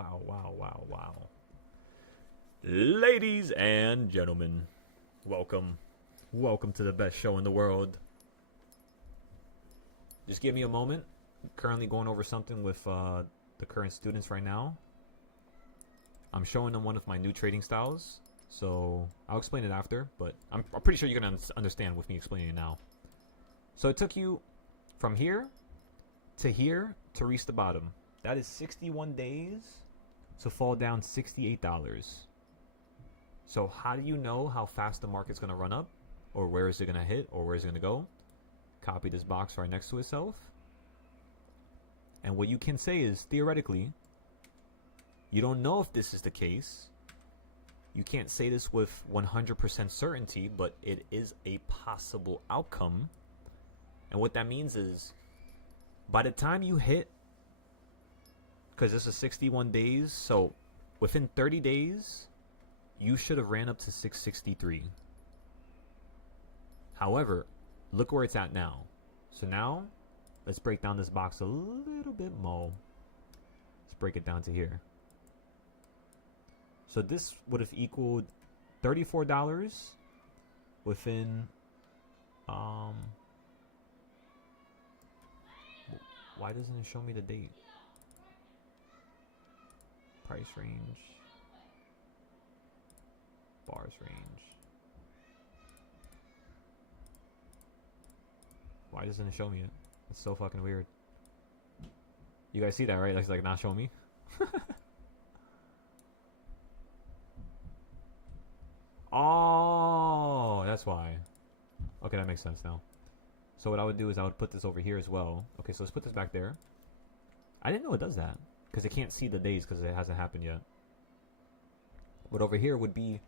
Wow. Ladies and gentlemen, welcome. Welcome to the best show in the world. Just give me a moment. Currently going over something with the current students right now. I'm showing them one of my new trading styles. So I'll explain it after, but I'm pretty sure you're going to understand with me explaining it now. So it took you from here to reach the bottom. That is 61 days to fall down $68. So how do you know how fast the market's going to run up? Or where is it going to hit? Or where is it going to go? Copy this box right next to itself. And what you can say is, theoretically, you don't know if this is the case. You can't say this with 100% certainty, but it is a possible outcome. And what that means is, by the time you hit, because this is 61 days, so within 30 days, you should have ran up to 663. However, look where it's at now. So now, let's break down this box a little bit more. Let's break it down to here. So this would have equaled $34 within why doesn't it show me the date? Price range, bars range. Why doesn't it show me it? It's so fucking weird. You guys see that, right? It's like not showing me. Oh, that's why. Okay, that makes sense now. So what I would do is I would put this over here as well. Okay, so let's put this back there. I didn't know it does that because it can't see the days because it hasn't happened yet. But over here would be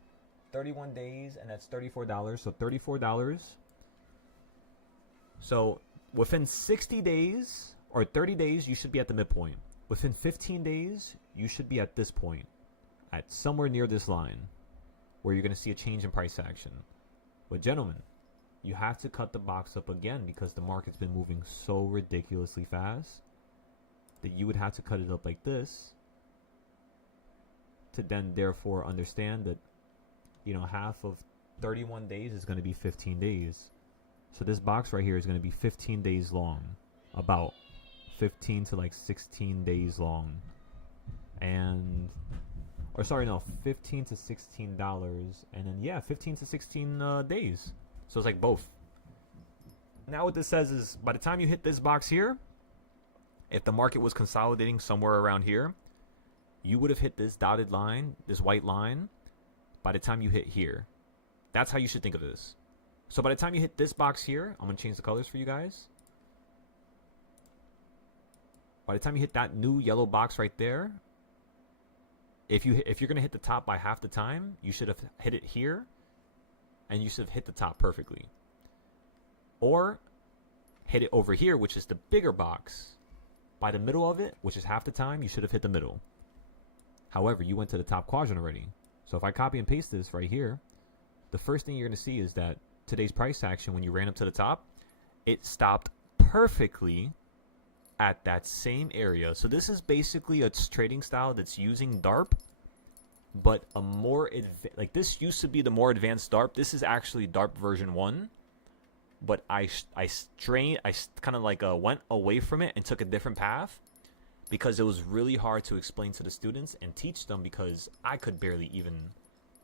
31 days, and that's $34. So $34. So within 60 days or 30 days, you should be at the midpoint. Within 15 days, you should be at this point, at somewhere near this line, where you're going to see a change in price action. But gentlemen, you have to cut the box up again because the market's been moving so ridiculously fast that you would have to cut it up like this to then therefore understand that, you know, half of 31 days is going to be 15 days. So this box right here is going to be 15 days long, about 15 to like 16 days long. And or sorry, no, $15 to $16, and then yeah, 15 to 16 days. So it's like both. Now what this says is, by the time you hit this box here, if the market was consolidating somewhere around here, you would have hit this dotted line, this white line, by the time you hit here. That's how you should think of this. So by the time you hit this box here, I'm gonna change the colors for you guys. By the time you hit that new yellow box right there, if you're gonna hit the top by half the time, you should have hit it here, and you should have hit the top perfectly. Or hit it over here, which is the bigger box. By the middle of it, which is half the time, you should have hit the middle. However, you went to the top quadrant already. So if I copy and paste this right here, the first thing you're gonna see is that today's price action, when you ran up to the top, it stopped perfectly at that same area. So this is basically a trading style that's using DARP, but a more like this used to be the more advanced DARP. This is actually DARP version 1, but I kind of like went away from it and took a different path because it was really hard to explain to the students and teach them because I could barely even,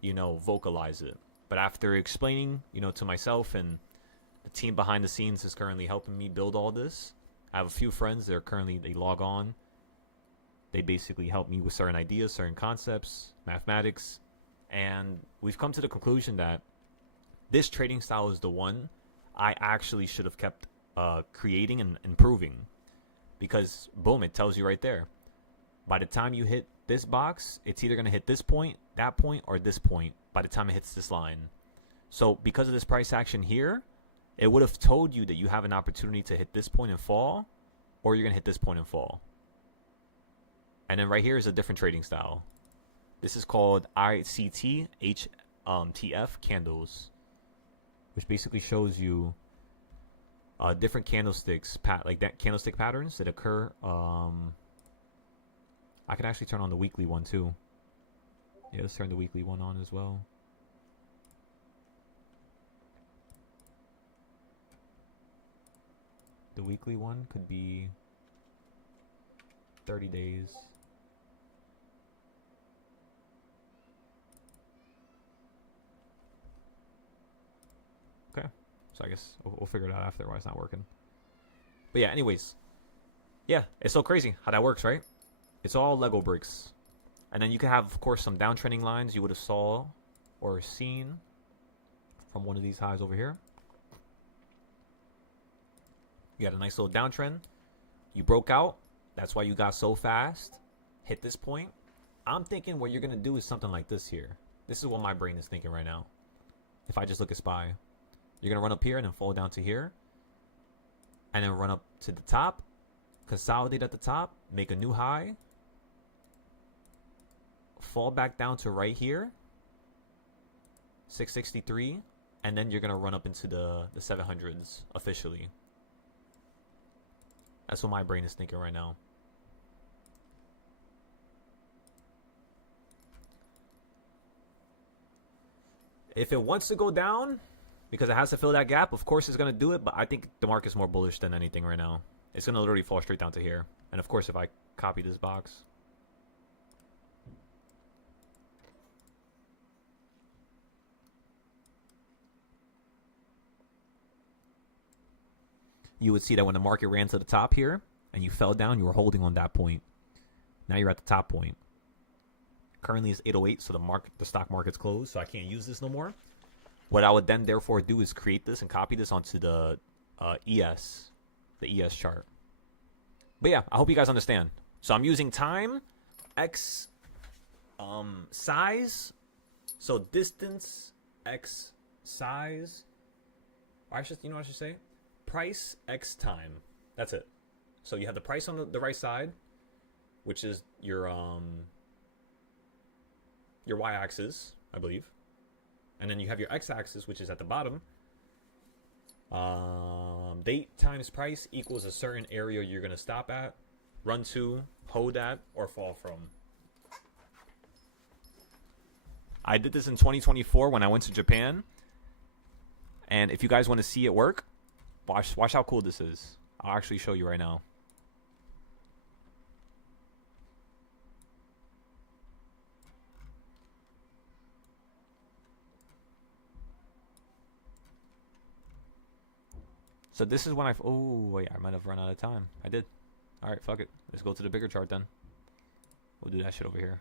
you know, vocalize it. But after explaining, you know, to myself, and the team behind the scenes is currently helping me build all this. I have a few friends that are they log on. They basically help me with certain ideas, certain concepts, mathematics. And we've come to the conclusion that this trading style is the one I actually should have kept creating and improving. Because, boom, it tells you right there. By the time you hit this box, it's either going to hit this point, that point, or this point by the time it hits this line. So because of this price action here, it would have told you that you have an opportunity to hit this point and fall, or you're going to hit this point and fall. And then right here is a different trading style. This is called ICT HTF candles, which basically shows you different candlesticks, like that candlestick patterns that occur I can actually turn on the weekly one too. Yeah, let's turn the weekly one on as well. The weekly one could be 30 days. Okay, so I guess we'll figure it out after why it's not working. But yeah, anyways. Yeah, it's so crazy how that works, right? It's all Lego bricks. And then you can have, of course, some downtrending lines you would have saw or seen from one of these highs over here. You got a nice little downtrend. You broke out. That's why you got so fast. Hit this point. I'm thinking what you're going to do is something like this here. This is what my brain is thinking right now. If I just look at SPY. You're going to run up here and then fall down to here. And then run up to the top. Consolidate at the top. Make a new high. Fall back down to right here. 663. And then you're going to run up into the 700s officially. That's what my brain is thinking right now. If it wants to go down, because it has to fill that gap, of course it's going to do it. But I think the market's more bullish than anything right now. It's going to literally fall straight down to here. And of course, if I copy this box. You would see that when the market ran to the top here and you fell down, you were holding on that point. Now you're at the top point. Currently it's 808, so the stock market's closed, so I can't use this no more. What I would then therefore do is create this and copy this onto the ES chart. But yeah, I hope you guys understand. So I'm using time, X size, so distance, X size. Or you know what I should say? Price X time. That's it. So you have the price on the right side, which is your y-axis, I believe, and then you have your x-axis, which is at the bottom. Date times price equals a certain area you're gonna stop at, run to, hold at, or fall from. I did this in 2024 when I went to Japan, and if you guys want to see it work. Watch how cool this is. I'll actually show you right now. So this is when oh, yeah, I might have run out of time. I did. All right, fuck it. Let's go to the bigger chart then. We'll do that shit over here.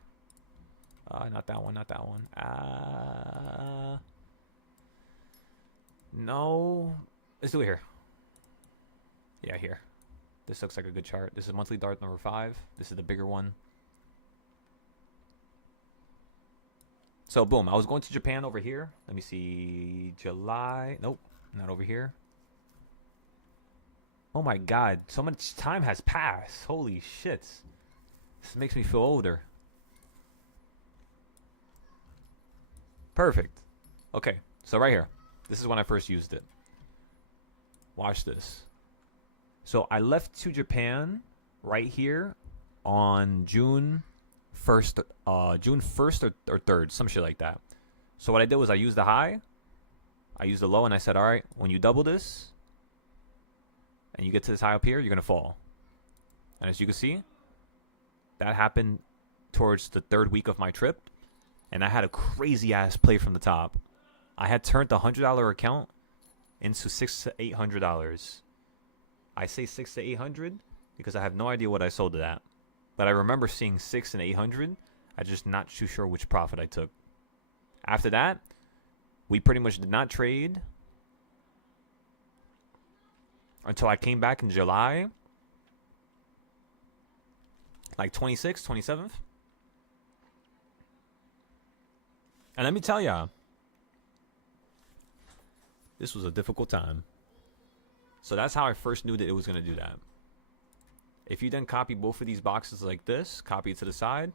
Not that one, not that one. No. Let's do it here. Yeah, here. This looks like a good chart. This is monthly dart number 5. This is the bigger one. So, boom. I was going to Japan over here. Let me see. July. Nope. Not over here. Oh, my God. So much time has passed. Holy shit. This makes me feel older. Perfect. Okay. So, right here. This is when I first used it. Watch this. So I left to Japan right here on June 1st or 3rd, some shit like that. So what I did was I used the high, I used the low, and I said, all right, when you double this and you get to this high up here, you're going to fall. And as you can see, that happened towards the 3rd week of my trip, and I had a crazy-ass play from the top. I had turned the $100 account into $600 to $800. I say $600 to $800 because I have no idea what I sold it at. But I remember seeing $600 and $800. I'm just not too sure which profit I took. After that, we pretty much did not trade until I came back in July. Like 26th, 27th. And let me tell y'all, this was a difficult time. So that's how I first knew that it was going to do that. If you then copy both of these boxes like this, copy it to the side.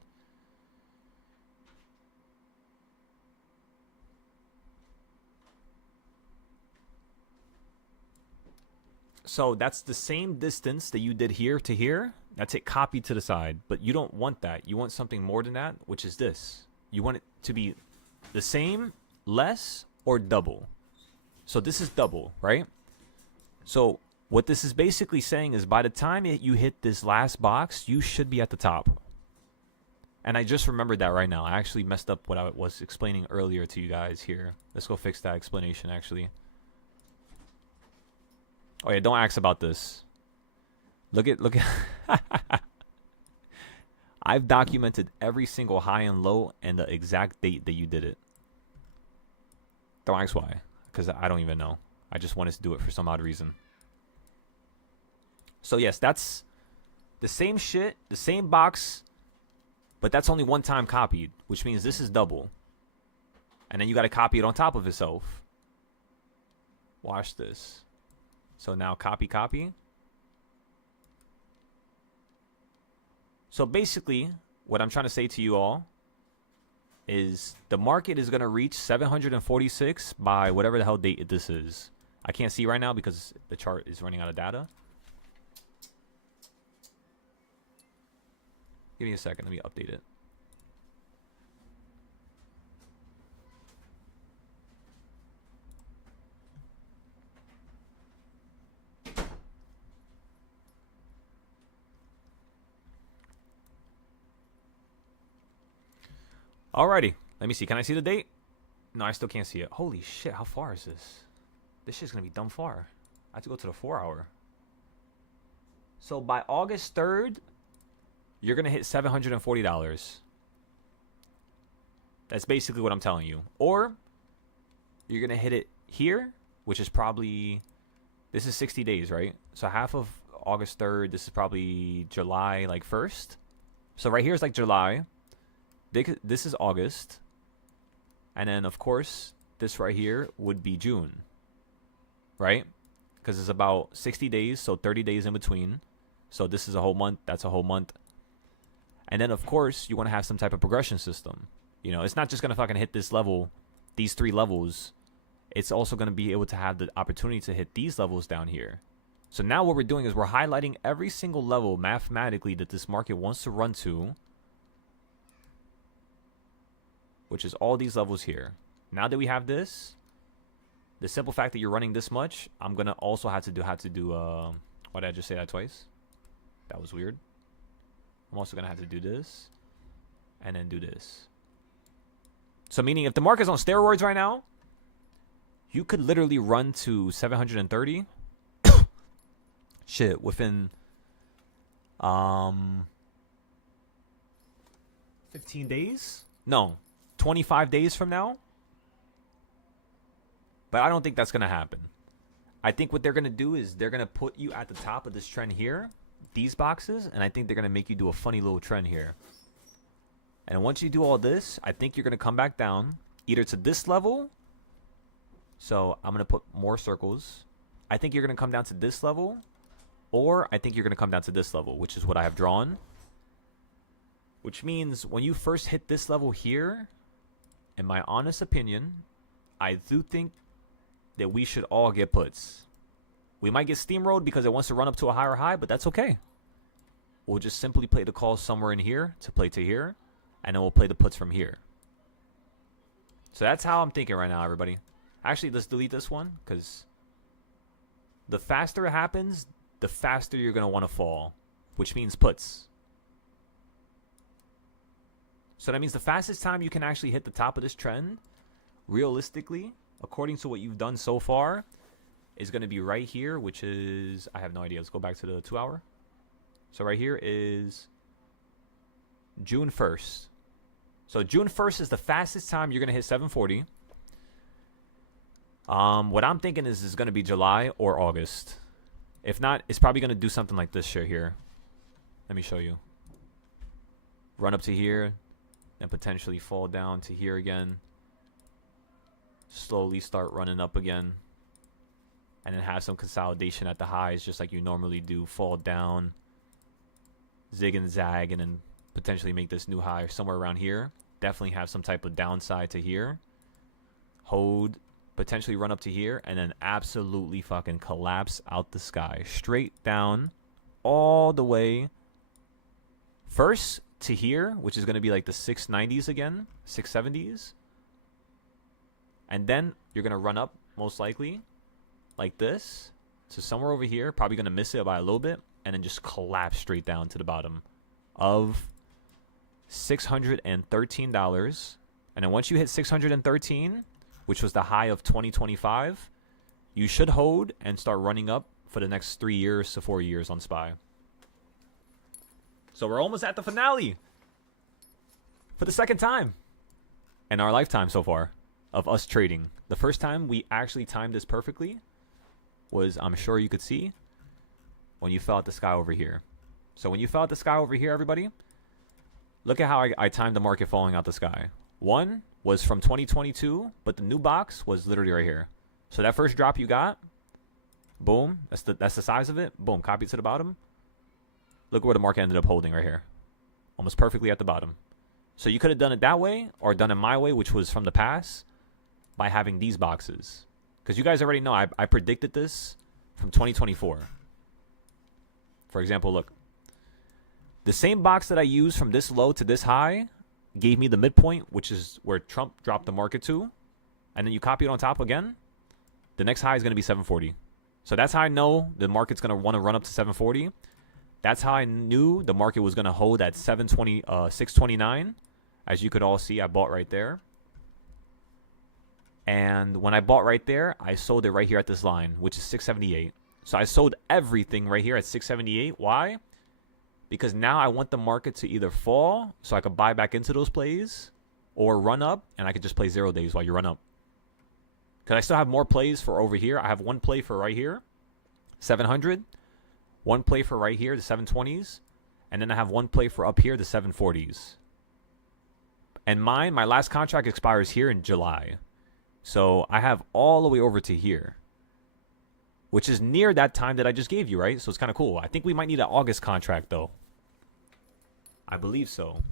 So that's the same distance that you did here to here. That's it copied to the side. But you don't want that. You want something more than that, which is this. You want it to be the same, less, or double. So this is double, right? So what this is basically saying is by the time you hit this last box, you should be at the top. And I just remembered that right now. I actually messed up what I was explaining earlier to you guys here. Let's go fix that explanation, actually. Oh, yeah, don't ask about this. Look at... I've documented every single high and low and the exact date that you did it. Don't ask why, because I don't even know. I just wanted to do it for some odd reason. So, yes, that's the same shit, the same box... But that's only one time copied, which means this is double. And then you got to copy it on top of itself. Watch this. So now copy, copy. So basically, what I'm trying to say to you all is the market is going to reach 746 by whatever the hell date this is. I can't see right now because the chart is running out of data. Give me a second. Let me update it. Alrighty. Let me see. Can I see the date? No, I still can't see it. Holy shit. How far is this? This shit's going to be dumb far. I have to go to the 4 hour. So by August 3rd... you're going to hit $740. That's basically what I'm telling you. Or you're going to hit it here, which is probably... this is 60 days, right? So half of August 3rd, this is probably July, like, 1st. So right here is, like, July. This is August. And then, of course, this right here would be June. Right? Because it's about 60 days, so 30 days in between. So this is a whole month. That's a whole month. And then, of course, you want to have some type of progression system. You know, it's not just going to fucking hit this level, these 3 levels. It's also going to be able to have the opportunity to hit these levels down here. So now what we're doing is we're highlighting every single level mathematically that this market wants to run to, which is all these levels here. Now that we have this, the simple fact that you're running this much, I'm going to also have to do, why did I just say that twice? That was weird. I'm also going to have to do this and then do this. So meaning if the market's on steroids right now, you could literally run to 730 shit within 15 days? No, 25 days from now. But I don't think that's going to happen. I think what they're going to do is they're going to put you at the top of this trend here, these boxes, and I think they're going to make you do a funny little trend here. And once you do all this, I think you're going to come back down either to this level. So I'm going to put more circles. I think you're going to come down to this level, or I think you're going to come down to this level, which is what I have drawn. Which means when you first hit this level here, in my honest opinion, I do think that we should all get puts. We might get steamrolled because it wants to run up to a higher high, but that's okay. We'll just simply play the calls somewhere in here to play to here, and then we'll play the puts from here. So that's how I'm thinking right now, everybody. Actually, let's delete this one, because the faster it happens, the faster you're going to want to fall, which means puts. So that means the fastest time you can actually hit the top of this trend, realistically, according to what you've done so far, is going to be right here, which is, I have no idea. Let's go back to the 2 hour. So right here is June 1st. So June 1st is the fastest time you're going to hit 740. What I'm thinking is going to be July or August. If not, it's probably going to do something like this shit here. Let me show you. Run up to here, and potentially fall down to here again. Slowly start running up again. And then have some consolidation at the highs, just like you normally do. Fall down, zig and zag, and then potentially make this new high somewhere around here. Definitely have some type of downside to here. Hold, potentially run up to here, and then absolutely fucking collapse out the sky. Straight down, all the way first to here, which is going to be like the 690s again, 670s. And then you're going to run up most likely like this. So somewhere over here, probably going to miss it by a little bit, and then just collapse straight down to the bottom of $613. And then once you hit 613, which was the high of 2025, you should hold and start running up for the next 3 years to 4 years on SPY. So we're almost at the finale for the second time in our lifetime so far of us trading. The first time we actually timed this perfectly was, I'm sure you could see, when you fell out the sky over here. So when you fell out the sky over here, everybody, look at how I timed the market falling out the sky. One was from 2022, but the new box was literally right here. So that first drop you got, boom, that's the size of it. Boom, copy it to the bottom. Look where the market ended up holding right here. Almost perfectly at the bottom. So you could have done it that way or done it my way, which was from the past, by having these boxes. Because you guys already know I predicted this from 2024. For example, look. The same box that I used from this low to this high gave me the midpoint, which is where Trump dropped the market to. And then you copy it on top again. The next high is going to be 740. So that's how I know the market's going to want to run up to 740. That's how I knew the market was going to hold at 629. As you could all see, I bought right there. And when I bought right there, I sold it right here at this line, which is 678. So I sold everything right here at 678. Why? Because now I want the market to either fall so I could buy back into those plays, or run up and I could just play 0 days while you run up. Because I still have more plays for over here. I have one play for right here, 700. One play for right here, the 720s. And then I have one play for up here, the 740s. And my last contract expires here in July. So I have all the way over to here, which is near that time that I just gave you, right? So it's kind of cool. I think we might need an August contract, though. I believe so.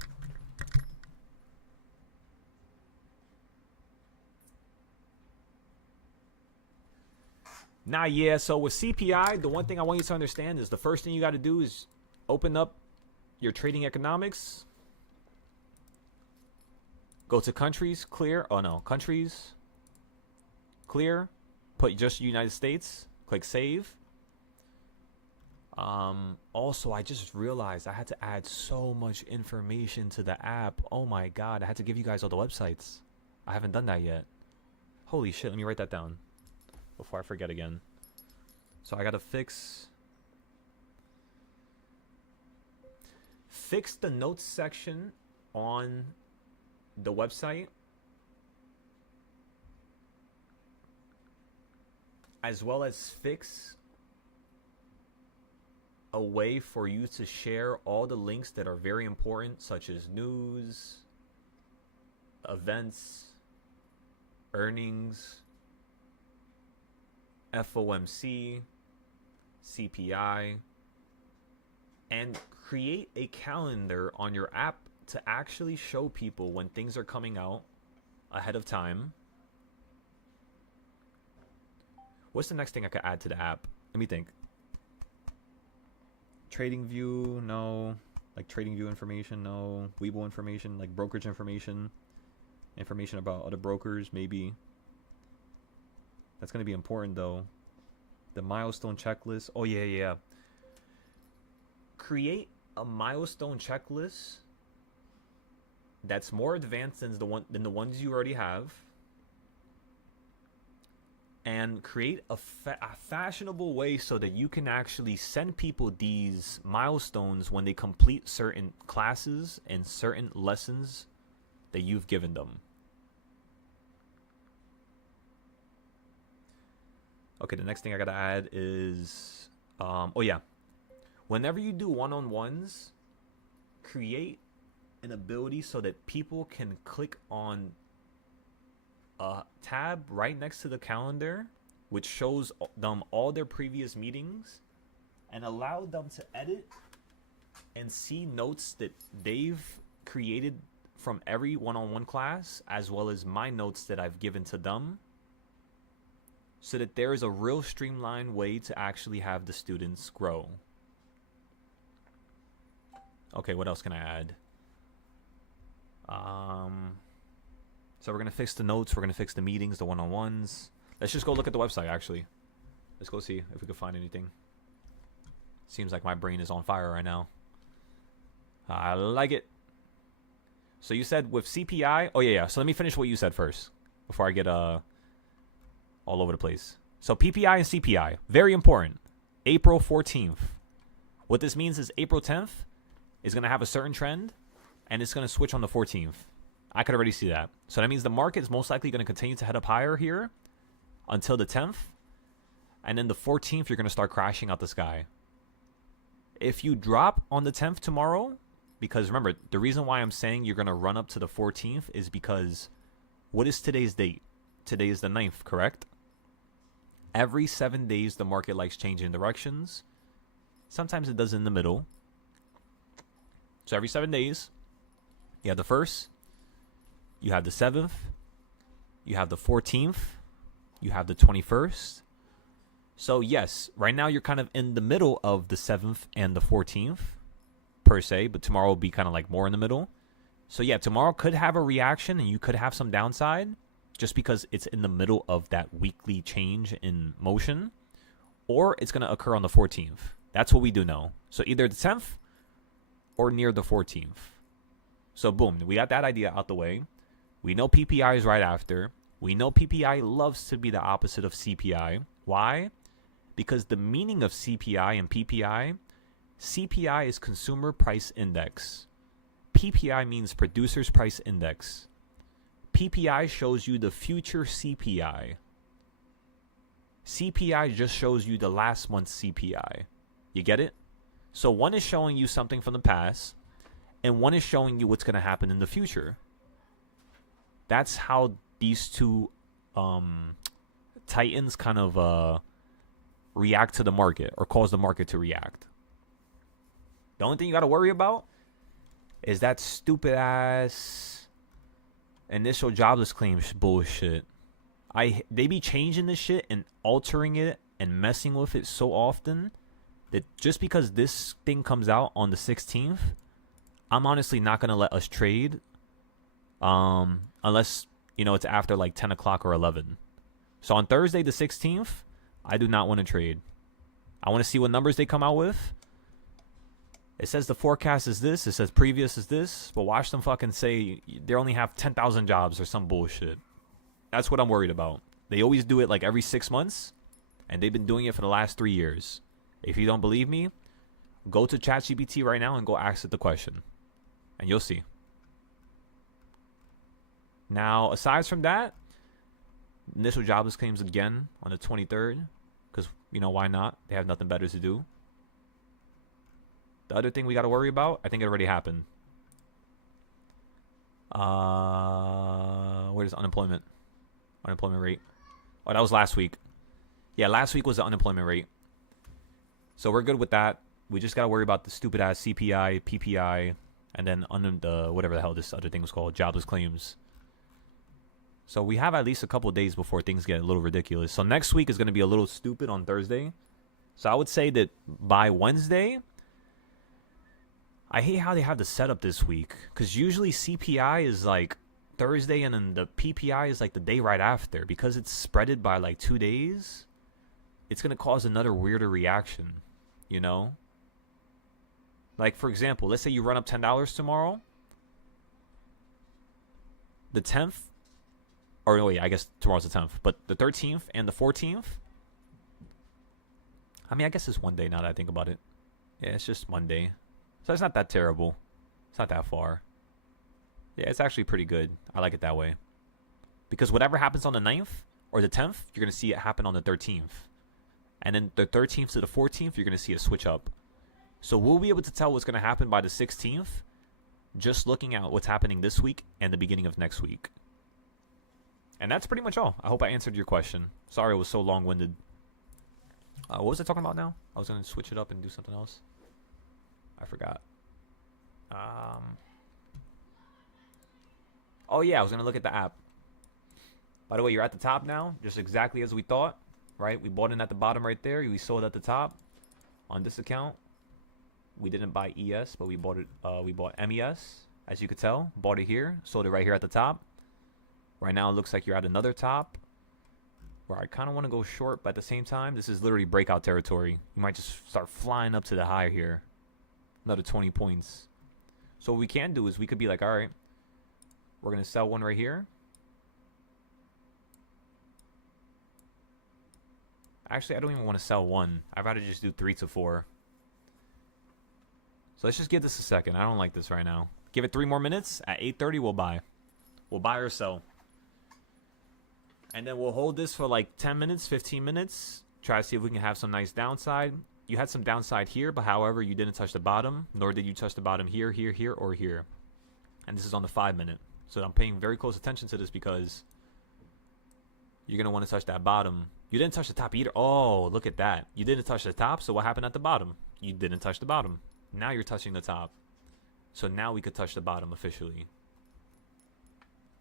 Nah, yeah, so with CPI, the one thing I want you to understand is the first thing you got to do is open up your trading economics. Go to countries, clear. Oh, no. Countries, clear. Put just United States. Click save. Also, I just realized I had to add so much information to the app. Oh, my God. I had to give you guys all the websites. I haven't done that yet. Holy shit. Let me write that down before I forget again. So I got to fix the notes section on the website, as well as fix a way for you to share all the links that are very important, such as news, events, earnings, FOMC, CPI, and create a calendar on your app to actually show people when things are coming out ahead of time. What's the next thing I could add to the app? Let me think. Trading view, no. Like trading view information, no. Webull information, like brokerage information. Information about other brokers, maybe. That's going to be important, though. The milestone checklist. Oh, yeah. Create a milestone checklist that's more advanced than the ones you already have. And create a fashionable way so that you can actually send people these milestones when they complete certain classes and certain lessons that you've given them. Okay, the next thing I gotta add is, whenever you do one-on-ones, create an ability so that people can click on a tab right next to the calendar, which shows them all their previous meetings, and allow them to edit and see notes that they've created from every one-on-one class, as well as my notes that I've given to them, so that there is a real streamlined way to actually have the students grow. Okay, what else can I add? So we're going to fix the notes. We're going to fix the meetings, the one-on-ones. Let's just go look at the website, actually. Let's go see if we can find anything. Seems like my brain is on fire right now. I like it. So you said with CPI... Oh, yeah. So let me finish what you said first before I get all over the place. So PPI and CPI, very important. April 14th. What this means is April 10th is going to have a certain trend, and it's going to switch on the 14th. I could already see that. So that means the market is most likely going to continue to head up higher here until the 10th. And then the 14th, you're going to start crashing out the sky. If you drop on the 10th tomorrow, because remember, the reason why I'm saying you're going to run up to the 14th is because what is today's date? Today is the 9th, correct? Every 7 days, the market likes changing directions. Sometimes it does in the middle. So every 7 days, you have the 1st, you have the 7th, you have the 14th, you have the 21st. So yes, right now you're kind of in the middle of the 7th and the 14th, per se, but tomorrow will be kind of like more in the middle. So yeah, tomorrow could have a reaction and you could have some downside just because it's in the middle of that weekly change in motion, or it's going to occur on the 14th. That's what we do know. So either the 10th or near the 14th. So boom, we got that idea out the way. We know PPI is right after. We know PPI loves to be the opposite of CPI. Why? Because the meaning of CPI and PPI, CPI is Consumer Price Index. PPI means Producer's Price Index. PPI shows you the future CPI. CPI just shows you the last month's CPI. You get it? So one is showing you something from the past, and one is showing you what's going to happen in the future. That's how these two titans kind of react to the market or cause the market to react. The only thing you got to worry about is that stupid ass initial jobless claims bullshit. They be changing this shit and altering it and messing with it so often that just because this thing comes out on the 16th, I'm honestly not going to let us trade unless, you know, it's after like 10 o'clock or 11. So on Thursday the 16th, I do not want to trade. I want to see what numbers they come out with. It says the forecast is this. It says previous is this. But watch them fucking say they only have 10,000 jobs or some bullshit. That's what I'm worried about. They always do it like every 6 months. And they've been doing it for the last 3 years. If you don't believe me, go to ChatGPT right now and go ask it the question. And you'll see. Now, aside from that, initial jobless claims again on the 23rd. Because, you know, why not? They have nothing better to do. The other thing we got to worry about, I think it already happened. Where's unemployment? Unemployment rate. Oh, that was last week. Yeah, last week was the unemployment rate. So we're good with that. We just got to worry about the stupid ass CPI, PPI, and then whatever the hell this other thing was called, jobless claims. So we have at least a couple of days before things get a little ridiculous. So next week is going to be a little stupid on Thursday. So I would say that by Wednesday, I hate how they have the setup this week. Because usually CPI is like Thursday and then the PPI is like the day right after. Because it's spreaded by like 2 days, it's going to cause another weirder reaction, you know? Like, for example, let's say you run up $10 tomorrow. The 10th, or no, wait, I guess tomorrow's the 10th. But the 13th and the 14th, I mean, I guess it's one day now that I think about it. Yeah, it's just Monday. So it's not that terrible. It's not that far. Yeah, it's actually pretty good. I like it that way. Because whatever happens on the 9th or the 10th, you're going to see it happen on the 13th. And then the 13th to the 14th, you're going to see it switch up. So we'll be able to tell what's going to happen by the 16th just looking at what's happening this week and the beginning of next week. And that's pretty much all. I hope I answered your question. Sorry it was so long-winded. What was I talking about now? I was going to switch it up and do something else. I forgot. Oh, yeah, I was going to look at the app. By the way, you're at the top now, just exactly as we thought, right? We bought in at the bottom right there. We sold at the top on this account. We didn't buy ES, but we bought it. We bought MES, as you could tell. Bought it here, sold it right here at the top. Right now, it looks like you're at another top, where I kind of want to go short, but at the same time, this is literally breakout territory. You might just start flying up to the high here. Another 20 points. So what we can do is we could be like, all right, we're going to sell one right here. Actually, I don't even want to sell one. I'd rather just do 3 to 4. So let's just give this a second. I don't like this right now. Give it 3 more minutes. At 8:30, we'll buy. We'll buy or sell. And then we'll hold this for like 10 minutes, 15 minutes. Try to see if we can have some nice downside. You had some downside here, but however, you didn't touch the bottom. Nor did you touch the bottom here, here, here, or here. And this is on the 5-minute. So I'm paying very close attention to this because you're going to want to touch that bottom. You didn't touch the top either. Oh, look at that. You didn't touch the top, so what happened at the bottom? You didn't touch the bottom. Now you're touching the top. So now we could touch the bottom officially.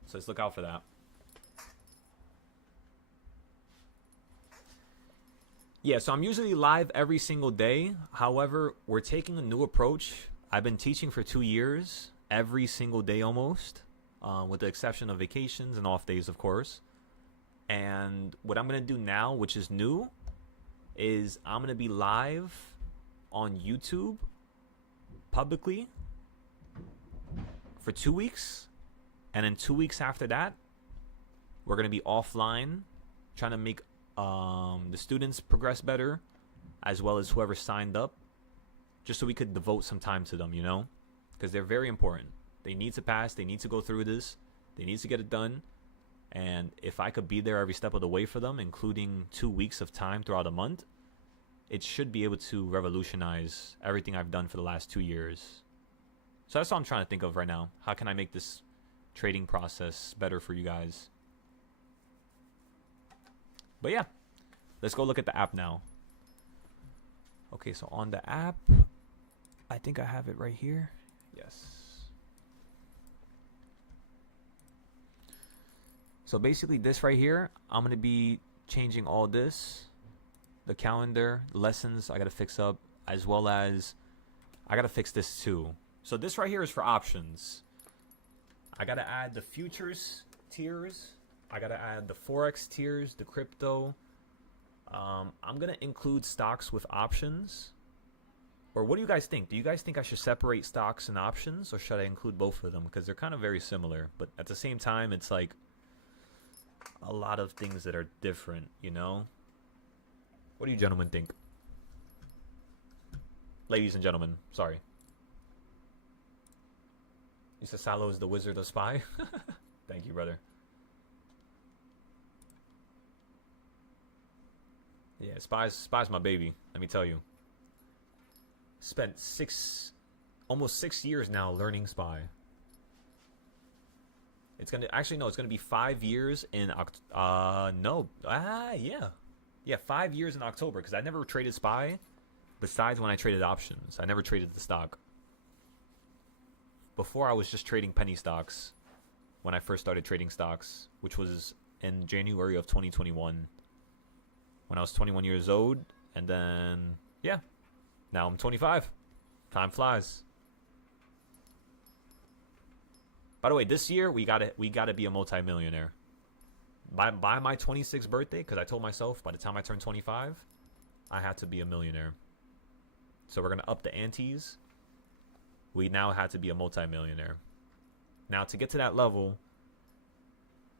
So let's look out for that. Yeah, so I'm usually live every single day. However, we're taking a new approach. I've been teaching for 2 years, every single day almost, with the exception of vacations and off days, of course. And what I'm going to do now, which is new, is I'm going to be live on YouTube publicly for 2 weeks. And then 2 weeks after that, we're going to be offline trying to make the students progress better, as well as whoever signed up, just so we could devote some time to them, you know, because they're very important. They need to pass. They need to go through this. They need to get it done. And if I could be there every step of the way for them, including 2 weeks of time throughout a month, it should be able to revolutionize everything I've done for the last 2 years. So that's what I'm trying to think of right now. How can I make this trading process better for you guys? But yeah, let's go look at the app now. Okay, so on the app, I think I have it right here. Yes. So basically this right here, I'm going to be changing all this. The calendar, lessons I got to fix up, as well as I got to fix this too. So this right here is for options. I got to add the futures tiers. I got to add the Forex tiers, the crypto. I'm going to include stocks with options. Or what do you guys think? Do you guys think I should separate stocks and options, or should I include both of them? Because they're kind of very similar. But at the same time, it's like a lot of things that are different, you know? What do you gentlemen think? Ladies and gentlemen, sorry. You said Salo is the wizard of spy? Thank you, brother. Yeah, Spy's my baby, let me tell you. Spent almost 6 years now learning Spy. It's gonna it's gonna be 5 years in yeah, 5 years in October, because I never traded Spy besides when I traded options. I never traded the stock. Before, I was just trading penny stocks when I first started trading stocks, which was in January of 2021. When I was 21 years old, and then, yeah, now I'm 25. Time flies. By the way, this year, we gotta be a multimillionaire. By my 26th birthday, because I told myself by the time I turn 25, I had to be a millionaire. So we're going to up the antes. We now had to be a multimillionaire. Now, to get to that level,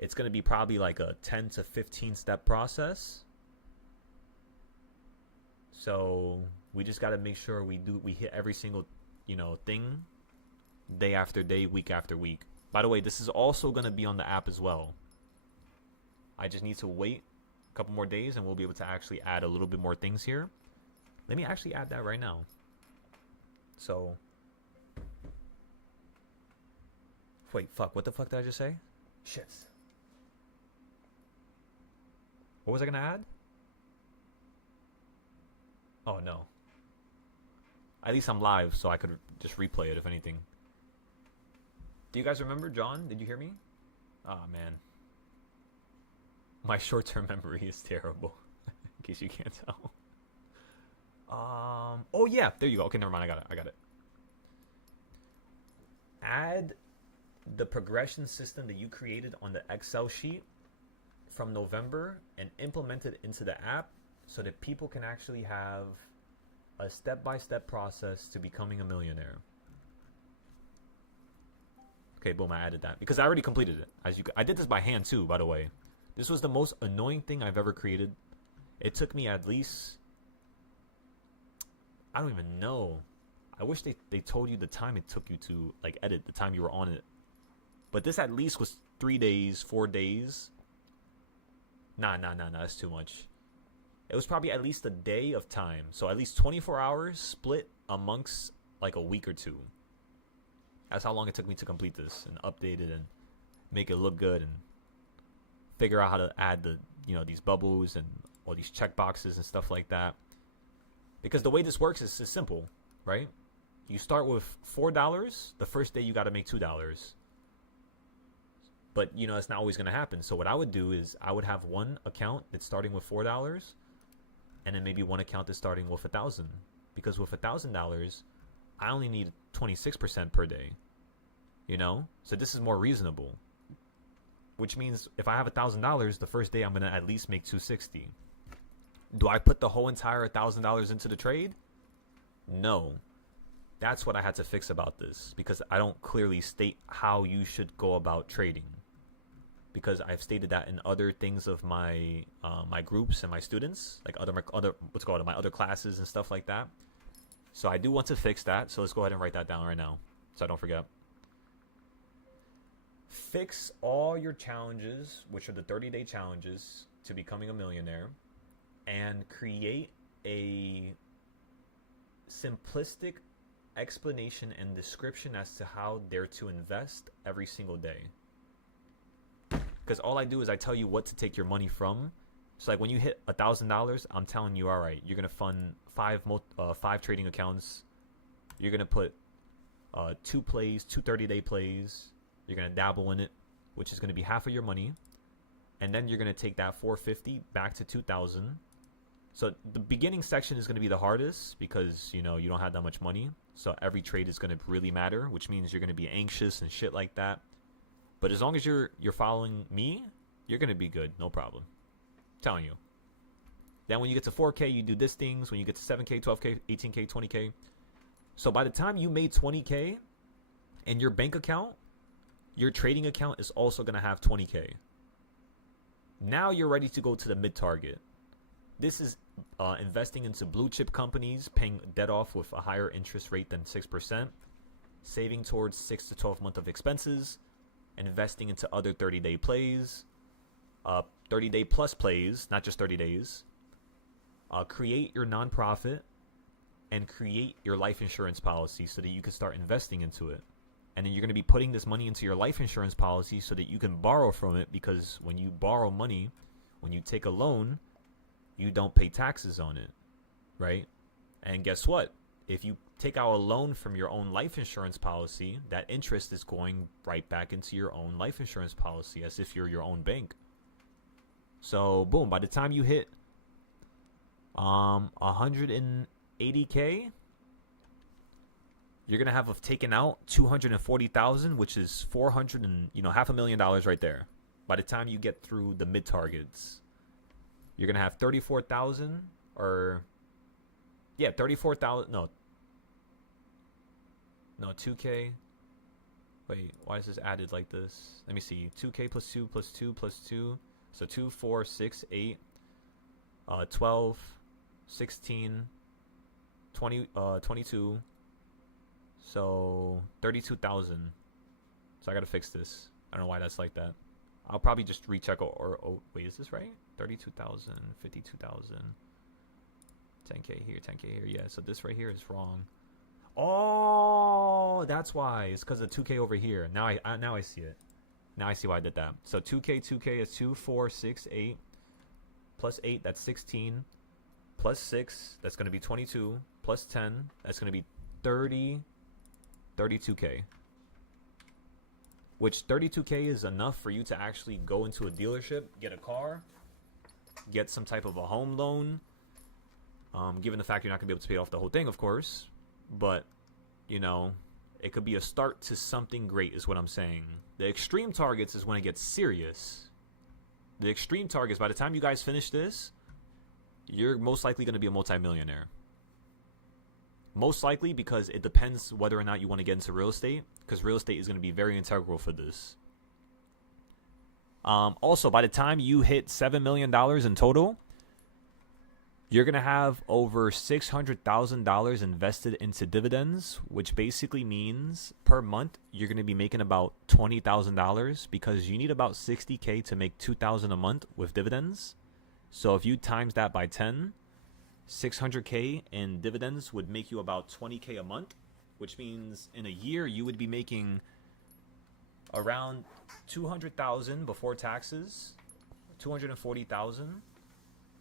it's going to be probably like a 10 to 15 step process. So we just got to make sure we hit every single, thing day after day, week after week. By the way, this is also going to be on the app as well. I just need to wait a couple more days and we'll be able to actually add a little bit more things here. Let me actually add that right now. So, wait, fuck, what the fuck did I just say? Shit. What was I gonna add? Oh no. At least I'm live, so I could just replay it if anything. Do you guys remember, John? Did you hear me? Oh man. My short-term memory is terrible, in case you can't tell. Oh yeah, there you go. Okay, never mind. I got it. Add the progression system that you created on the Excel sheet from November and implement it into the app so that people can actually have a step-by-step process to becoming a millionaire. Okay, boom, I added that because I already completed it. I did this by hand too, by the way. This was the most annoying thing I've ever created. It took me at least, I don't even know. I wish they told you the time it took you to like edit, the time you were on it. But this at least was 3 days, 4 days. Nah, that's too much. It was probably at least a day of time. So at least 24 hours split amongst like a week or two. That's how long it took me to complete this and update it and make it look good and figure out how to add the, these bubbles and all these checkboxes and stuff like that. Because the way this works is simple, right? You start with $4. The first day you got to make $2. But, it's not always going to happen. So what I would do is I would have one account that's starting with $4 and then maybe one account that's starting with $1,000. Because with $1,000, I only need 26% per day, So this is more reasonable. Which means if I have $1,000, the first day I'm going to at least make $260. Do I put the whole entire $1,000 into the trade? No. That's what I had to fix about this because I don't clearly state how you should go about trading. Because I've stated that in other things of my my groups and my students, like my other classes and stuff like that. So I do want to fix that. So let's go ahead and write that down right now, so I don't forget. Fix all your challenges, which are the 30-day challenges to becoming a millionaire, and create a simplistic explanation and description as to how they're to invest every single day. Because all I do is I tell you what to take your money from. So like when you hit $1,000, I'm telling you, all right, you're gonna fund five trading accounts. You're gonna put 2 plays, 2 30-day plays. You're gonna dabble in it, which is gonna be half of your money, and then you're gonna take that $450 back to $2,000. So the beginning section is gonna be the hardest because you don't have that much money. So every trade is gonna really matter, which means you're gonna be anxious and shit like that. But as long as you're following me, you're gonna be good, no problem. I'm telling you. Then when you get to 4K, you do these things. When you get to 7K, 12K, 18K, 20K. So by the time you made 20K in your bank account, your trading account is also gonna have 20K. Now you're ready to go to the mid target. This is investing into blue chip companies, paying debt off with a higher interest rate than 6%, saving towards 6 to 12 months of expenses, investing into other 30-day plays, 30-day plus plays, not just 30 days. Create your nonprofit and create your life insurance policy so that you can start investing into it. And then you're going to be putting this money into your life insurance policy so that you can borrow from it, because when you borrow money, when you take a loan, you don't pay taxes on it, right? And guess what? If you take out a loan from your own life insurance policy, that interest is going right back into your own life insurance policy as if you're your own bank. So boom, by the time you hit 180K, you're gonna have taken out 240,000, which is $500,000 right there. By the time you get through the mid targets, you're gonna have 34,000 or 34,000. No, 2K. Wait, why is this added like this? Let me see. 2K plus 2 plus 2 plus 2. So 2, 4, 6, 8, 12, 16, 20, 22. So 32,000. So I gotta fix this. I don't know why that's like that. I'll probably just recheck or wait, is this right? 32,000, 52,000. 10K here, 10K here. Yeah, so this right here is wrong. Oh, that's why. It's because of 2K over here. Now I see it. Now I see why I did that. So 2K is 2, 4, 6, 8. Plus 8, that's 16. Plus 6, that's going to be 22. Plus 10, that's going to be 32K. Which 32K is enough for you to actually go into a dealership, get a car, get some type of a home loan, Given the fact you're not going to be able to pay off the whole thing, of course. But, you know, it could be a start to something great is what I'm saying. The extreme targets is when it gets serious. The extreme targets, by the time you guys finish this, you're most likely going to be a multimillionaire. Most likely, because it depends whether or not you want to get into real estate, because real estate is going to be very integral for this. Also, by the time you hit $7 million in total, you're going to have over $600,000 invested into dividends, which basically means per month you're going to be making about $20,000 because you need about $60K to make $2,000 a month with dividends. So if you times that by 10, $600K in dividends would make you about $20K a month, which means in a year you would be making around $200,000 before taxes, $240,000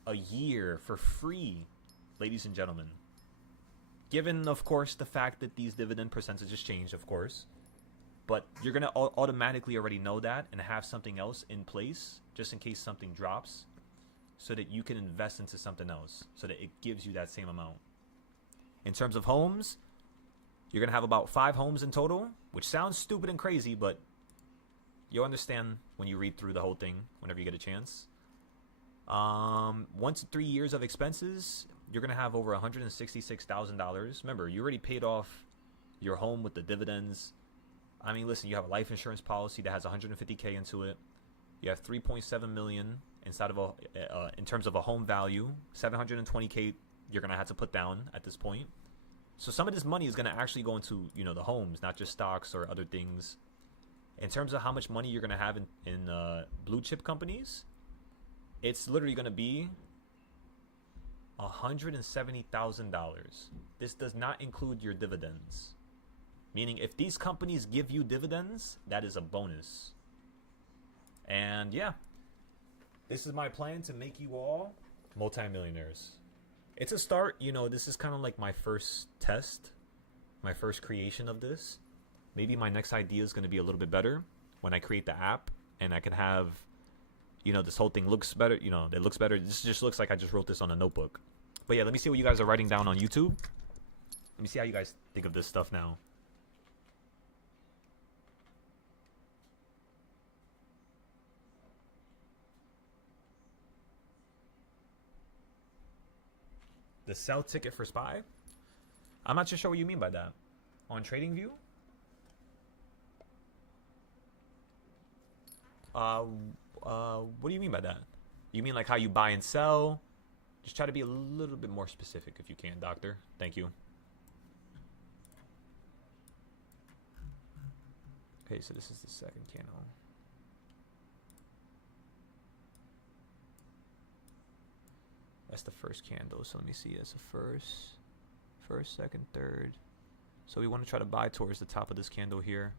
a year for free, ladies and gentlemen. Given, of course, the fact that these dividend percentages change, of course, but you're going to automatically already know that and have something else in place just in case something drops, so that you can invest into something else, so that it gives you that same amount. In terms of homes, you're going to have about 5 homes in total, which sounds stupid and crazy, but you'll understand when you read through the whole thing whenever you get a chance. 1 to 3 years of expenses, you're going to have over $166,000. Remember, you already paid off your home with the dividends. I mean, listen, you have a life insurance policy that has $150K into it. You have $3.7 million inside of in terms of a home value. $720K you're going to have to put down at this point. So some of this money is going to actually go into, you know, the homes, not just stocks or other things. In terms of how much money you're going to have in blue chip companies, it's literally going to be $170,000. This does not include your dividends. Meaning if these companies give you dividends, that is a bonus. And yeah, this is my plan to make you all multimillionaires. It's a start, you know, this is kind of like my first test, my first creation of this. Maybe my next idea is going to be a little bit better when I create the app and I can have, you know, this whole thing looks better. You know, it looks better. This just looks like I just wrote this on a notebook. But yeah, let me see what you guys are writing down on YouTube. Let me see how you guys think of this stuff now. The sell ticket for SPY? I'm not too sure what you mean by that. On TradingView? What do you mean by that? You mean like how you buy and sell? Just try to be a little bit more specific if you can, doctor. Thank you. Okay, so this is the second candle. That's the first candle. So let me see. That's the first, second, third. So we want to try to buy towards the top of this candle here.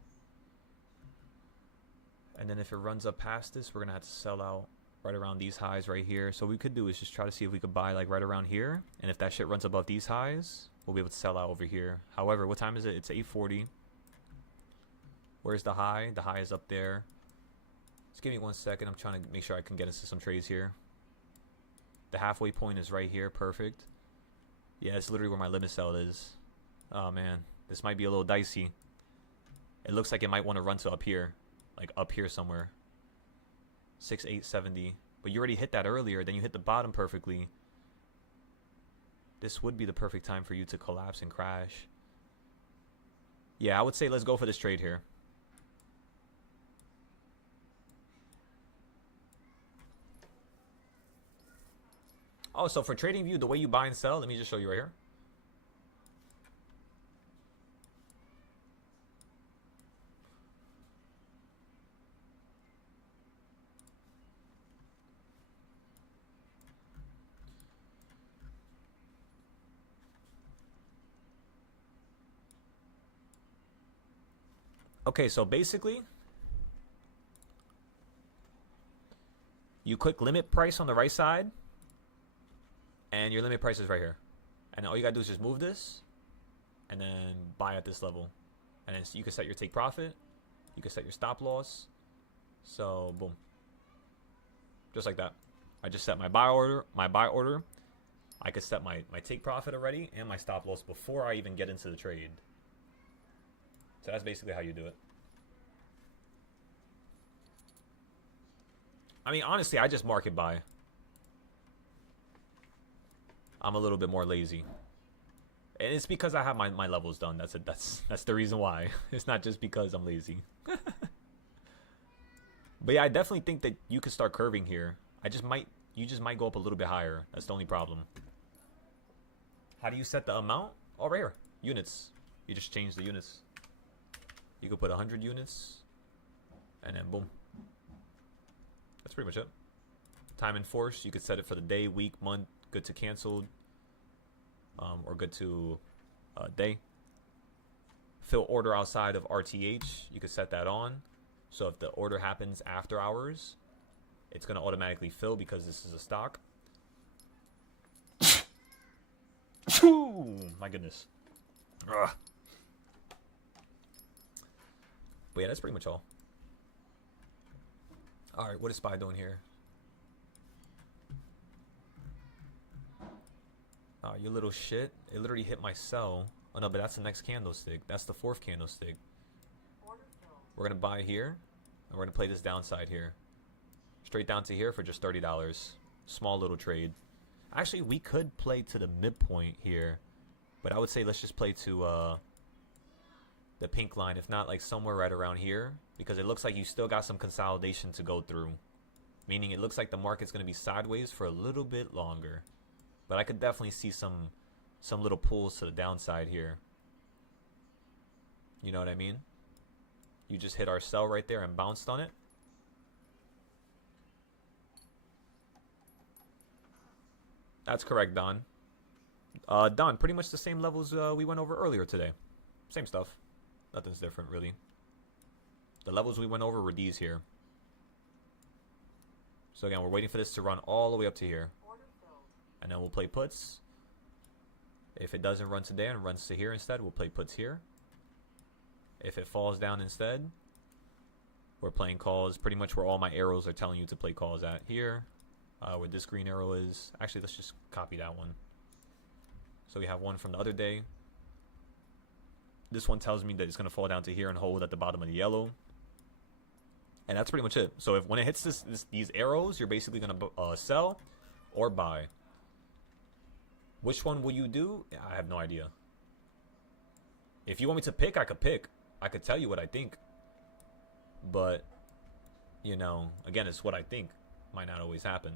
And then if it runs up past this, we're going to have to sell out right around these highs right here. So what we could do is just try to see if we could buy like right around here. And if that shit runs above these highs, we'll be able to sell out over here. However, what time is it? It's 8:40. Where's the high? The high is up there. Just give me 1 second. I'm trying to make sure I can get into some trades here. The halfway point is right here. Perfect. Yeah, it's literally where my limit sell is. Oh, man. This might be a little dicey. It looks like it might want to run to up here. Like up here somewhere. 6,870. But you already hit that earlier. Then you hit the bottom perfectly. This would be the perfect time for you to collapse and crash. Yeah, I would say let's go for this trade here. Oh, so for TradingView, the way you buy and sell, let me just show you right here. Okay, so basically, you click limit price on the right side. And your limit price is right here. And all you gotta do is just move this and then buy at this level. And then you can set your take profit. You can set your stop loss. So boom. Just like that. I just set my buy order. I could set my take profit already and my stop loss before I even get into the trade. So that's basically how you do it. I mean, honestly, I just market buy. I'm a little bit more lazy. And it's because I have my levels done. That's the reason why. It's not just because I'm lazy. But yeah, I definitely think that you could start curving here. You just might go up a little bit higher. That's the only problem. How do you set the amount? Oh, right here. Units. You just change the units. You could put 100 units. And then boom. That's pretty much it. Time enforced. You could set it for the day, week, month. Good to canceled. Or good to day. Fill order outside of RTH. You could set that on. So if the order happens after hours, it's going to automatically fill because this is a stock. Ooh, my goodness. Ugh. But yeah, that's pretty much all. Alright, what is SPY doing here? Oh, you little shit. It literally hit my sell. Oh no, but that's the next candlestick. That's the fourth candlestick. We're going to buy here. And we're going to play this downside here. Straight down to here for just $30. Small little trade. Actually, we could play to the midpoint here. But I would say let's just play to the pink line. If not, like somewhere right around here. Because it looks like you still got some consolidation to go through. Meaning it looks like the market's going to be sideways for a little bit longer. But I could definitely see some little pulls to the downside here. You know what I mean? You just hit our sell right there and bounced on it. That's correct, Don. Don, pretty much the same levels we went over earlier today. Same stuff. Nothing's different, really. The levels we went over were these here. So again, we're waiting for this to run all the way up to here. And then we'll play puts. If it doesn't run today and runs to here instead, we'll play puts here. If it falls down instead, we're playing calls pretty much where all my arrows are telling you to play calls at here. Where this green arrow is. Actually, let's just copy that one. So we have one from the other day. This one tells me that it's going to fall down to here and hold at the bottom of the yellow. And that's pretty much it. So if when it hits these arrows, you're basically going to sell or buy. Which one will you do? I have no idea. If you want me to pick, I could pick. I could tell you what I think. But, you know, again, it's what I think. Might not always happen.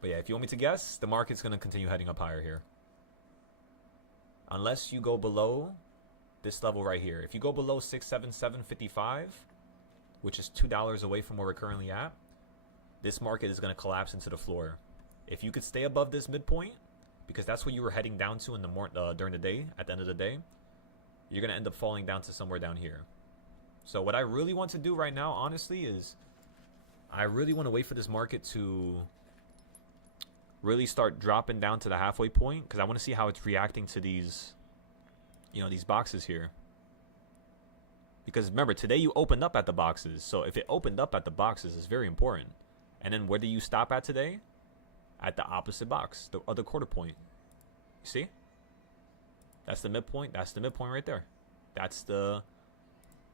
But yeah, if you want me to guess, the market's going to continue heading up higher here. Unless you go below this level right here. If you go below 677.55, which is $2 away from where we're currently at, this market is going to collapse into the floor. If you could stay above this midpoint, because that's what you were heading down to in the during the day, at the end of the day, you're going to end up falling down to somewhere down here. So what I really want to do right now, honestly, is I really want to wait for this market to really start dropping down to the halfway point, because I want to see how it's reacting to these, you know, these boxes here. Because remember, today you opened up at the boxes. So if it opened up at the boxes, it's very important. And then where do you stop at today? At the opposite box, the other quarter point. You see? That's the midpoint. That's the midpoint right there. That's the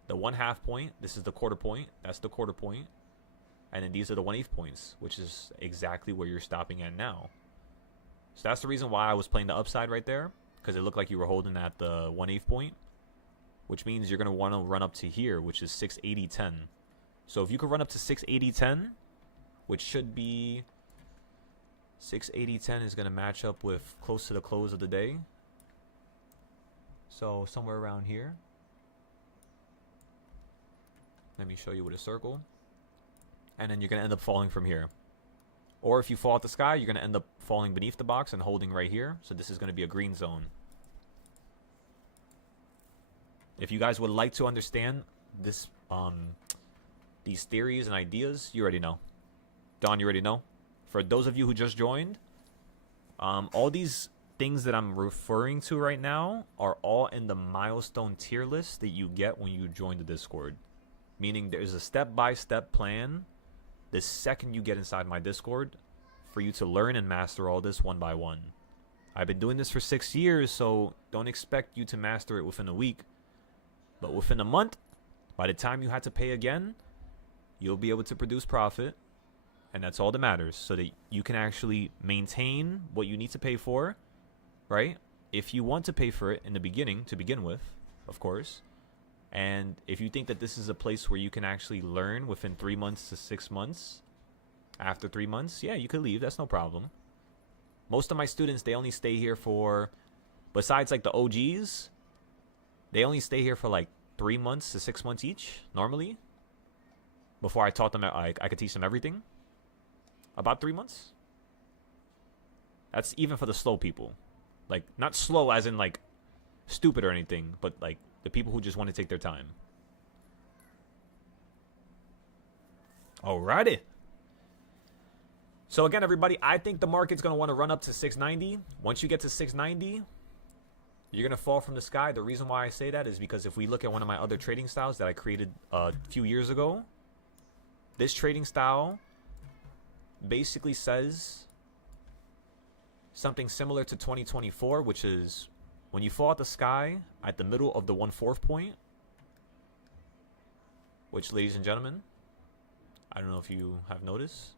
1/2 point. This is the quarter point. That's the quarter point. And then these are the 1/8 points, which is exactly where you're stopping at now. So that's the reason why I was playing the upside right there, because it looked like you were holding at the 1/8 point, which means you're going to want to run up to here, which is 680.10. So if you could run up to 680.10, which should be 680.10 is going to match up with close to the close of the day. So somewhere around here. Let me show you with a circle. And then you're going to end up falling from here. Or if you fall at the sky, you're going to end up falling beneath the box and holding right here. So this is going to be a green zone. If you guys would like to understand this, these theories and ideas, you already know. Don, you already know. For those of you who just joined, all these things that I'm referring to right now are all in the milestone tier list that you get when you join the Discord. Meaning there's a step-by-step plan the second you get inside my Discord for you to learn and master all this one by one. I've been doing this for 6 years, so don't expect you to master it within a week. But within a month, by the time you had to pay again, you'll be able to produce profit. And that's all that matters, so that you can actually maintain what you need to pay for, right? If you want to pay for it in the beginning, to begin with, of course. And if you think that this is a place where you can actually learn within 3 months to 6 months, after 3 months, yeah, you could leave. That's no problem. Most of my students, they only stay here for, besides like the OGs, they only stay here for like 3 months to 6 months each, normally. Before I taught them, I could teach them everything. About 3 months. That's even for the slow people. Like, not slow as in like stupid or anything, but like the people who just want to take their time. Alrighty. So again, everybody, I think the market's going to want to run up to 690. Once you get to 690, you're going to fall from the sky. The reason why I say that is because if we look at one of my other trading styles that I created a few years ago, this trading style basically says something similar to 2024, which is when you fall out the sky at the middle of the 1/4 point, which, ladies and gentlemen, I don't know if you have noticed,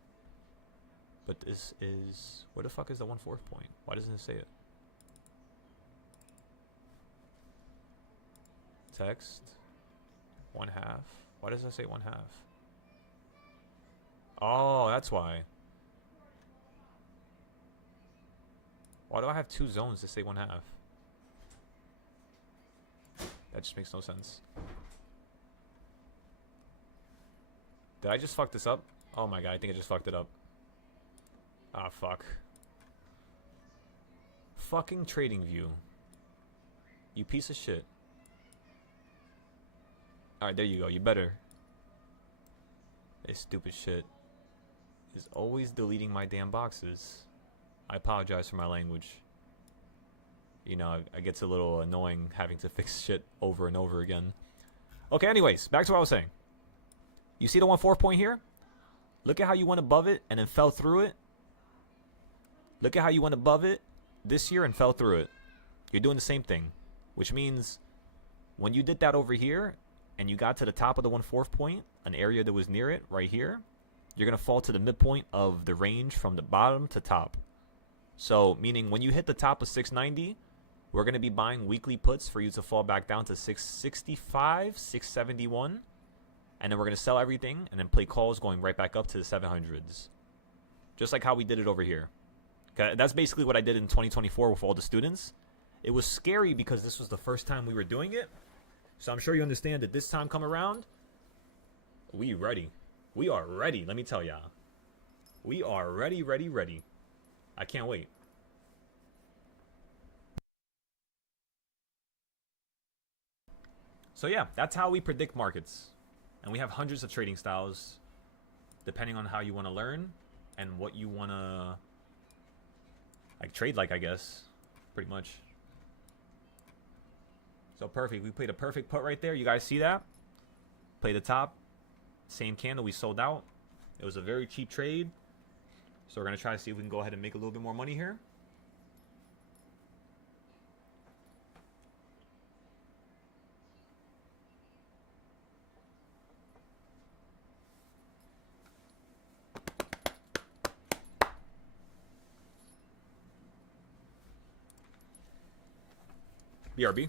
but this is, where the fuck is the 1/4 point? Why doesn't it say it? Text 1/2. Why does it say 1/2? Oh, that's why. Why do I have two zones to say 1/2? That just makes no sense. Did I just fuck this up? Oh my god, I think I just fucked it up. Ah, fuck. Fucking trading view. You piece of shit. Alright, there you go. You better. This stupid shit is always deleting my damn boxes. I apologize for my language. You know, it gets a little annoying having to fix shit over and over again. Okay, anyways, back to what I was saying. You see the 1/4 point here? Look at how you went above it and then fell through it. Look at how you went above it this year and fell through it. You're doing the same thing, which means when you did that over here and you got to the top of the 1/4 point, an area that was near it right here, you're going to fall to the midpoint of the range from the bottom to top. So, meaning when you hit the top of 690, we're going to be buying weekly puts for you to fall back down to 665, 671. And then we're going to sell everything and then play calls going right back up to the 700s. Just like how we did it over here. Okay, that's basically what I did in 2024 with all the students. It was scary because this was the first time we were doing it. So I'm sure you understand that this time come around, we ready. We are ready, let me tell y'all. We are ready, ready, ready. I can't wait. So yeah, that's how we predict markets. And we have hundreds of trading styles depending on how you want to learn and what you want to like trade like, I guess. Pretty much. So perfect. We played a perfect put right there. You guys see that? Play the top. Same candle. We sold out. It was a very cheap trade. So we're going to try to see if we can go ahead and make a little bit more money here. BRB.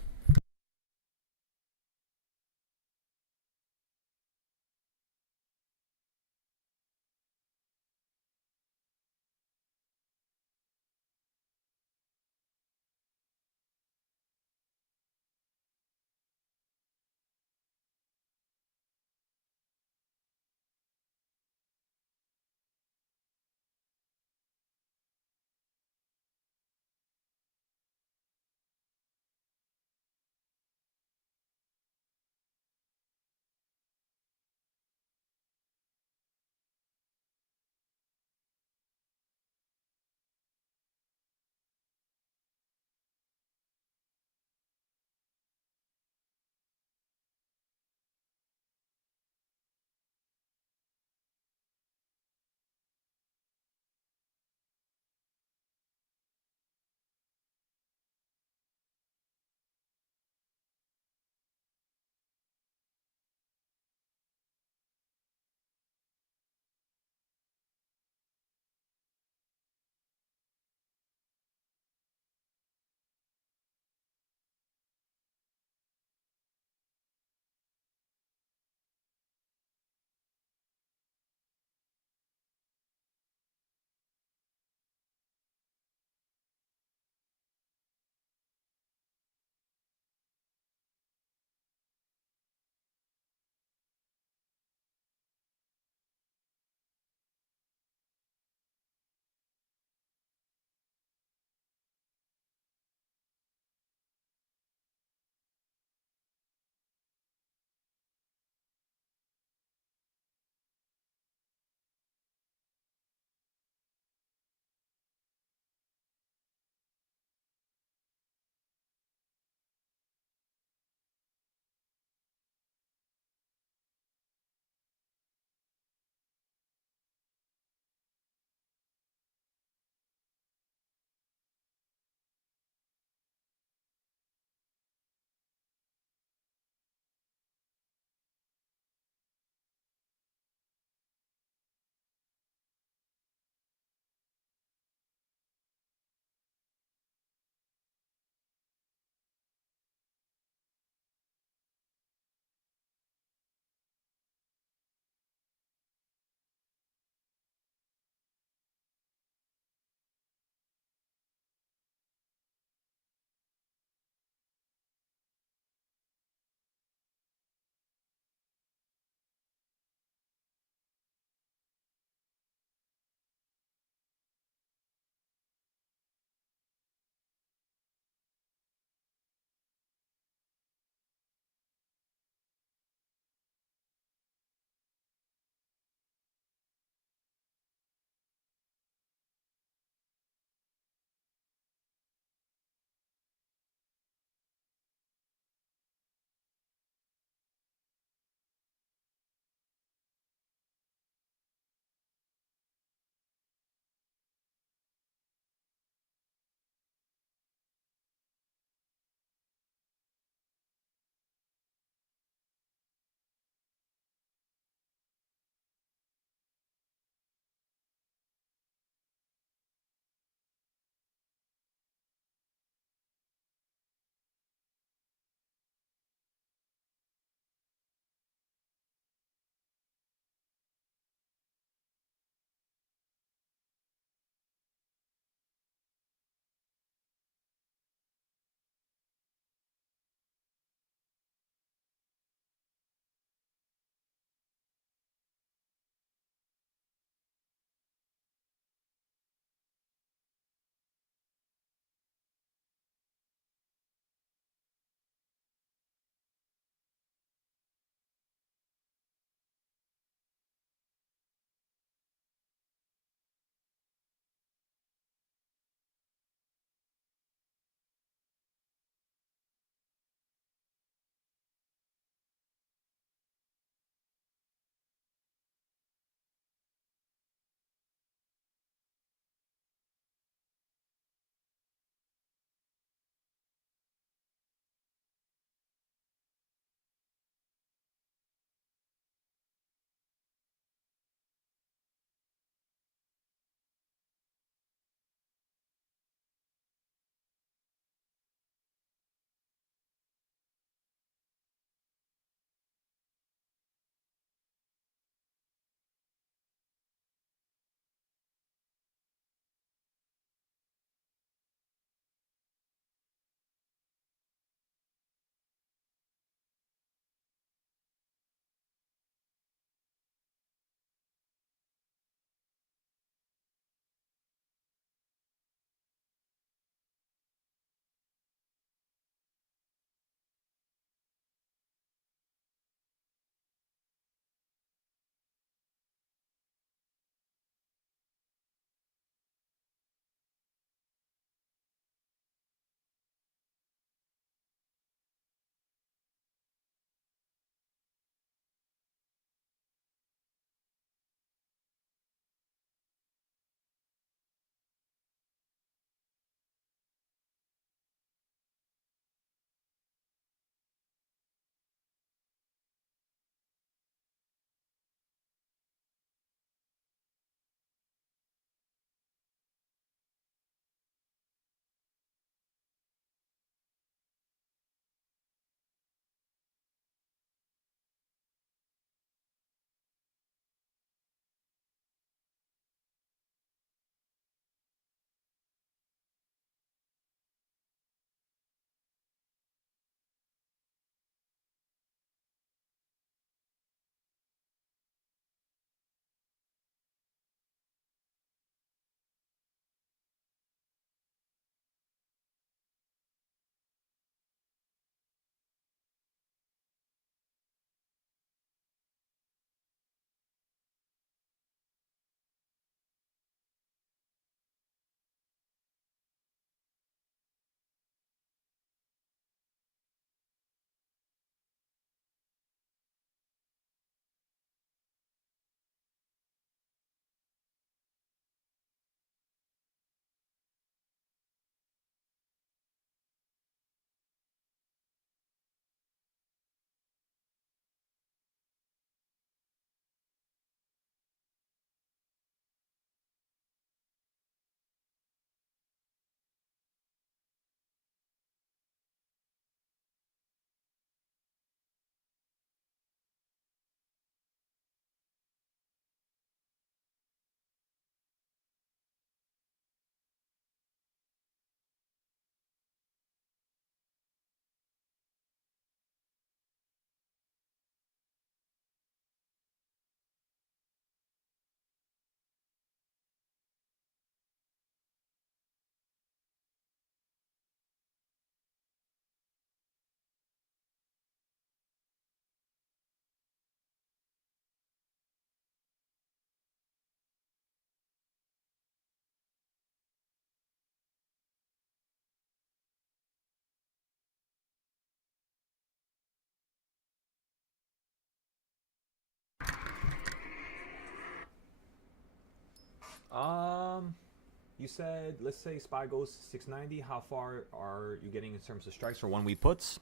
You said, let's say SPY goes 690. How far are you getting in terms of strikes for 1 week puts?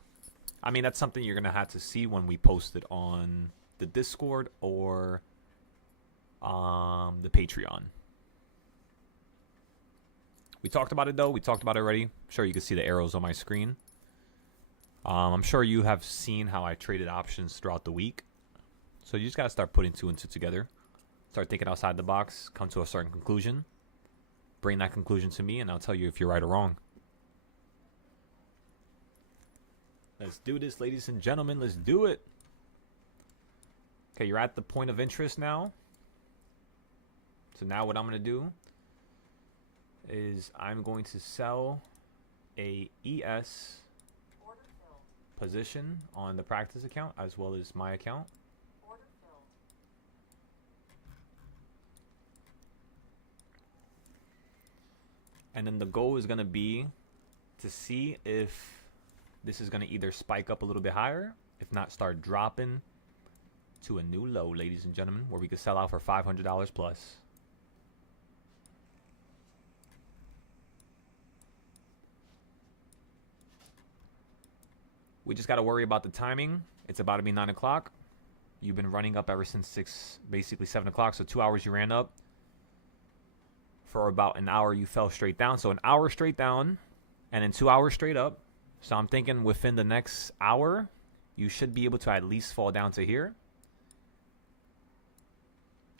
I mean, that's something you're going to have to see when we post it on the Discord or the Patreon. We talked about it, though. We talked about it already. I'm sure you can see the arrows on my screen. I'm sure you have seen how I traded options throughout the week. So you just got to start putting 2 and 2 together. Start thinking outside the box. Come to a certain conclusion. Bring that conclusion to me, and I'll tell you if you're right or wrong. Let's do this, ladies and gentlemen. Let's do it. Okay, you're at the point of interest now. So now what I'm going to do is I'm going to sell a ES position on the practice account as well as my account. And then the goal is going to be to see if this is going to either spike up a little bit higher, if not start dropping to a new low, ladies and gentlemen, where we could sell out for $500 plus. We just got to worry about the timing. It's about to be 9 o'clock. You've been running up ever since basically 7 o'clock. So 2 hours you ran up. For about an hour, you fell straight down. So an hour straight down and then 2 hours straight up. So I'm thinking within the next hour, you should be able to at least fall down to here.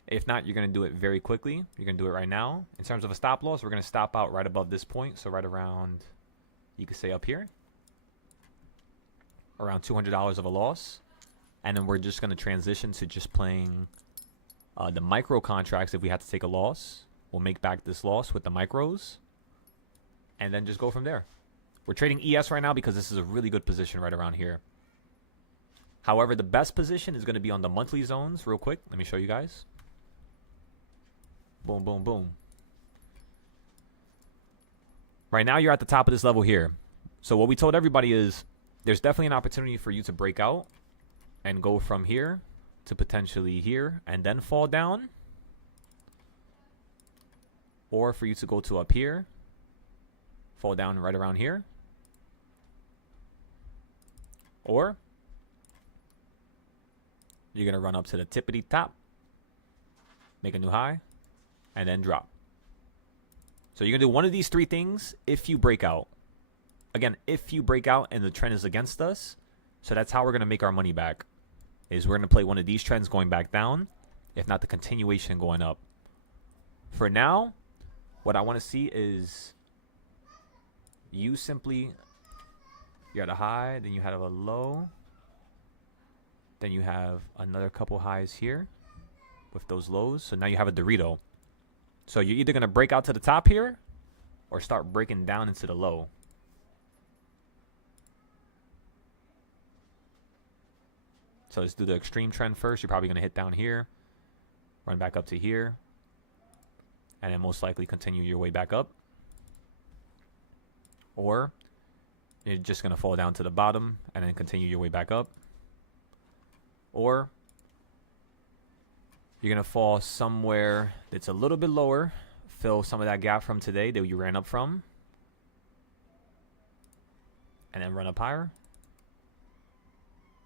If not, you're going to do it very quickly. You're going to do it right now. In terms of a stop loss, we're going to stop out right above this point. So right around, you could say up here. Around $200 of a loss. And then we're just going to transition to just playing the micro contracts if we have to take a loss. We'll make back this loss with the micros. And then just go from there. We're trading ES right now because this is a really good position right around here. However, the best position is going to be on the monthly zones. Real quick, let me show you guys. Boom, boom, boom. Right now, you're at the top of this level here. So what we told everybody is there's definitely an opportunity for you to break out and go from here to potentially here and then fall down. Or for you to go to up here, fall down right around here. Or you're going to run up to the tippity top, make a new high, and then drop. So you're going to do one of these 3 things if you break out. Again, if you break out and the trend is against us. So that's how we're going to make our money back. Is we're going to play one of these trends going back down, if not the continuation going up. For now, what I want to see is you simply, you're at a high, then you have a low, then you have another couple highs here with those lows. So now you have a Dorito. So you're either going to break out to the top here or start breaking down into the low. So let's do the extreme trend first. You're probably going to hit down here, run back up to here, and then most likely continue your way back up. Or you're just going to fall down to the bottom and then continue your way back up. Or you're going to fall somewhere that's a little bit lower, fill some of that gap from today that you ran up from, and then run up higher.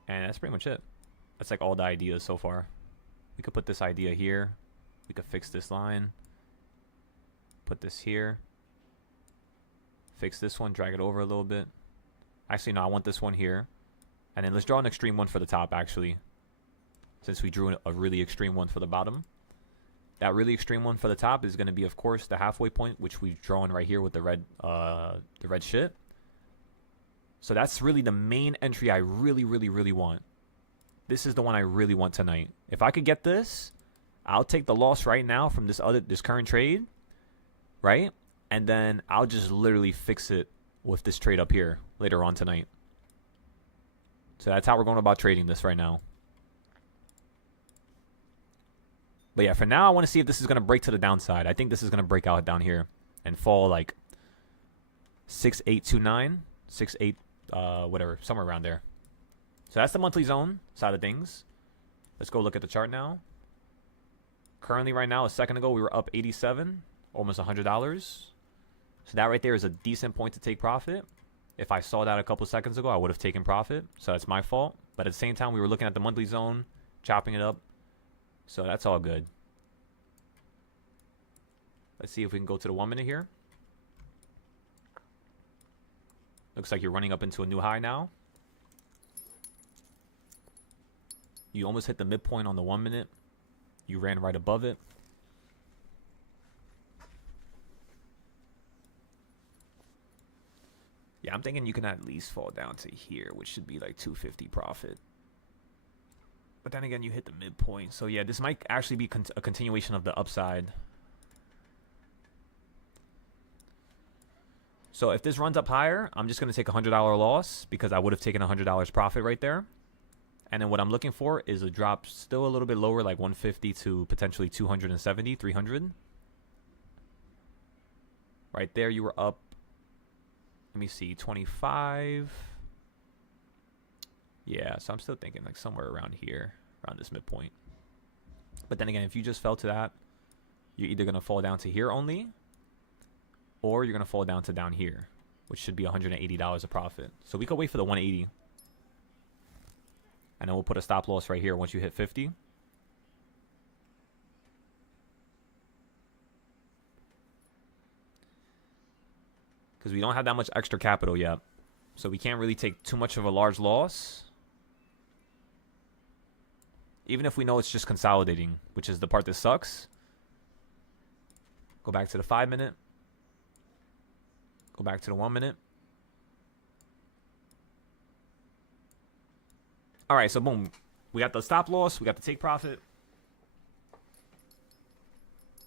And that's pretty much it. That's like all the ideas so far. We could put this idea here. We could fix this line. Put this here. Fix this one, drag it over a little bit. Actually, no, I want this one here. And then let's draw an extreme one for the top, actually. Since we drew a really extreme one for the bottom. That really extreme one for the top is going to be, of course, the halfway point, which we've drawn right here with the red shit. So that's really the main entry I really, really, really want. This is the one I really want tonight. If I could get this, I'll take the loss right now from this current trade, right? And then I'll just literally fix it with this trade up here later on tonight. So that's how we're going about trading this right now. But yeah, for now, I want to see if this is going to break to the downside. I think this is going to break out down here and fall like 6829, 68, whatever, somewhere around there. So that's the monthly zone side of things. Let's go look at the chart now. Currently right now, a second ago, we were up 87 almost $100. So that right there is a decent point to take profit. If I saw that a couple seconds ago, I would have taken profit. So that's my fault. But at the same time, we were looking at the monthly zone, chopping it up. So that's all good. Let's see if we can go to the 1 minute here. Looks like you're running up into a new high now. You almost hit the midpoint on the 1 minute. You ran right above it. Yeah, I'm thinking you can at least fall down to here, which should be like 250 profit. But then again, you hit the midpoint. So yeah, this might actually be a continuation of the upside. So if this runs up higher, I'm just going to take a $100 loss because I would have taken $100 profit right there. And then what I'm looking for is a drop still a little bit lower, like 150 to potentially 270, 300. Right there, you were up. Let me see, 25. Yeah, so I'm still thinking like somewhere around here, around this midpoint. But then again, if you just fell to that, you're either going to fall down to here only, or you're going to fall down to down here, which should be $180 of profit. So we could wait for the 180. And then we'll put a stop loss right here once you hit 50. Because we don't have that much extra capital yet. So we can't really take too much of a large loss. Even if we know it's just consolidating, which is the part that sucks. Go back to the 5 minute. Go back to the 1 minute. All right, so boom. We got the stop loss. We got the take profit.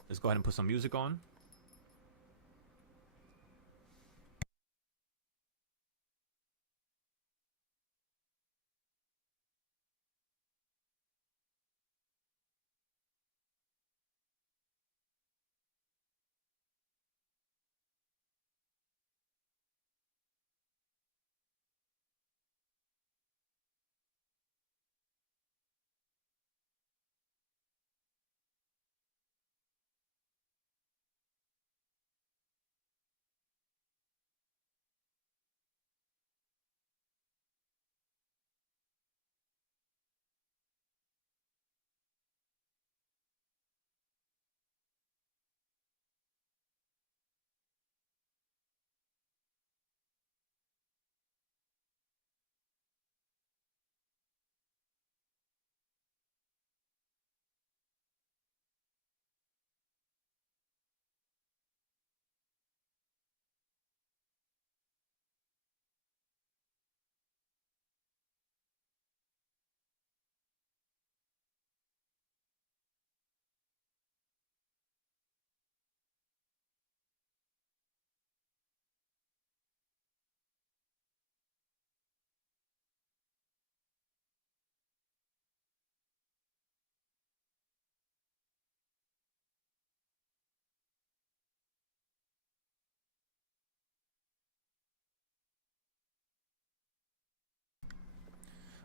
Let's go ahead and put some music on.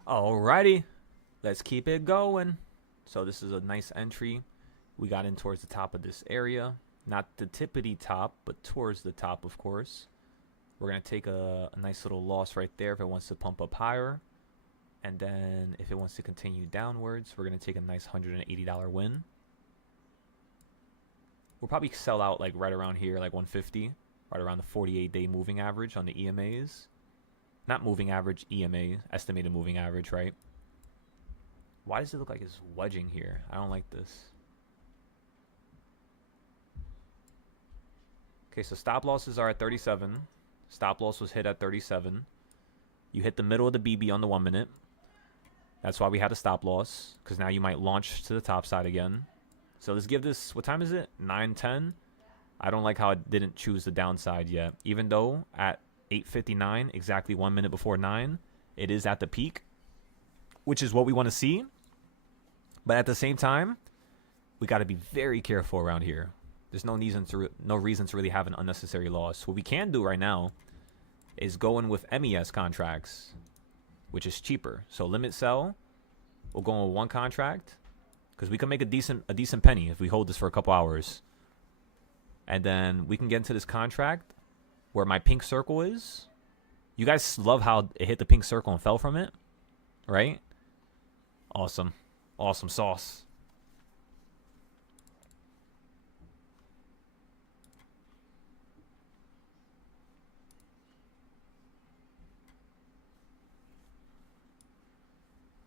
Alrighty. Let's keep it going. So this is a nice entry. We got in towards the top of this area. Not the tippity top, but towards the top, of course. We're going to take a nice little loss right there if it wants to pump up higher. And then if it wants to continue downwards, we're going to take a nice $180 win. We'll probably sell out like right around here, like 150. Right around the 48-day moving average on the EMAs. Not moving average, EMA. Estimated moving average, right? Why does it look like it's wedging here? I don't like this. Okay, so stop losses are at 37. Stop loss was hit at 37. You hit the middle of the BB on the 1 minute. That's why we had a stop loss, because now you might launch to the top side again. So let's give this, what time is it? 9:10. I don't like how it didn't choose the downside yet. Even though at 8:59, exactly 1 minute before 9, it is at the peak, which is what we want to see. But at the same time, we got to be very careful around here. There's no reason to really have an unnecessary loss. What we can do right now is go in with MES contracts, which is cheaper. So limit sell, we'll go on one contract because we can make a decent penny if we hold this for a couple hours. And then we can get into this contract where my pink circle is. You guys love how it hit the pink circle and fell from it, right? Awesome. Awesome sauce.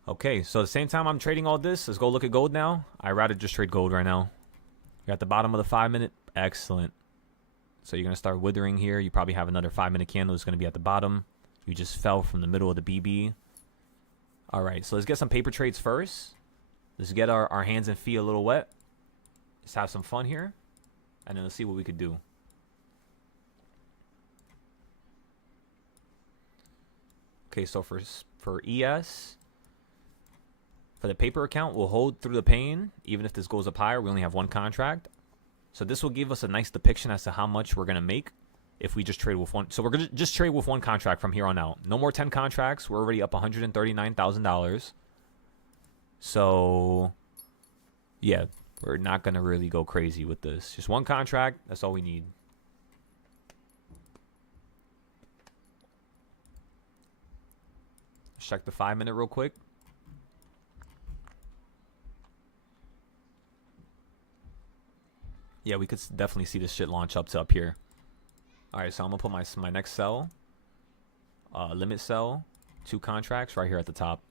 Okay, so at the same time I'm trading all this, let's go look at gold now. I'd rather just trade gold right now. You're at the bottom of the 5 minute. Excellent. So you're going to start withering here. You probably have another 5 minute candle that's going to be at the bottom. You just fell from the middle of the BB. All right, so let's get some paper trades first. Let's get our hands and feet a little wet. Let's have some fun here. And then let's see what we could do. Okay, so for ES, for the paper account, we'll hold through the pain. Even if this goes up higher, we only have one contract. So this will give us a nice depiction as to how much we're going to make if we just trade with one. So we're going to just trade with one contract from here on out. No more 10 contracts. We're already up $139,000. So, yeah, we're not going to really go crazy with this. Just one contract. That's all we need. Let's check the 5 minute real quick. Yeah, we could definitely see this shit launch up to up here. All right, so I'm going to put my next sell. Limit sell. 2 contracts right here at the top.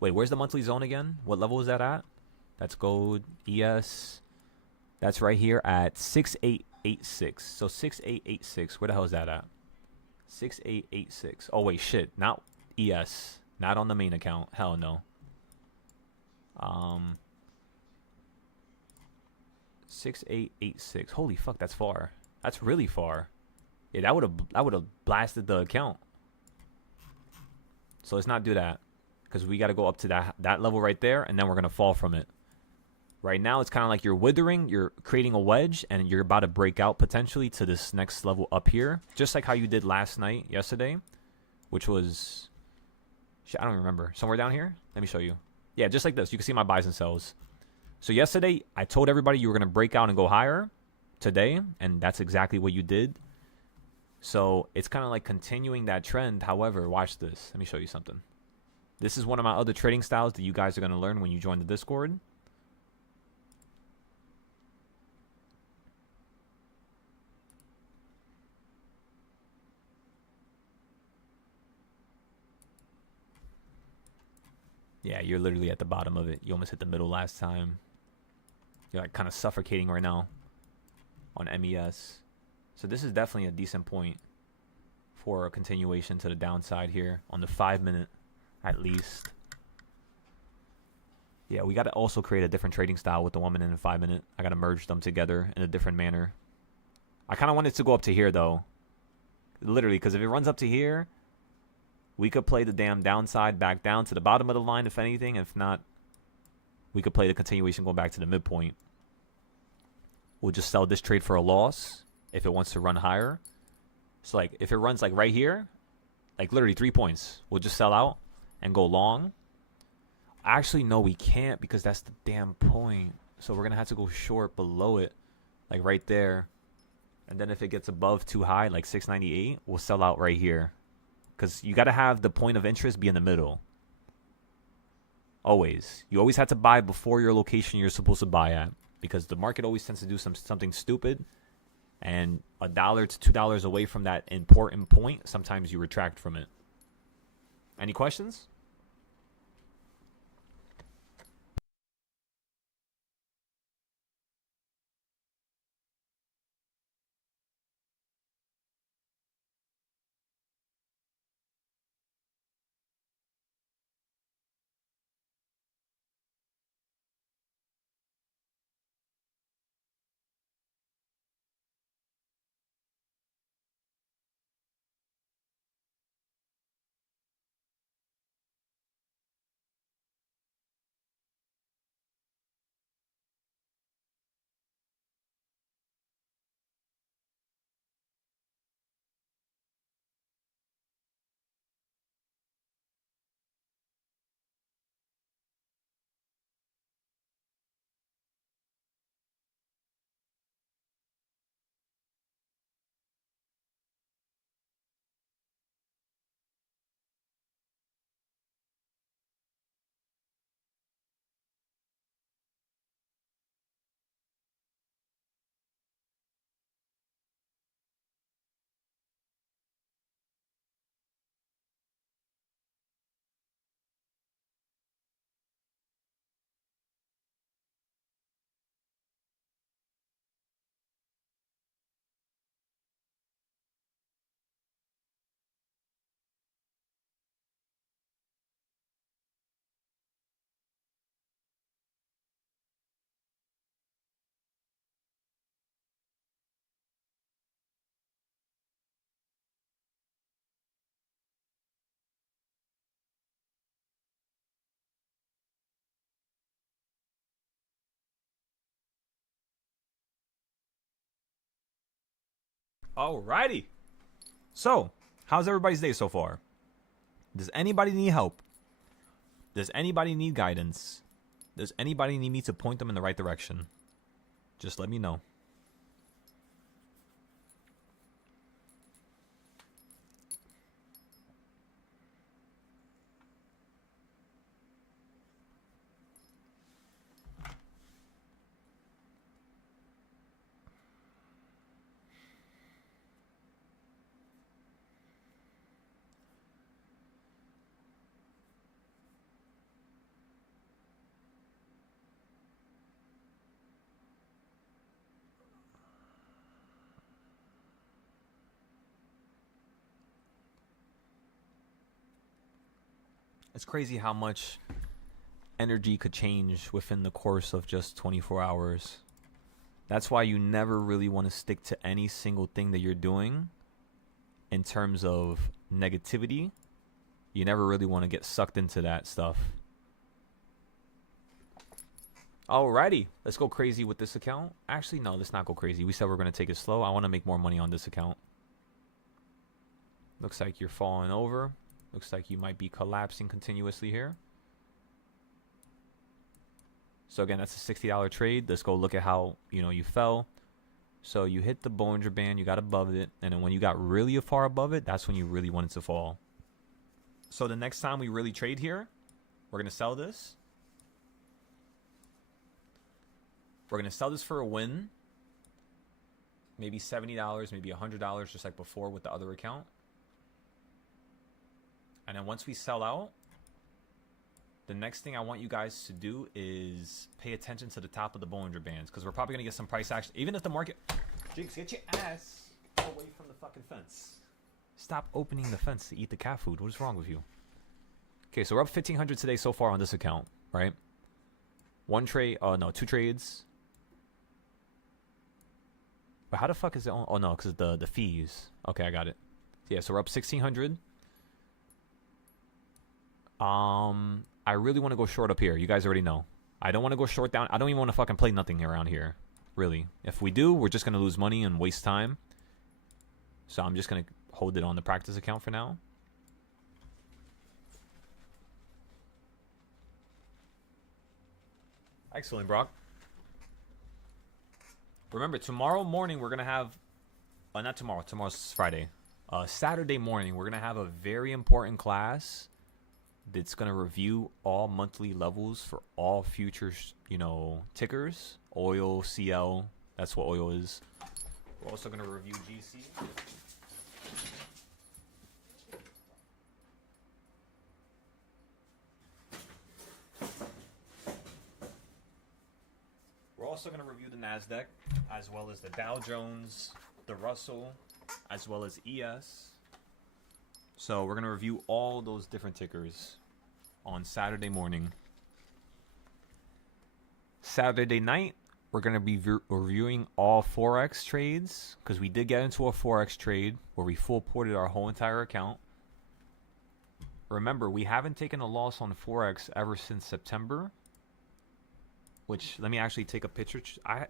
Wait, where's the monthly zone again? What level is that at? That's gold. ES. That's right here at 6886. So 6886. Where the hell is that at? 6886. Oh, wait, shit. Not ES. Not on the main account. Hell no. 6886. Holy fuck, that's far. That's really far. Yeah, that would have blasted the account. So let's not do that, because we got to go up to that level right there, and then we're gonna fall from it. Right now, it's kind of like you're withering, you're creating a wedge, and you're about to break out potentially to this next level up here, just like how you did yesterday, which was, I don't remember, somewhere down here. Let me show you. Yeah, just like this. You can see my buys and sells. So yesterday, I told everybody you were going to break out and go higher today, and that's exactly what you did. So it's kind of like continuing that trend. However, watch this. Let me show you something. This is one of my other trading styles that you guys are going to learn when you join the Discord. Yeah, you're literally at the bottom of it. You almost hit the middle last time. You're like kind of suffocating right now on MES. So this is definitely a decent point for a continuation to the downside here on the 5 minute at least. Yeah, we got to also create a different trading style with the 1 minute and 5 minute. I got to merge them together in a different manner. I kind of want it to go up to here though. Literally, because if it runs up to here, we could play the damn downside back down to the bottom of the line if anything. If not, we could play the continuation going back to the midpoint. We'll just sell this trade for a loss if it wants to run higher. So like if it runs like right here, like literally 3 points, we'll just sell out and go long. Actually, no, we can't, because that's the damn point. So we're going to have to go short below it, like right there. And then if it gets above too high, like 698, we'll sell out right here. Because you got to have the point of interest be in the middle. Always. You always have to buy before your location you're supposed to buy at. Because the market always tends to do something stupid. And $1 to $2 away from that important point, sometimes you retract from it. Any questions? Alrighty. So, how's everybody's day so far? Does anybody need help? Does anybody need guidance? Does anybody need me to point them in the right direction? Just let me know. It's crazy how much energy could change within the course of just 24 hours. That's why you never really want to stick to any single thing that you're doing in terms of negativity. You never really want to get sucked into that stuff. Alrighty, let's go crazy with this account. Actually, no, let's not go crazy. We said we're going to take it slow. I want to make more money on this account. Looks like you're falling over. Looks like you might be collapsing continuously here. So again, that's a $60 trade. Let's go look at how, you fell. So you hit the Bollinger Band, you got above it, and then when you got really far above it, that's when you really wanted to fall. So the next time we really trade here, we're going to sell this. We're going to sell this for a win. Maybe $70, maybe $100, just like before with the other account. And then once we sell out, the next thing I want you guys to do is pay attention to the top of the Bollinger Bands, because we're probably going to get some price action. Even if the market... Jinx, get your ass away from the fucking fence. Stop opening the fence to eat the cat food. What is wrong with you? Okay, so we're up 1,500 today so far on this account, right? One trade... Oh, no, two trades. But how the fuck is it on? Oh, no, because the fees. Okay, I got it. Yeah, so we're up 1,600. I really want to go short up here. You guys already know. I don't want to go short down. I don't even want to fucking play nothing around here. Really. If we do, we're just going to lose money and waste time. So I'm just going to hold it on the practice account for now. Excellent, Brock. Remember, tomorrow morning we're going to have... not tomorrow. Tomorrow's Friday. Saturday morning, we're going to have a very important class that's going to review all monthly levels for all futures, tickers. Oil, CL. That's what oil is. We're also going to review GC. We're also going to review the NASDAQ, as well as the Dow Jones, the Russell, as well as ES. So we're going to review all those different tickers on Saturday morning. Saturday night, we're going to be reviewing all Forex trades, because we did get into a Forex trade where we full ported our whole entire account. Remember, we haven't taken a loss on Forex ever since September. Which, let me actually take a picture.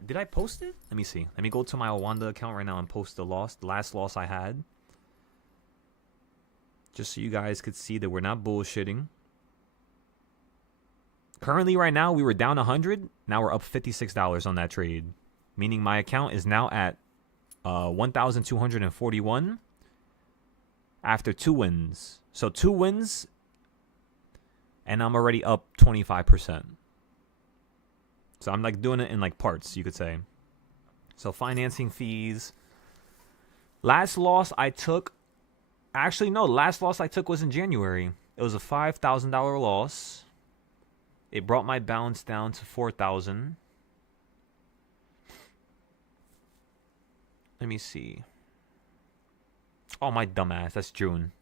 Did I post it? Let me see. Let me go to my Owanda account right now and post the last loss I had. Just so you guys could see that we're not bullshitting. Currently, right now, we were down 100. Now we're up $56 on that trade. Meaning my account is now at 1,241 after 2 wins. So 2 wins, and I'm already up 25%. So I'm like doing it in like parts, you could say. So financing fees. Last loss I took... Actually, no. The last loss I took was in January. It was a $5,000 loss. It brought my balance down to 4,000. Let me see. Oh, my dumbass. That's June.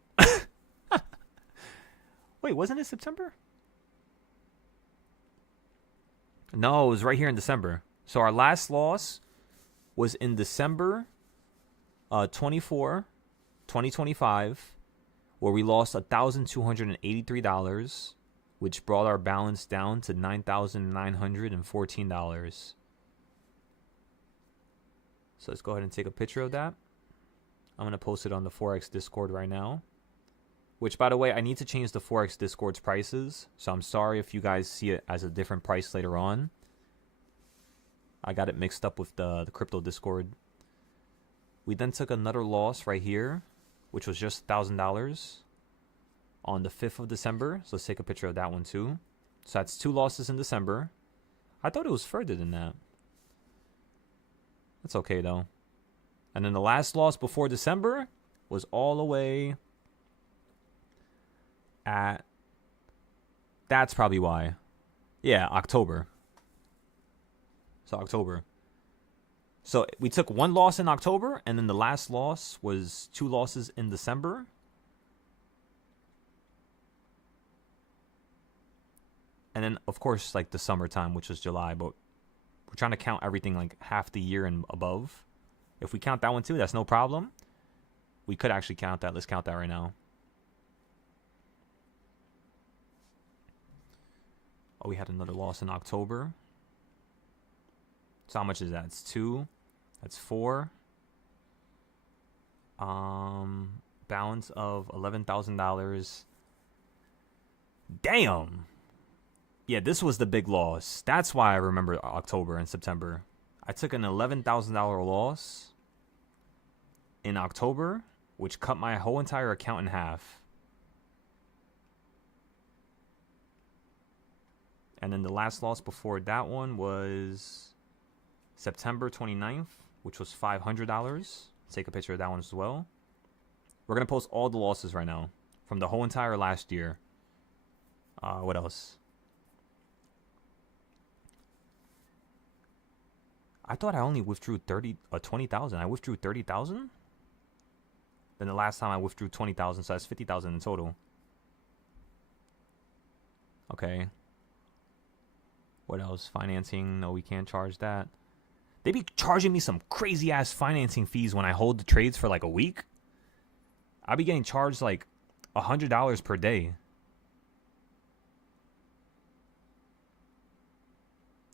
Wait, wasn't it September? No, it was right here in December. So our last loss was in December 2025, where we lost $1,283, which brought our balance down to $9,914. So let's go ahead and take a picture of that. I'm going to post it on the Forex Discord right now. Which, by the way, I need to change the Forex Discord's prices. So I'm sorry if you guys see it as a different price later on. I got it mixed up with the crypto Discord. We then took another loss right here, which was just $1,000 on the 5th of December. So let's take a picture of that one too. So that's 2 losses in December. I thought it was further than that. That's okay though. And then the last loss before December was all the way at, that's probably why. Yeah, October. So October. So we took 1 loss in October, and then the last loss was 2 losses in December. And then, of course, like the summertime, which was July, but we're trying to count everything like half the year and above. If we count that one too, that's no problem. We could actually count that. Let's count that right now. Oh, we had another loss in October. So how much is that? It's 2. That's 4. Balance of $11,000. Damn. Yeah, this was the big loss. That's why I remember October and September. I took an $11,000 loss in October, which cut my whole entire account in half. And then the last loss before that one was September 29th, which was $500. Take a picture of that one as well. We're going to post all the losses right now from the whole entire last year. What else? I thought I only withdrew 20,000. I withdrew 30,000? Then the last time I withdrew 20,000, so that's 50,000 in total. Okay. What else? Financing. No, we can't charge that. They be charging me some crazy ass financing fees when I hold the trades for like a week. I be getting charged like $100 per day.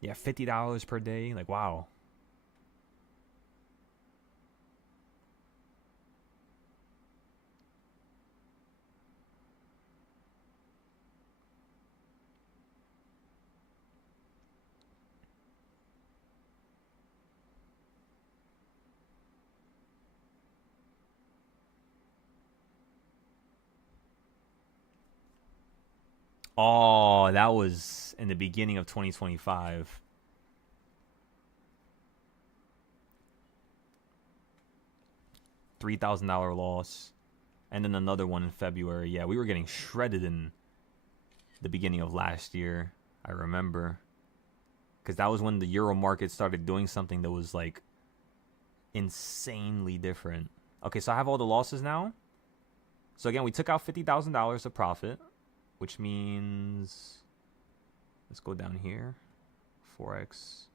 Yeah, $50 per day. Like, wow. Oh, that was in the beginning of 2025. $3,000 loss. And then another one in February. Yeah, we were getting shredded in the beginning of last year. I remember. Because that was when the Euro market started doing something that was like insanely different. Okay, so I have all the losses now. So again, we took out $50,000 of profit. Which means, let's go down here. Forex.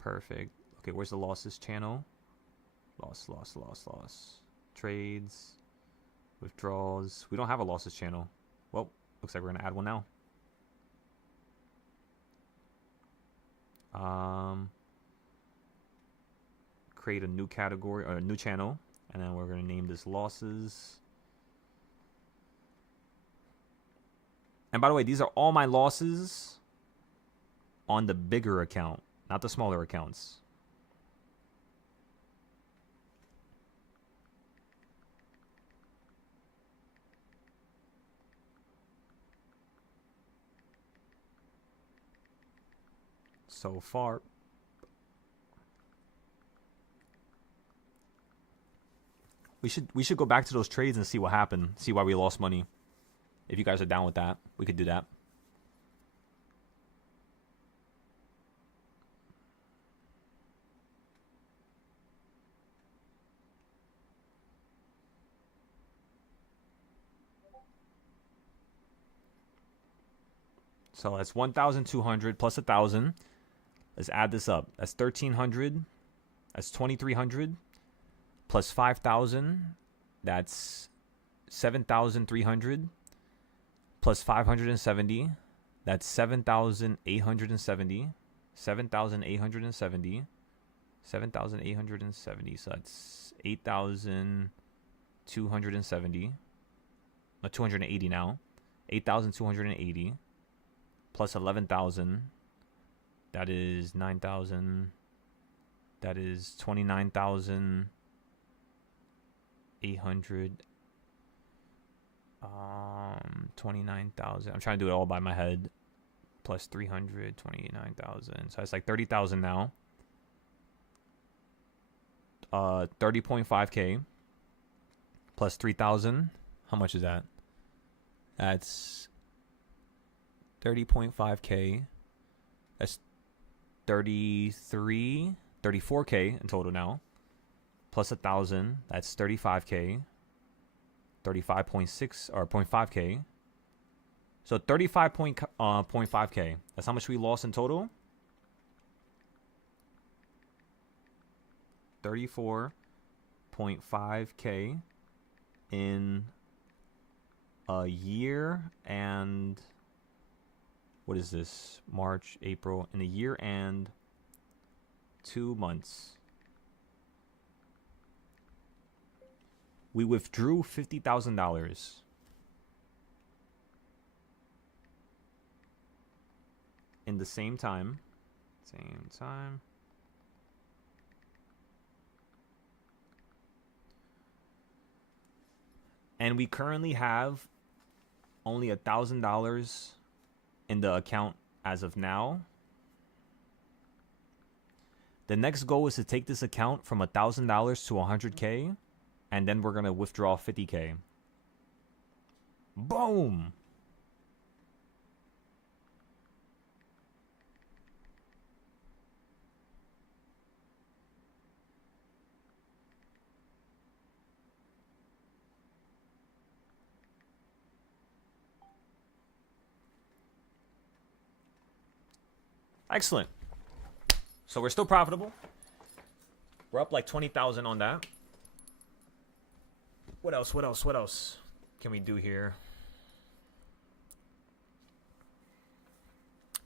Perfect. Okay, where's the losses channel? Loss. Trades. Withdrawals. We don't have a losses channel. Well, looks like we're going to add one now. Create a new category, or a new channel. And then we're going to name this losses. And by the way, these are all my losses on the bigger account, not the smaller accounts. So far. We should go back to those trades and see what happened, see why we lost money. If you guys are down with that, we could do that. So that's 1,200 plus 1,000. Let's add this up. That's 1,300. That's 2,300 plus 5,000. That's 7,300. Plus 570, that's 7,870. 7,870 7,870. So that's 8,270. No, 280 now. 8,280 plus 11,000. That is 9,000. That is 29,800. 29,000. I'm trying to do it all by my head. Plus 300, 29,000. So it's like 30,000 now. 30.5K plus 3,000. How much is that? That's 30.5K. That's 34K in total now. Plus 1,000. That's 35K. 35.6 or 0.5K. So 35.5K. That's how much we lost in total. 34.5K in a year and what is this? March, April. In a year and 2 months. We withdrew $50,000. In the same time. And we currently have only $1,000 in the account as of now. The next goal is to take this account from $1,000 to 100K, and then we're gonna withdraw 50K. Boom! Excellent. So we're still profitable. We're up like 20,000 on that. What else can we do here?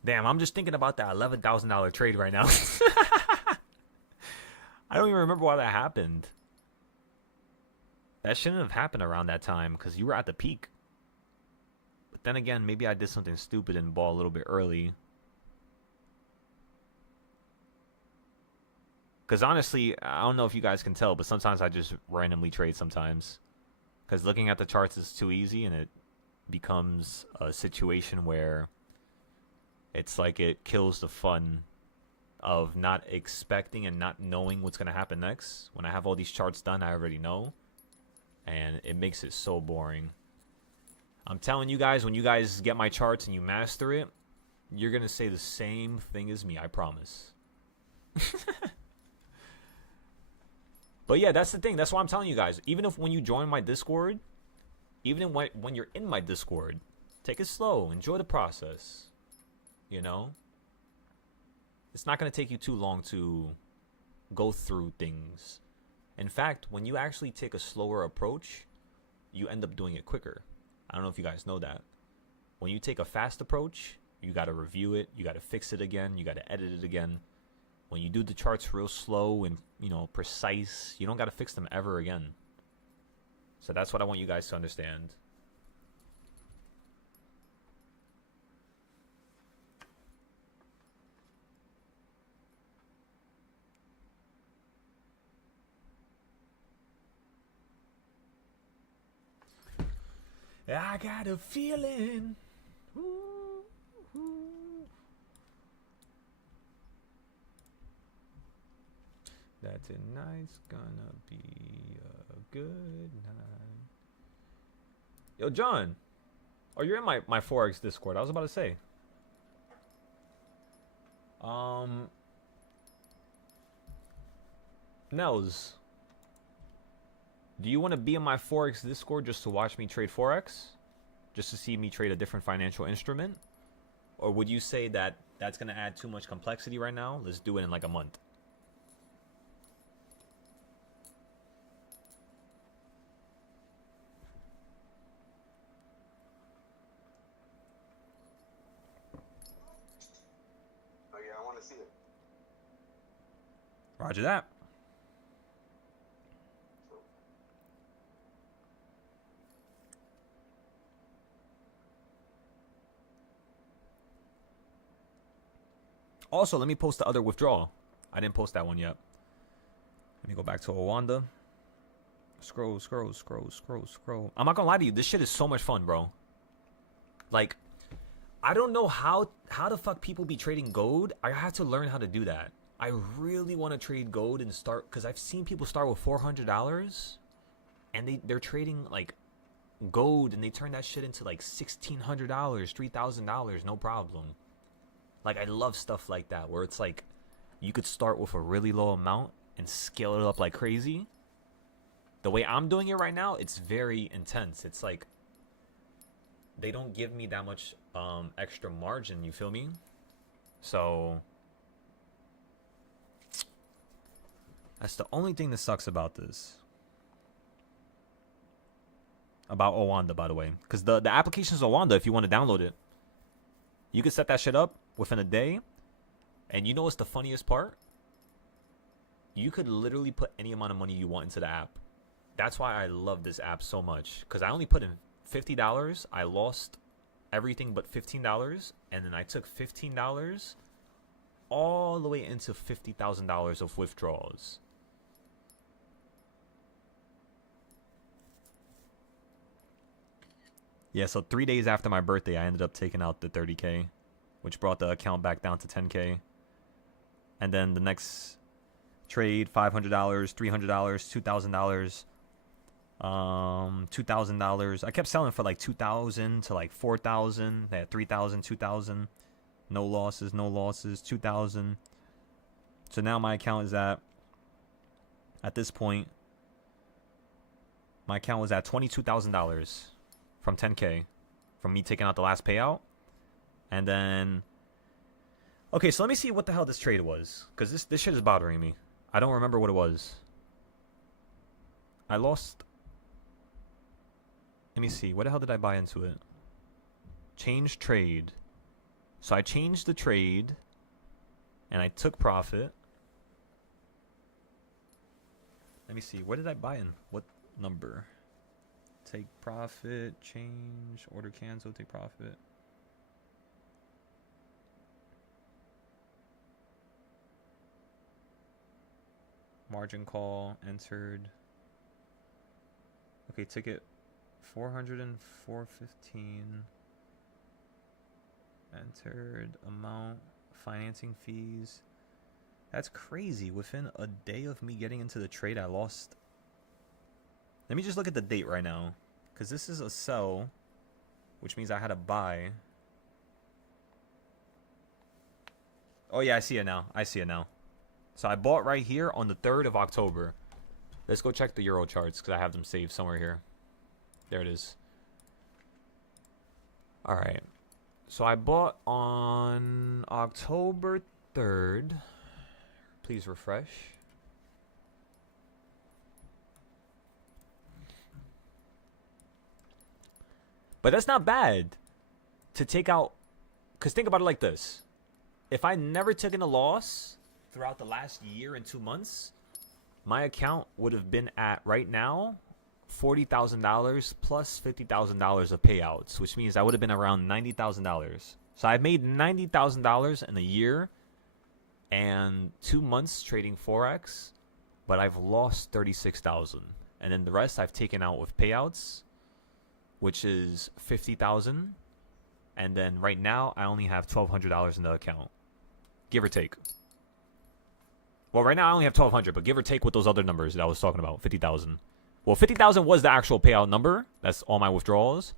Damn, I'm just thinking about that $11,000 trade right now. I don't even remember why that happened. That shouldn't have happened around that time because you were at the peak. But then again, maybe I did something stupid and bought a little bit early. Because honestly, I don't know if you guys can tell, but sometimes I just randomly trade sometimes. Because looking at the charts is too easy, and it becomes a situation where it's like it kills the fun of not expecting and not knowing what's going to happen next. When I have all these charts done, I already know. And it makes it so boring. I'm telling you guys, when you guys get my charts and you master it, you're going to say the same thing as me, I promise. But yeah, that's the thing. That's why I'm telling you guys. Even if when you join my Discord, even when you're in my Discord, take it slow. Enjoy the process. You know? It's not going to take you too long to go through things. In fact, when you actually take a slower approach, you end up doing it quicker. I don't know if you guys know that. When you take a fast approach, you got to review it. You got to fix it again. You got to edit it again. When you do the charts real slow and, you know, precise, you don't got to fix them ever again. So that's what I want you guys to understand. I got a feeling. Ooh, ooh. That tonight's gonna be a good night. Yo, John. Oh, you're in my Forex Discord. I was about to say. Nels. Do you want to be in my Forex Discord just to watch me trade Forex? Just to see me trade a different financial instrument? Or would you say that that's going to add too much complexity right now? Let's do it in like a month. Roger that. Also, let me post the other withdrawal. I didn't post that one yet. Let me go back to Owanda. Scroll. I'm not gonna lie to you. This shit is so much fun, bro. Like, I don't know how the fuck people be trading gold. I have to learn how to do that. I really want to trade gold and start, because I've seen people start with $400 and they're trading like gold and they turn that shit into like $1,600, $3,000, no problem. Like, I love stuff like that where it's like you could start with a really low amount and scale it up like crazy. The way I'm doing it right now, it's very intense. It's like they don't give me that much extra margin, you feel me? So that's the only thing that sucks about this. About Owanda, by the way. Because the application is Owanda if you want to download it. You can set that shit up within a day. And you know what's the funniest part? You could literally put any amount of money you want into the app. That's why I love this app so much. Because I only put in $50. I lost everything but $15. And then I took $15 all the way into $50,000 of withdrawals. Yeah, so 3 days after my birthday, I ended up taking out the 30K, which brought the account back down to 10K. And then the next trade, $500, $300, $2,000, $2,000. I kept selling for like $2,000 to like $4,000. They had $3,000, $2,000. No losses, $2,000. So now my account is at this point, my account was at $22,000 from 10K from me taking out the last payout. And then, okay, so let me see what the hell this trade was, because this shit is bothering me. I don't remember what it was. I lost. Let me see. What the hell did I buy into it? Change trade. So I changed the trade and I took profit. Let me see. What did I buy in? What number? Take profit, change, order cancel, take profit. Margin call, entered. Okay, ticket 400 and 415. Entered amount, financing fees. That's crazy. Within a day of me getting into the trade, I lost. Let me just look at the date right now, because this is a sell, which means I had to buy. Oh yeah, I see it now. So I bought right here on the 3rd of October. Let's go check the Euro charts, because I have them saved somewhere here. There it is. All right. So I bought on October 3rd. Please refresh. But that's not bad to take out, because think about it like this. If I never taken a loss throughout the last year and 2 months, my account would have been at, right now, $40,000 plus $50,000 of payouts, which means I would have been around $90,000. So I've made $90,000 in a year and 2 months trading Forex, but I've lost $36,000. And then the rest I've taken out with payouts, which is $50,000, and then right now I only have $1,200 in the account, give or take. Well, right now I only have $1,200, but give or take with those other numbers that I was talking about, $50,000. Well, $50,000 was the actual payout number. That's all my withdrawals,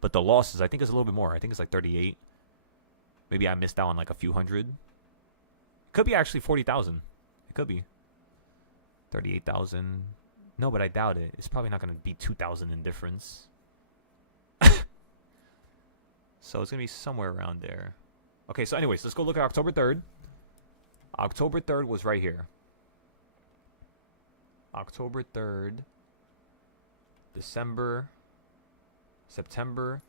but the losses I think is a little bit more. I think it's like 38. Maybe I missed out on like a few hundred. Could be actually 40,000. It could be 38,000. No, but I doubt it. It's probably not going to be 2,000 in difference. So it's going to be somewhere around there. Okay, so anyways, let's go look at October 3rd. October 3rd was right here. October 3rd. December. September.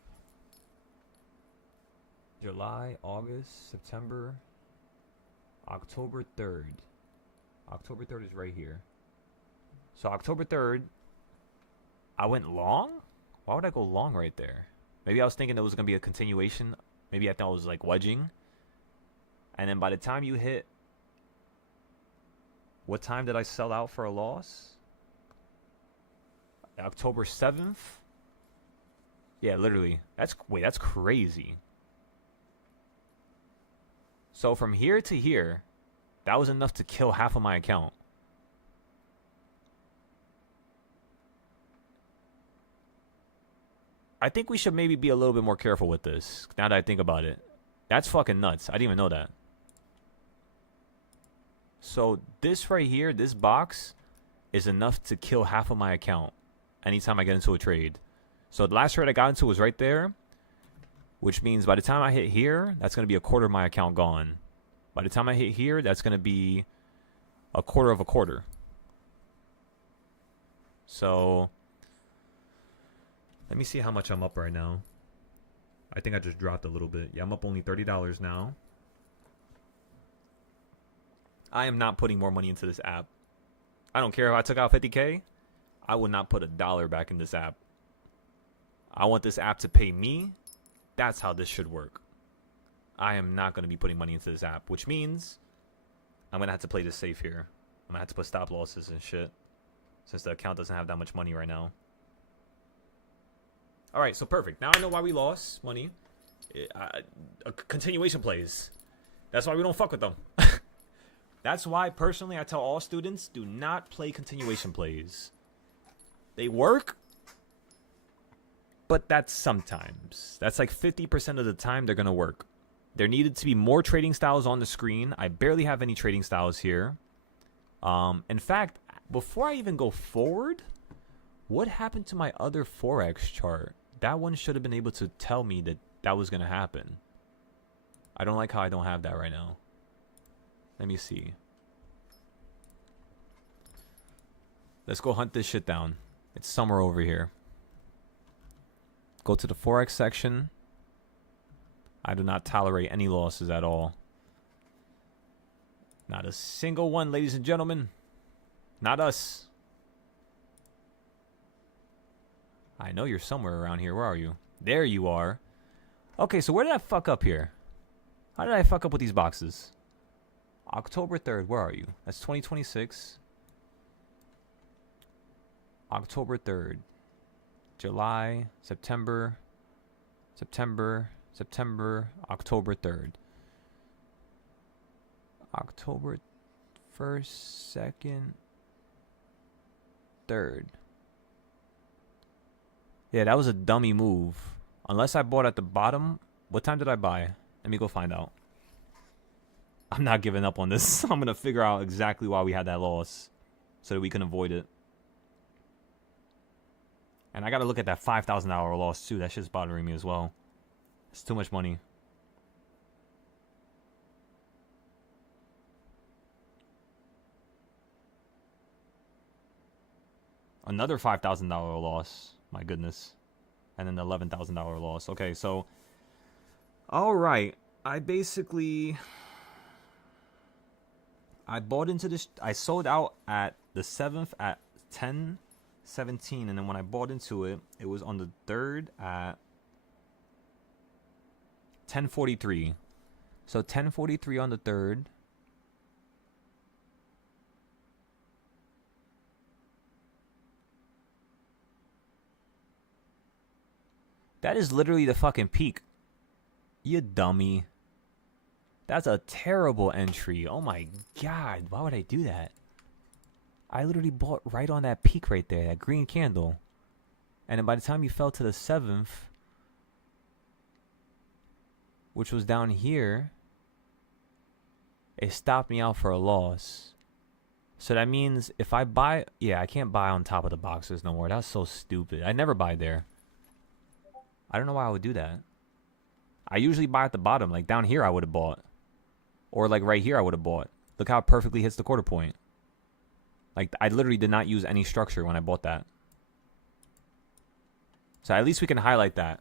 July, August, September. October 3rd. October 3rd is right here. So October 3rd, I went long? Why would I go long right there? Maybe I was thinking it was going to be a continuation. Maybe I thought it was like wedging. And then by the time you hit... What time did I sell out for a loss? October 7th? Yeah, literally. Wait, that's crazy. So from here to here, that was enough to kill half of my account. I think we should maybe be a little bit more careful with this, now that I think about it. That's fucking nuts. I didn't even know that. So this right here, this box, is enough to kill half of my account anytime I get into a trade. So the last trade I got into was right there, which means by the time I hit here, that's going to be a quarter of my account gone. By the time I hit here, that's going to be a quarter of a quarter. So let me see how much I'm up right now. I think I just dropped a little bit. Yeah, I'm up only $30 now. I am not putting more money into this app. I don't care if I took out 50K. I would not put $1 back in this app. I want this app to pay me. That's how this should work. I am not going to be putting money into this app, which means I'm going to have to play this safe here. I'm going to have to put stop losses and shit, since the account doesn't have that much money right now. All right, so perfect. Now I know why we lost money. Continuation plays. That's why we don't fuck with them. That's why, personally, I tell all students, do not play continuation plays. They work, but that's sometimes. That's like 50% of the time they're going to work. There needed to be more trading styles on the screen. I barely have any trading styles here. In fact, before I even go forward, what happened to my other Forex chart? That one should have been able to tell me that that was going to happen. I don't like how I don't have that right now. Let me see. Let's go hunt this shit down. It's somewhere over here. Go to the Forex section. I do not tolerate any losses at all. Not a single one, ladies and gentlemen. Not us. I know you're somewhere around here. Where are you? There you are. Okay, so where did I fuck up here? How did I fuck up with these boxes? October 3rd, where are you? That's 2026. October 3rd. July, September, October 3rd. October 1st, 2nd, 3rd. Yeah, that was a dummy move. Unless I bought at the bottom. What time did I buy? Let me go find out. I'm not giving up on this. I'm going to figure out exactly why we had that loss so that we can avoid it. And I got to look at that $5,000 loss too. That shit's bothering me as well. It's too much money. Another $5,000 loss. My goodness. And then the $11,000 loss. Okay, so... Alright. I bought into this. I sold out at the 7th at 10:17. And then when I bought into it, it was on the 3rd at 10:43. So 10:43 on the 3rd. That is literally the fucking peak. You dummy. That's a terrible entry. Oh my god. Why would I do that? I literally bought right on that peak right there. That green candle. And then by the time you fell to the 7th, which was down here, it stopped me out for a loss. So that means if I buy... Yeah, I can't buy on top of the boxes no more. That's so stupid. I never buy there. I don't know why I would do that. I usually buy at the bottom. Like down here I would have bought. Or like right here I would have bought. Look how it perfectly hits the quarter point. Like I literally did not use any structure when I bought that. So at least we can highlight that.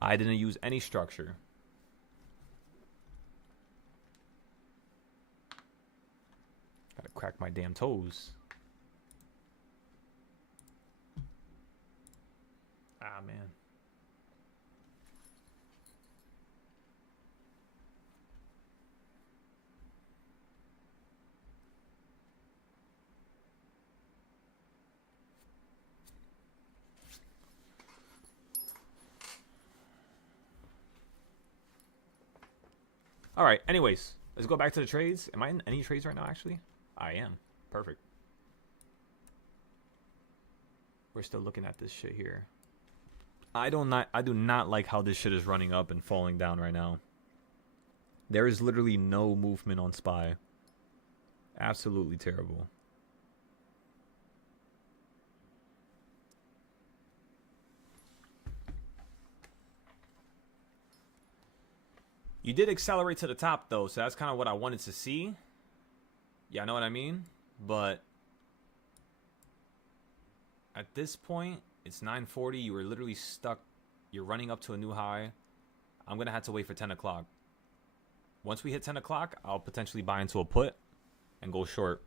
I didn't use any structure. Gotta crack my damn toes. Ah, man. All right. Anyways, let's go back to the trades. Am I in any trades right now? Actually, I am. Perfect. We're still looking at this shit here. I do not like how this shit is running up and falling down right now. There is literally no movement on SPY. Absolutely terrible. You did accelerate to the top though, so that's kind of what I wanted to see. Yeah, I know what I mean? But at this point, it's 9:40. You were literally stuck. You're running up to a new high. I'm going to have to wait for 10 o'clock. Once we hit 10 o'clock, I'll potentially buy into a put and go short.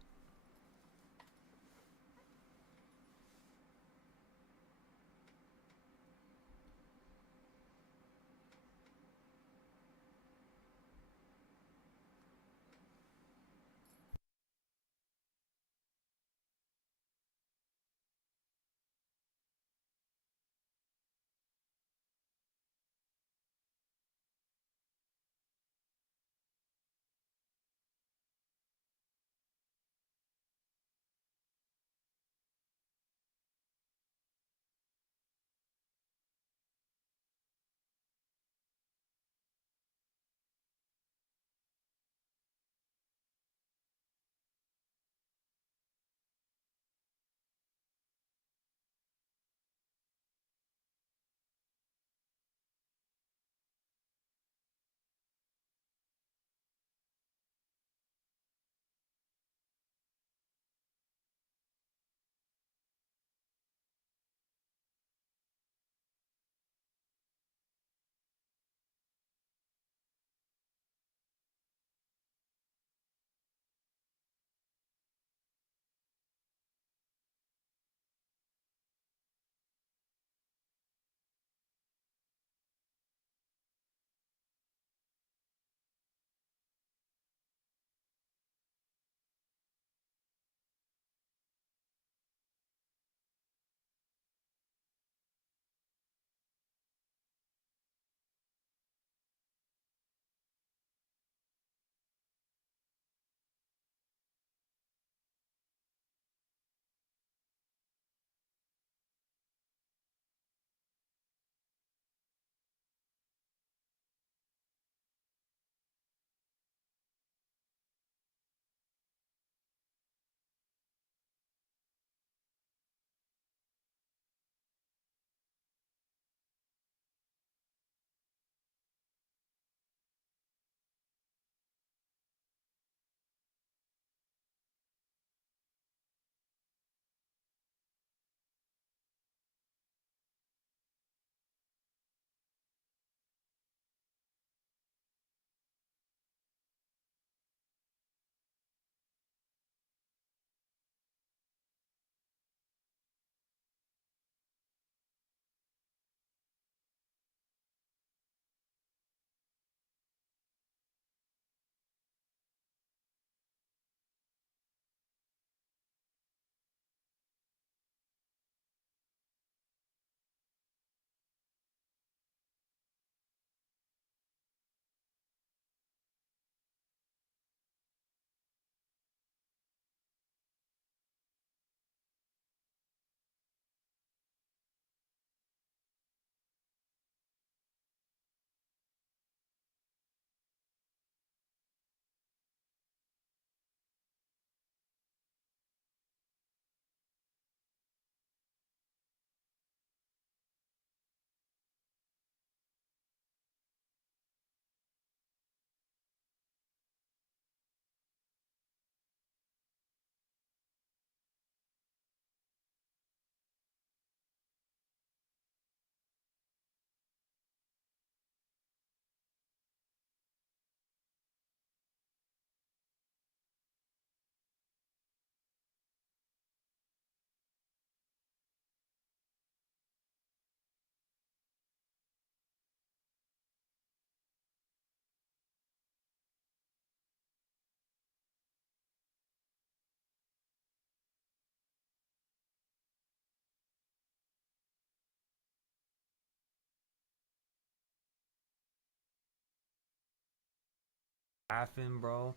Laughing, bro.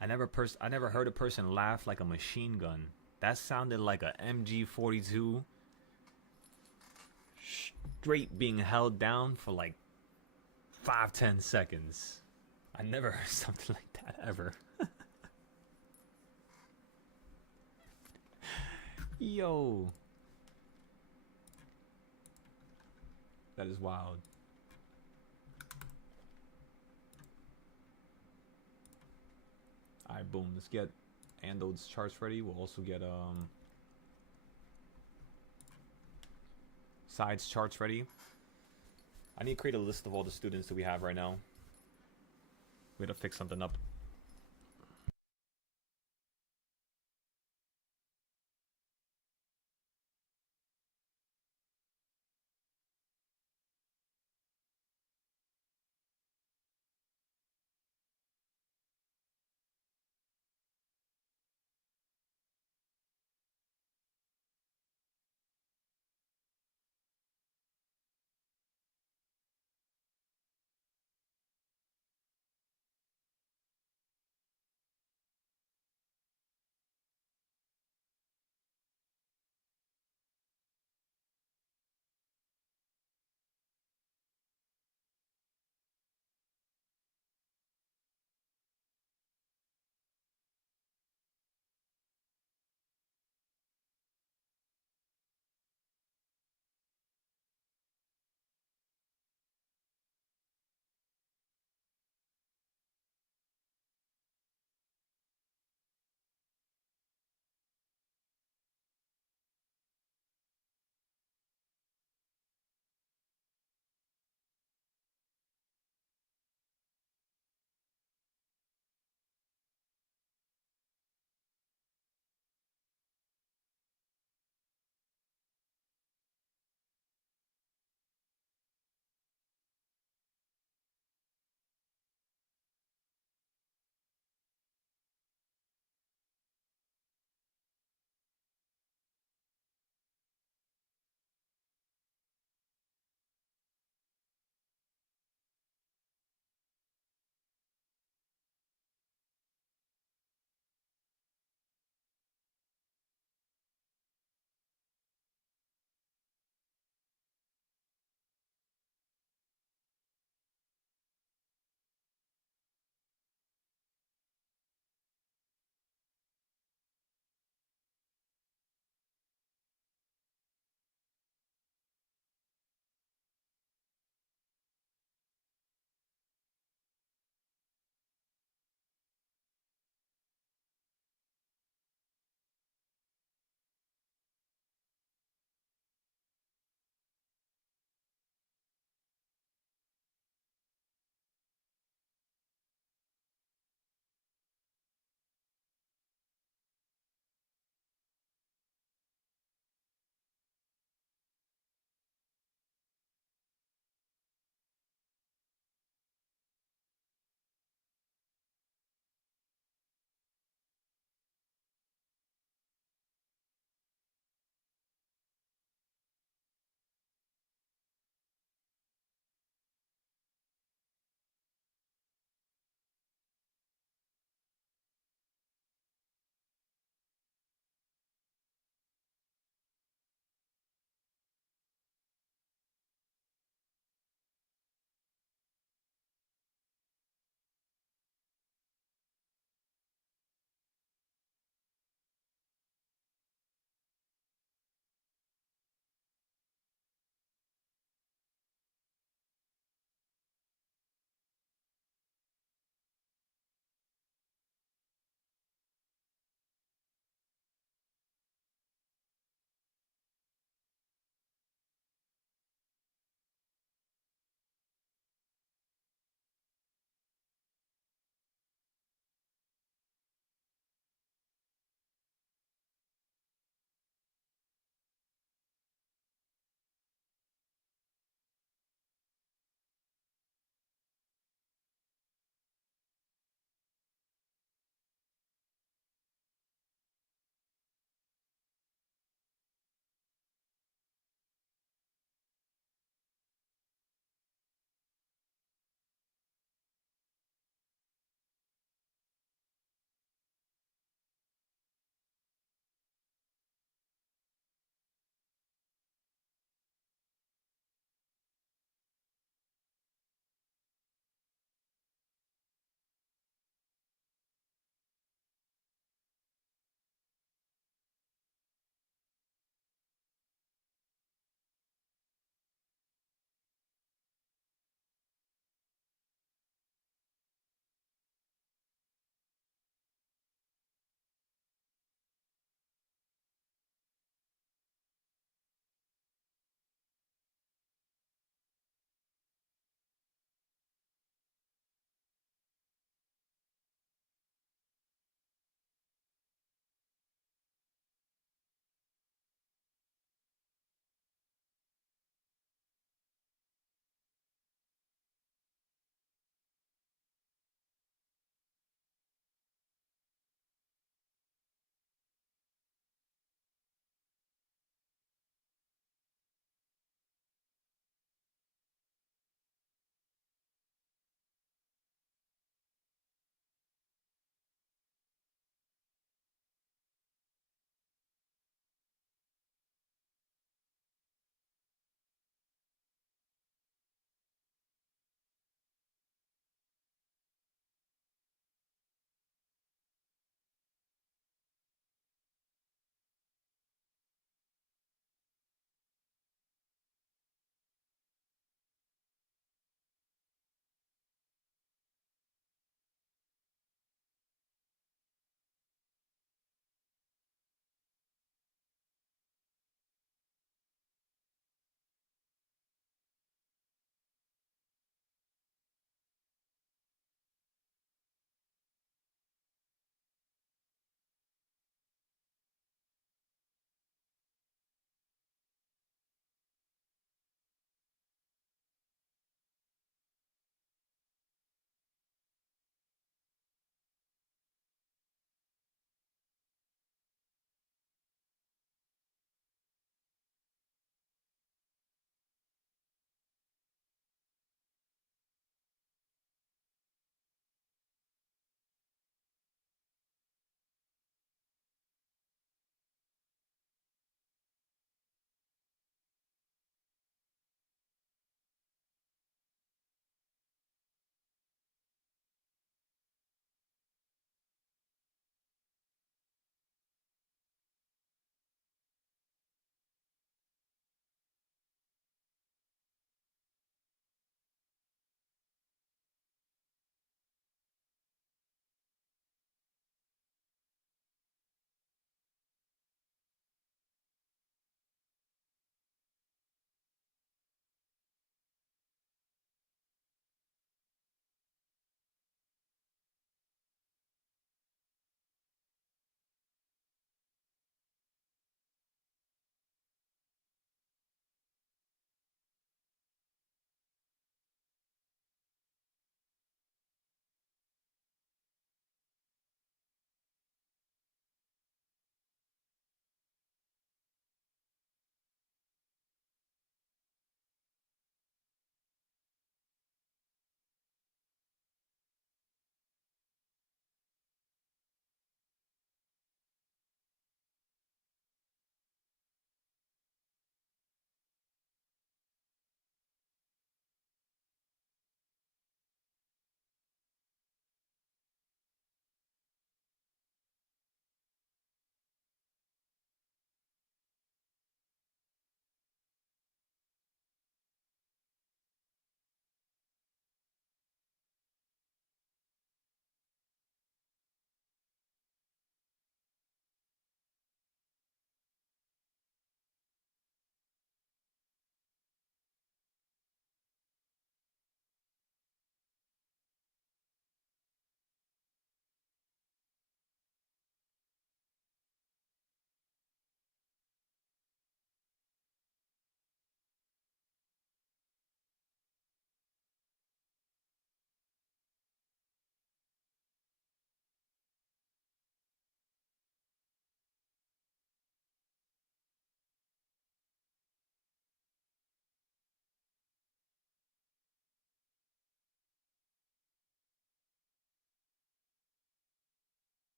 I never heard a person laugh like a machine gun. That sounded like a MG42 straight being held down for like 5-10 seconds. I never heard something like that ever. Yo, that is wild. All right, boom. Let's get Ando's charts ready. We'll also get sides charts ready. I need to create a list of all the students that we have right now. We gotta fix something up.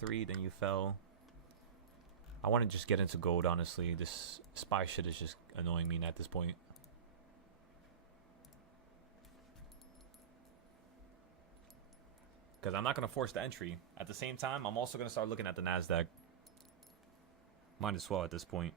3, then you fell. I want to just get into gold, honestly. This SPY shit is just annoying me at this point. Because I'm not going to force the entry. At the same time, I'm also going to start looking at the NASDAQ. Might as well at this point.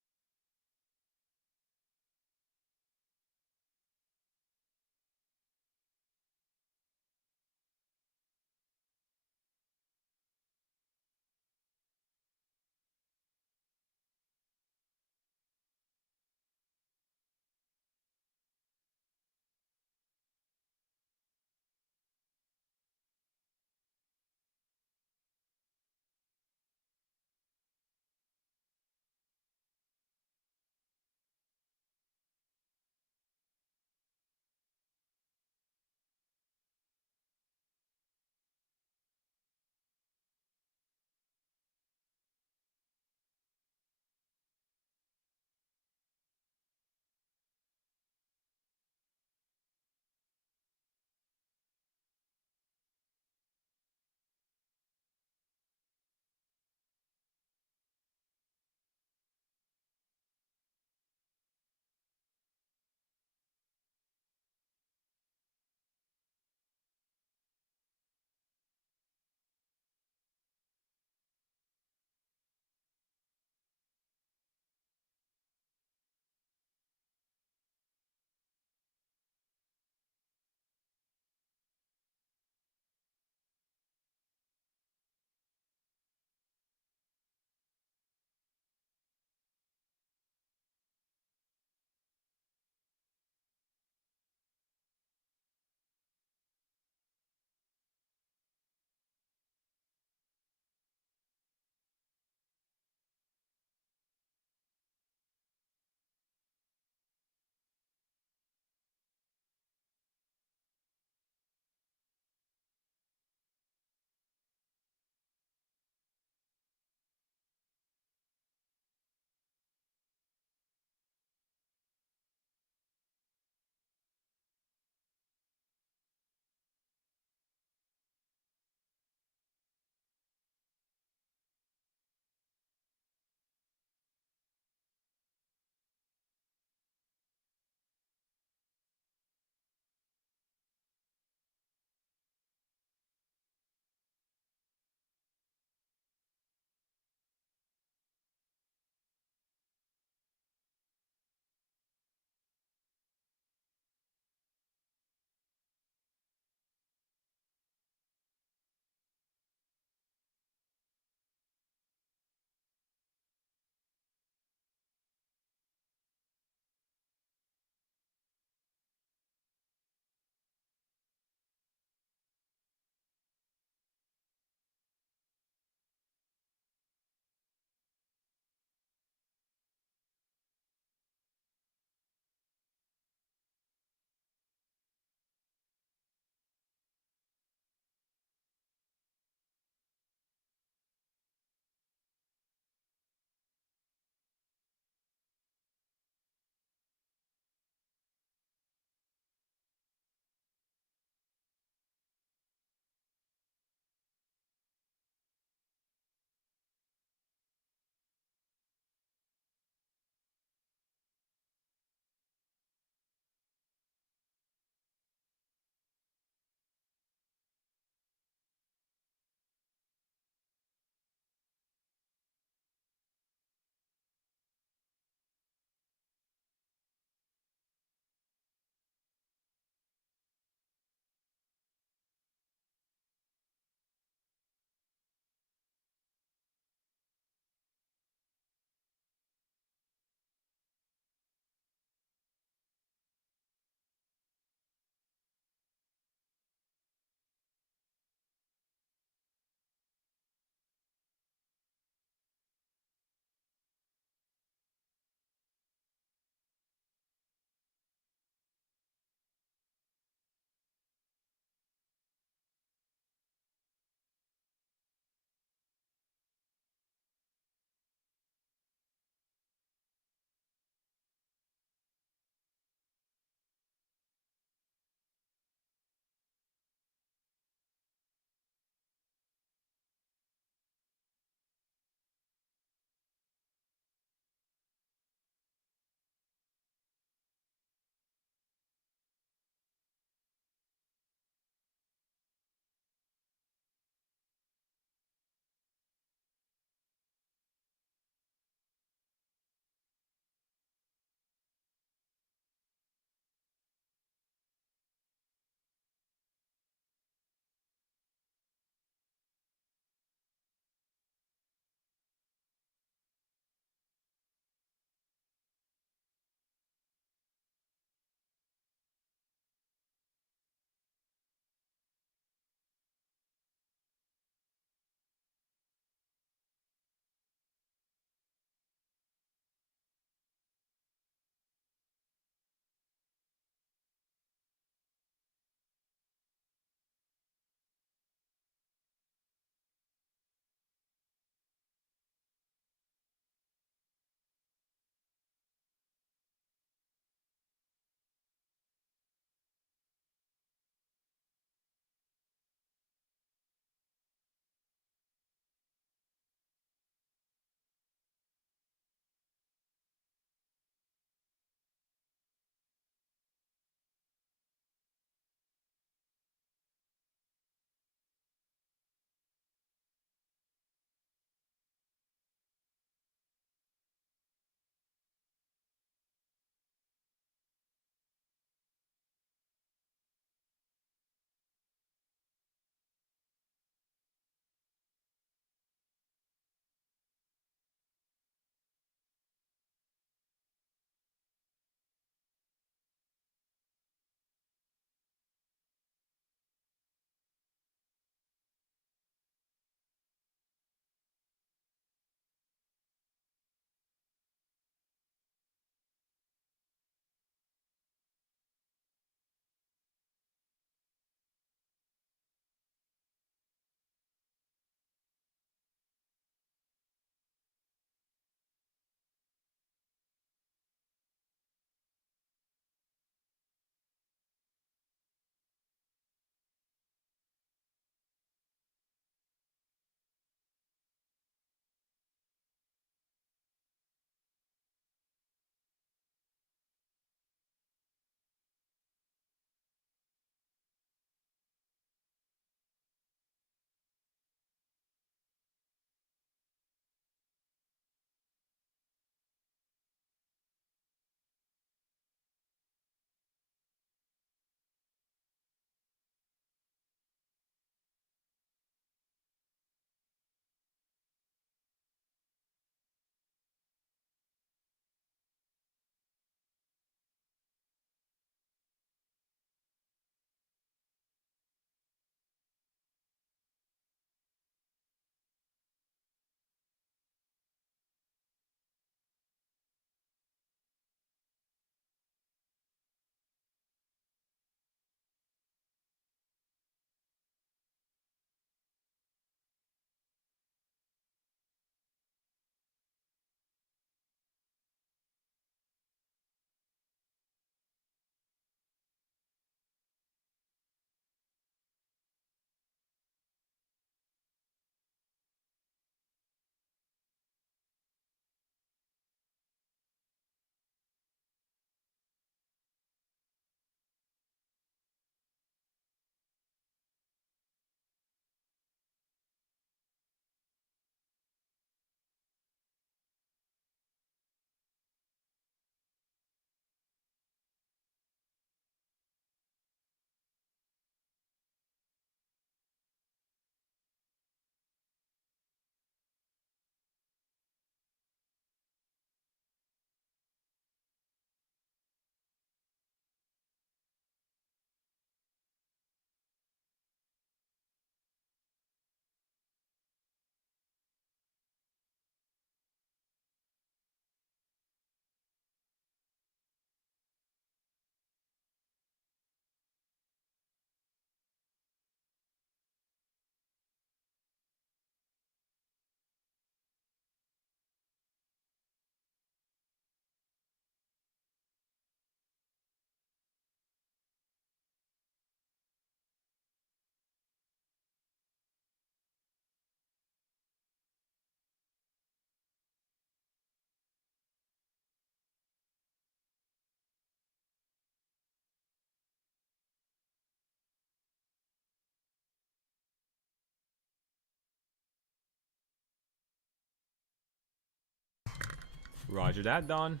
Roger that, Don.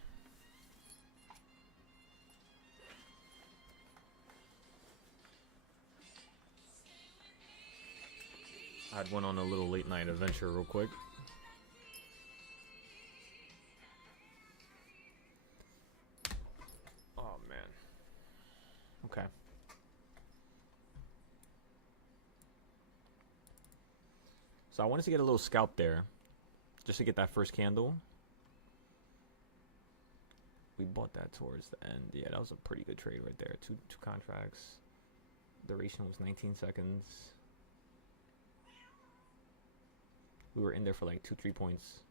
I went on a little late night adventure real quick. Oh man. Okay. So I wanted to get a little scalp there, just to get that first candle. We bought that towards the end. Yeah, that was a pretty good trade right there. Two contracts. Duration was 19 seconds. We were in there for like 2-3 points.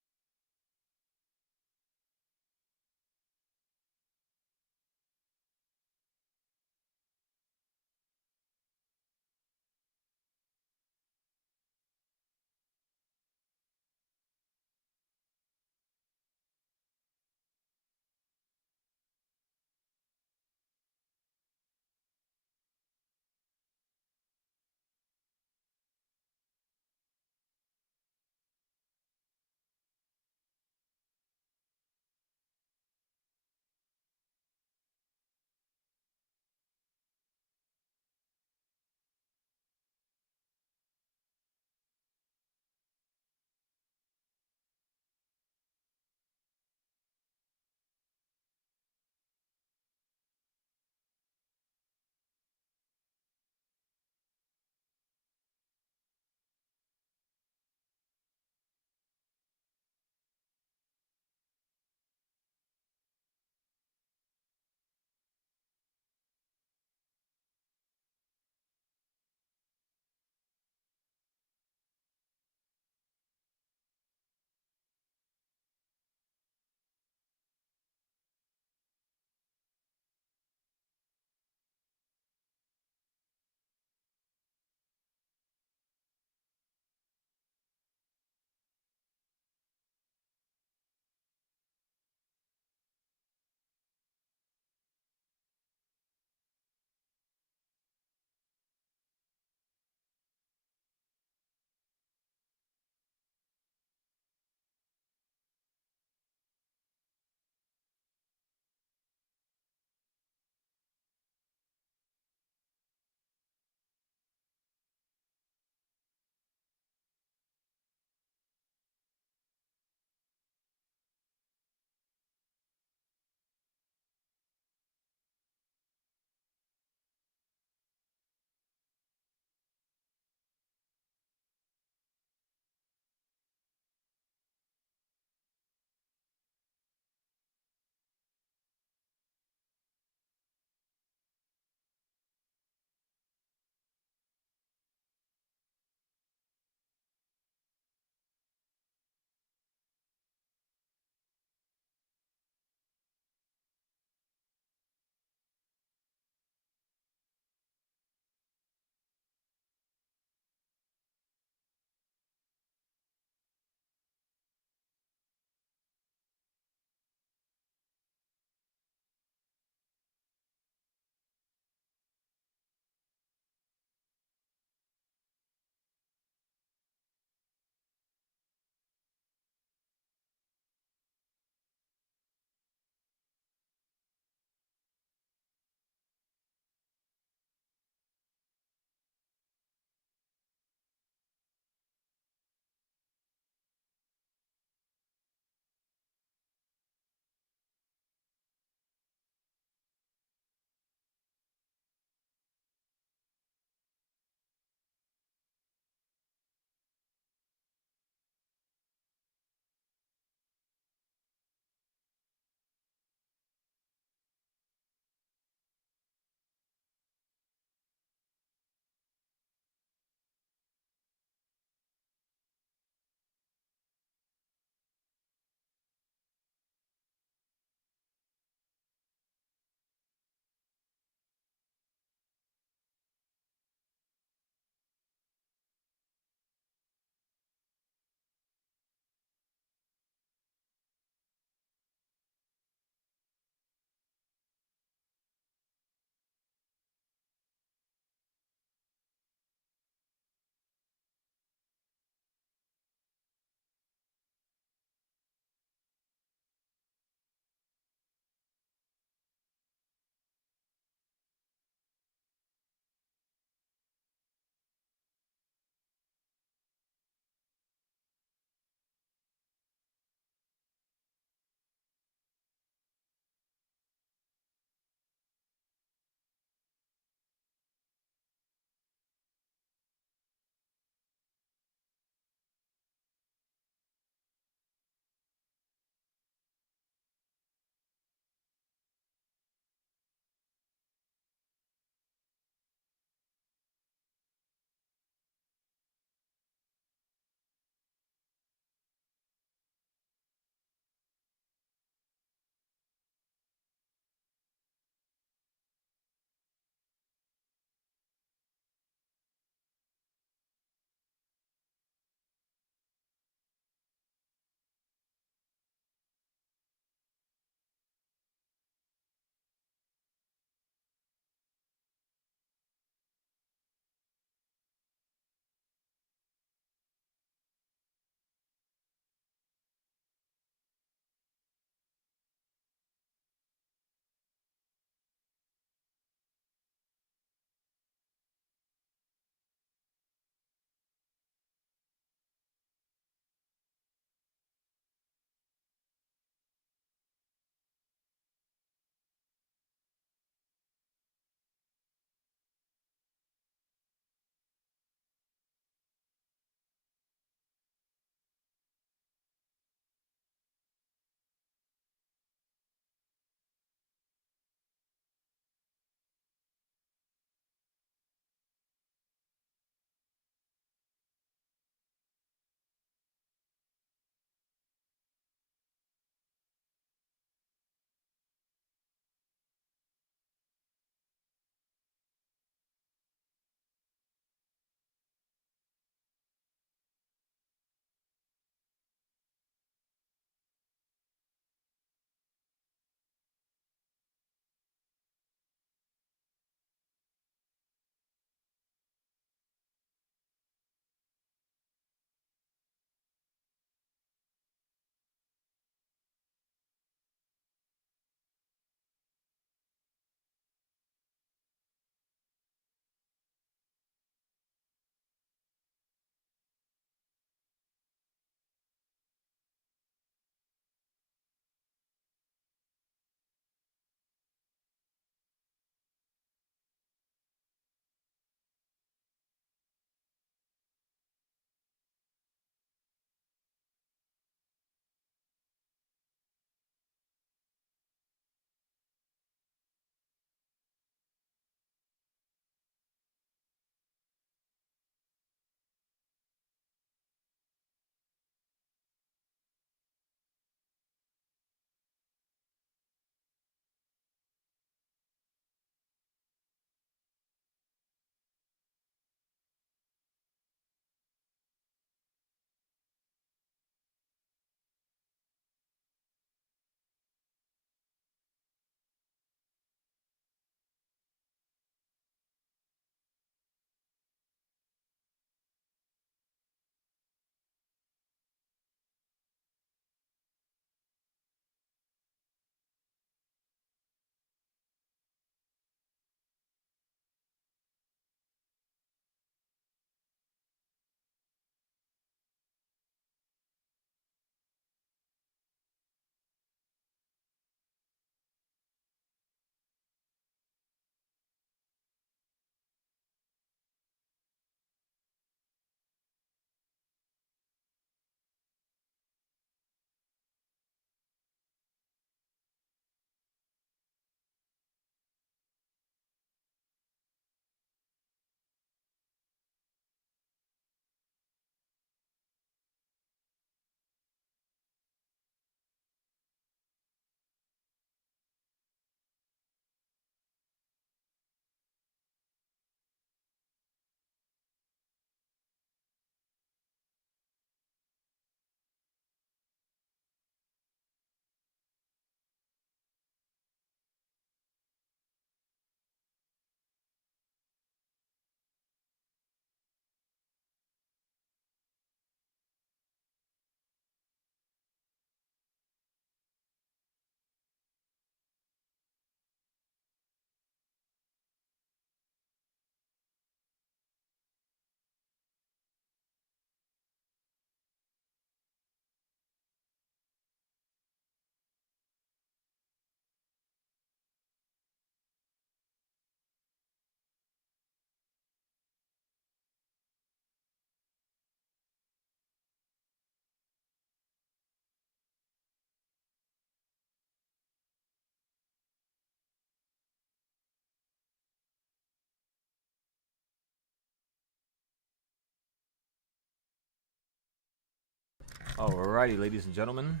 Alrighty, ladies and gentlemen,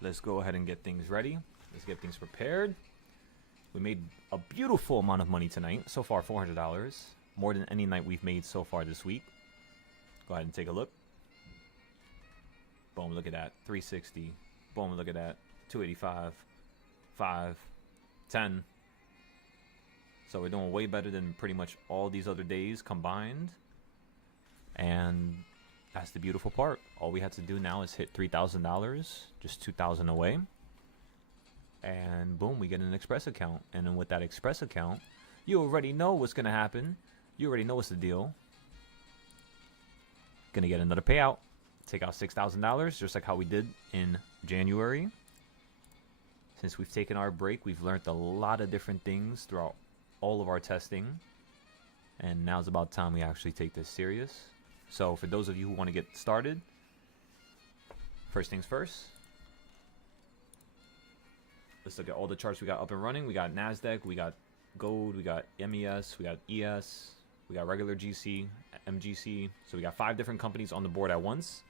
let's go ahead and get things ready. Let's get things prepared. We made a beautiful amount of money tonight. So far, $400. More than any night we've made so far this week. Go ahead and take a look. Boom, look at that. 360. Boom, look at that. 285. 5. 10. So we're doing way better than pretty much all these other days combined. And that's the beautiful part. All we have to do now is hit $3,000, just $2,000 away. And boom, we get an Express account. And then with that Express account, you already know what's going to happen. You already know what's the deal. Gonna get another payout. Take out $6,000, just like how we did in January. Since we've taken our break, we've learned a lot of different things throughout all of our testing. And now's about time we actually take this serious. So for those of you who want to get started, first things first, let's look at all the charts we got up and running. We got NASDAQ, we got gold, we got MES, we got ES, we got regular GC, MGC. So we got 5 different companies on the board at once.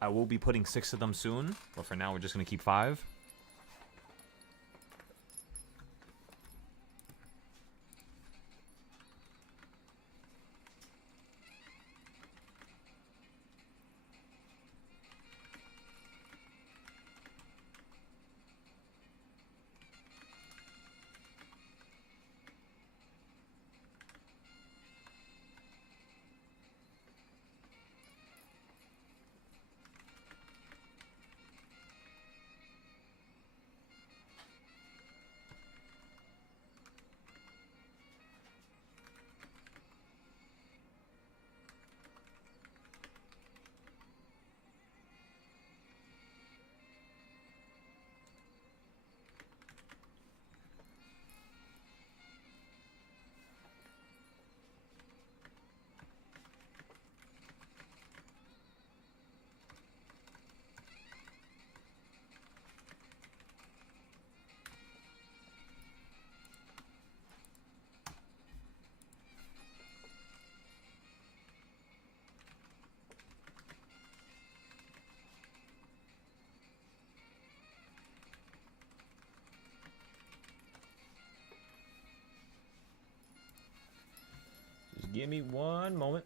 I will be putting 6 of them soon, but for now we're just going to keep 5. Just give me one moment.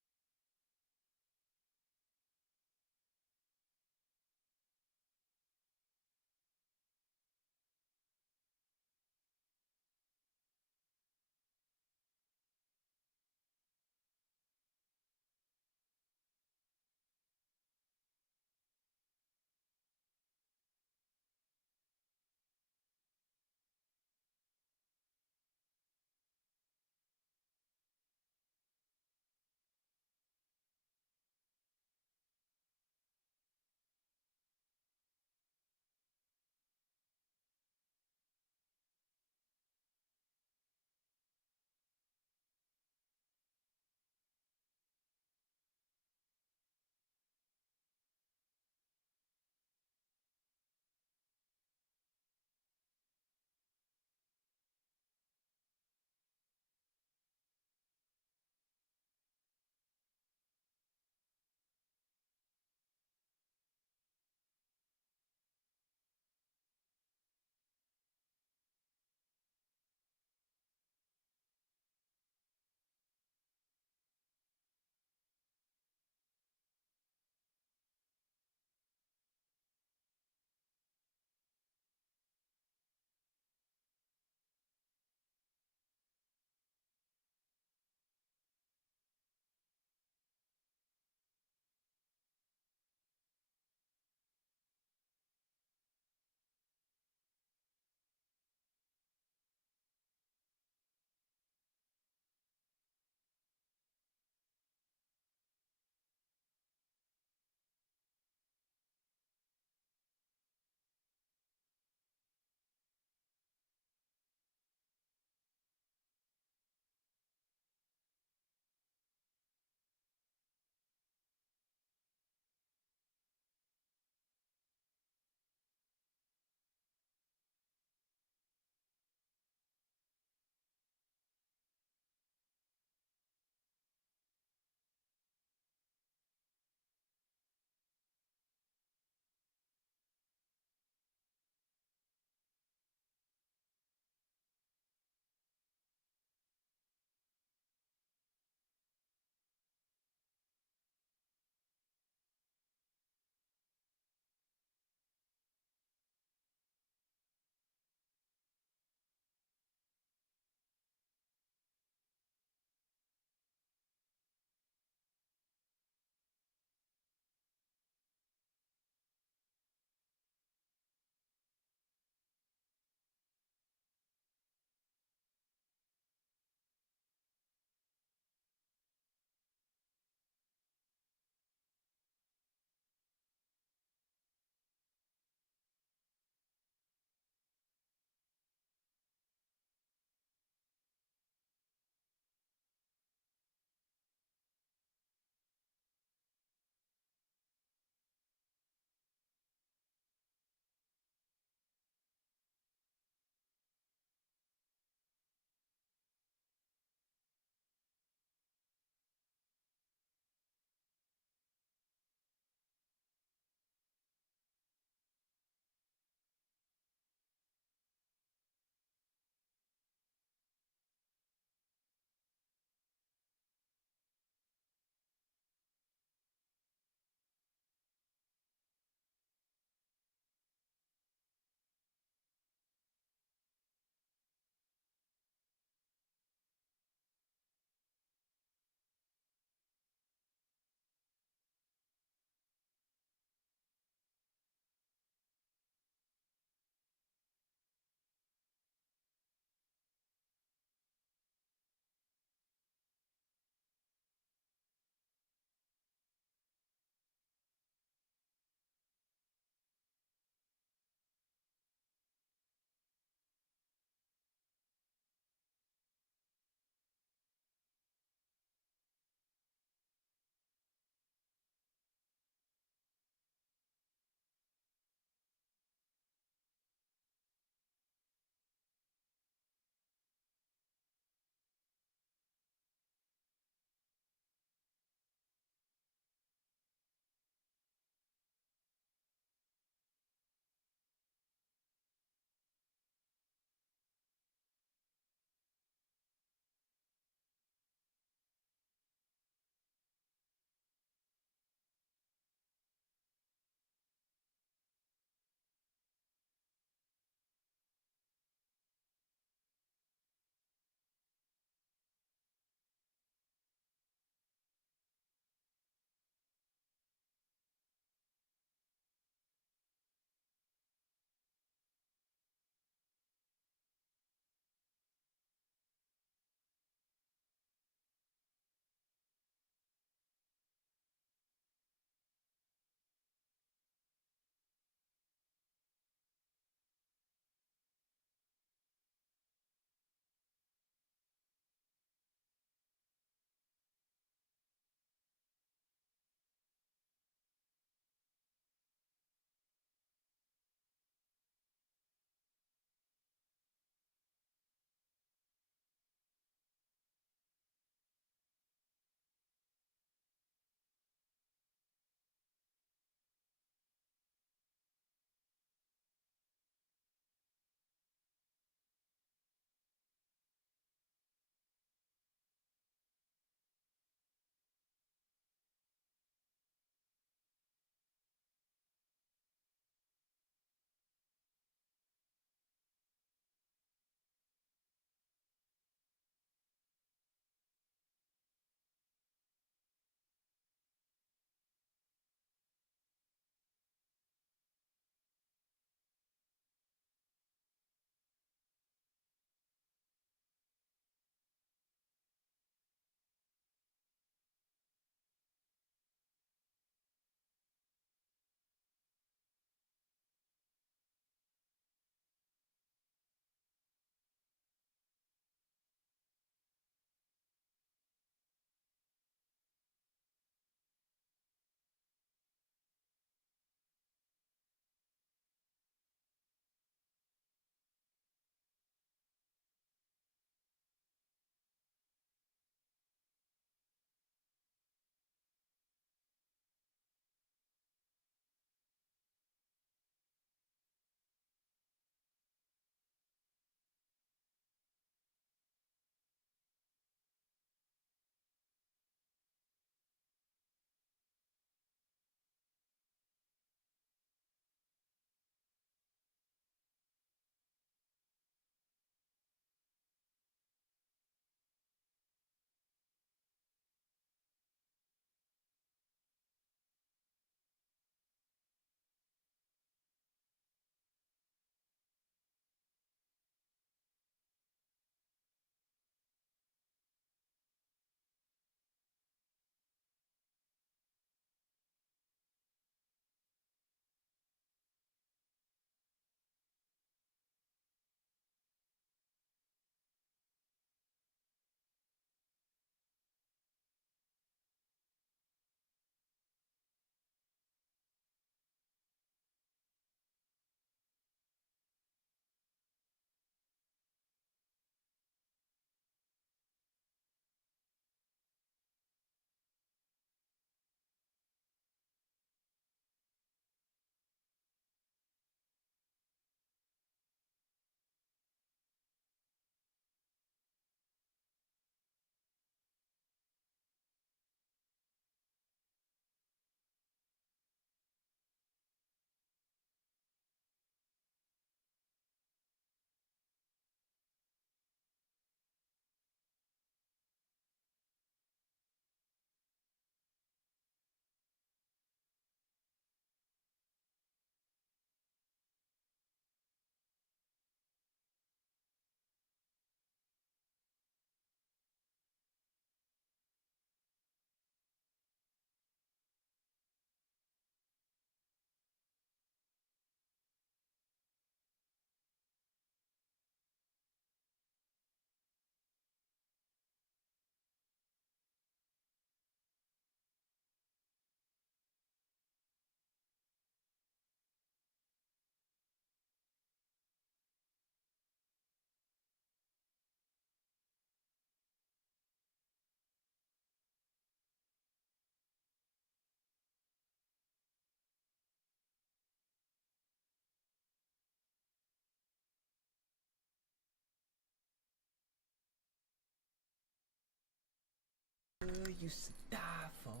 used to die for.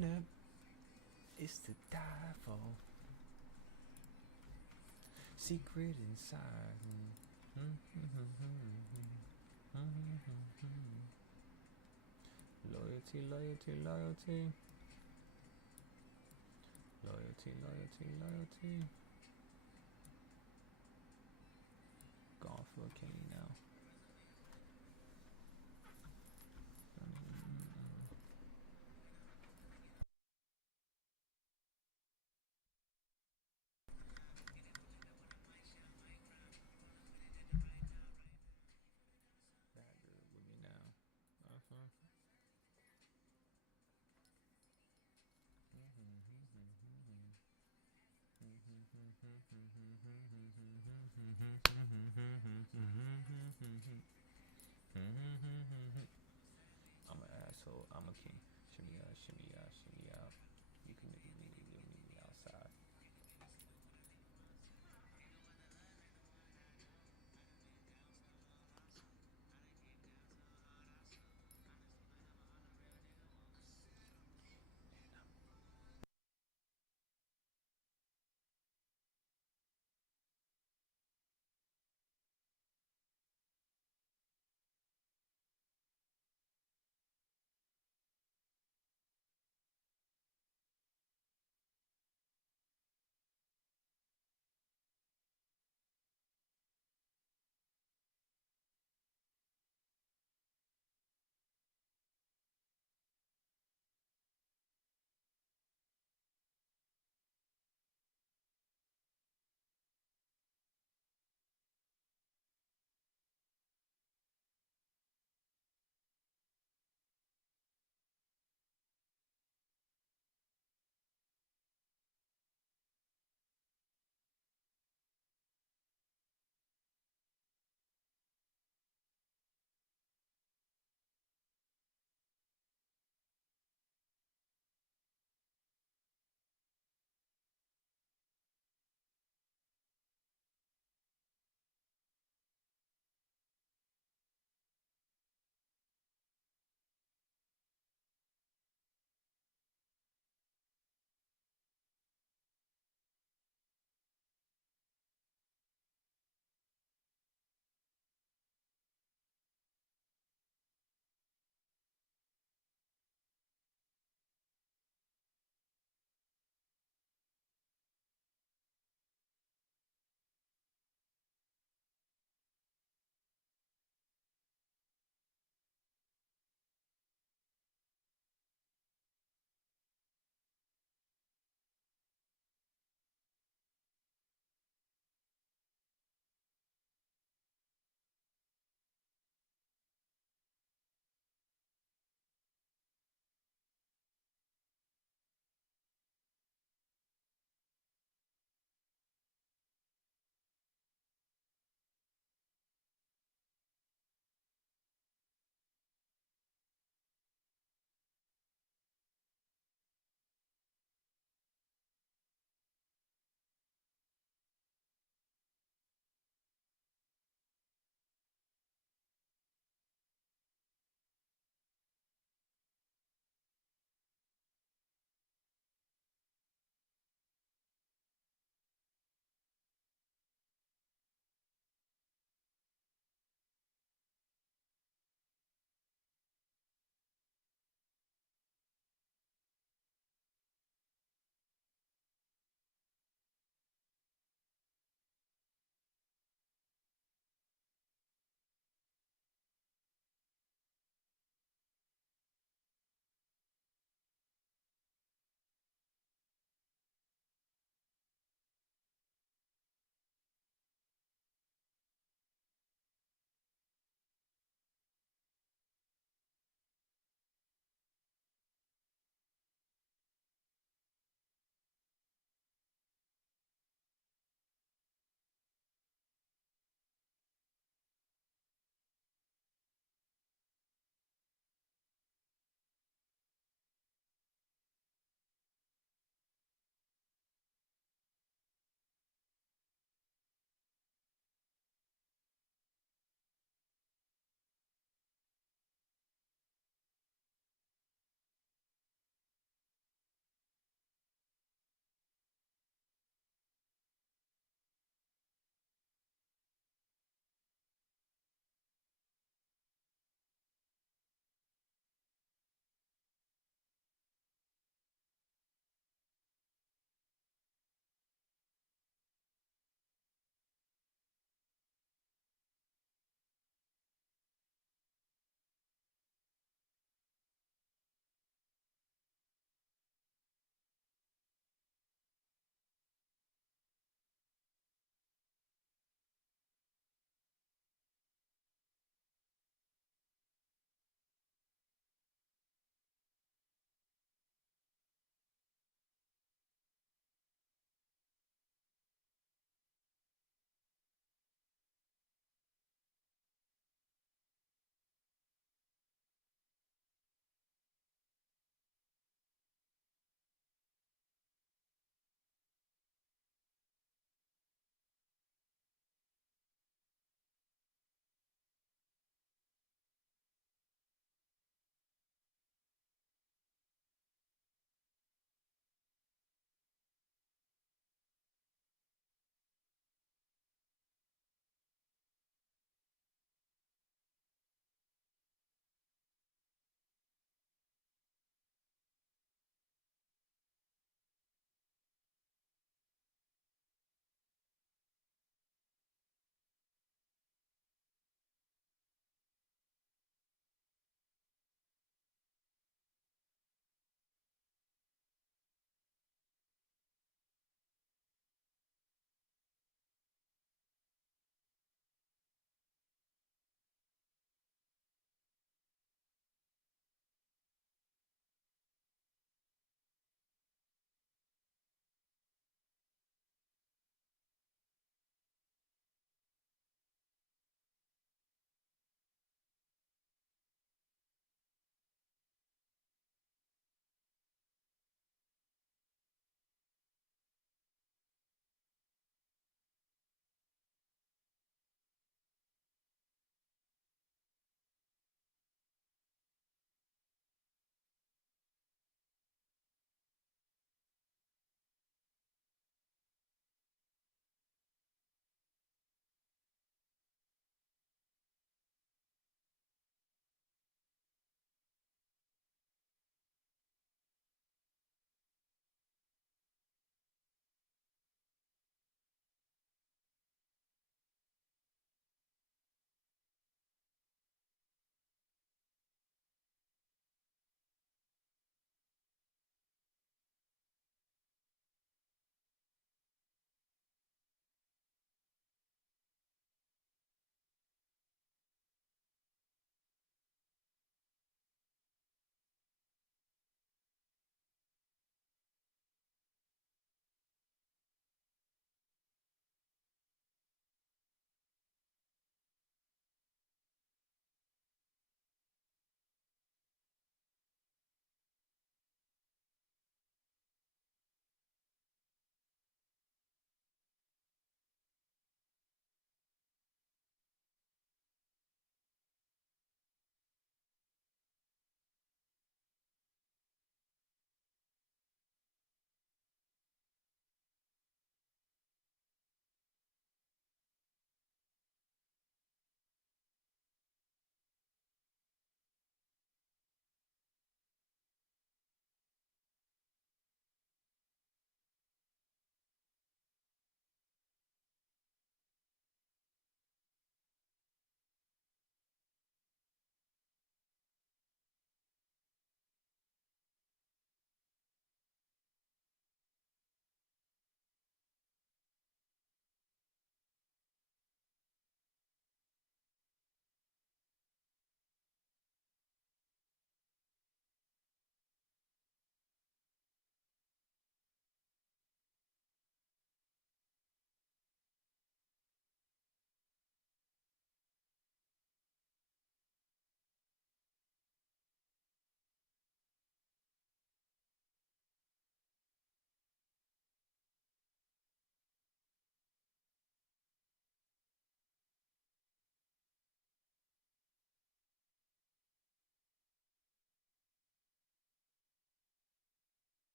That is to die for. Secret inside. Loyalty, loyalty, loyalty. Loyalty, loyalty, loyalty. Gone for a Kenny now. Bagger with me now. I'm an asshole. I'm a king. Shimmy shimmy out. You can meet me outside.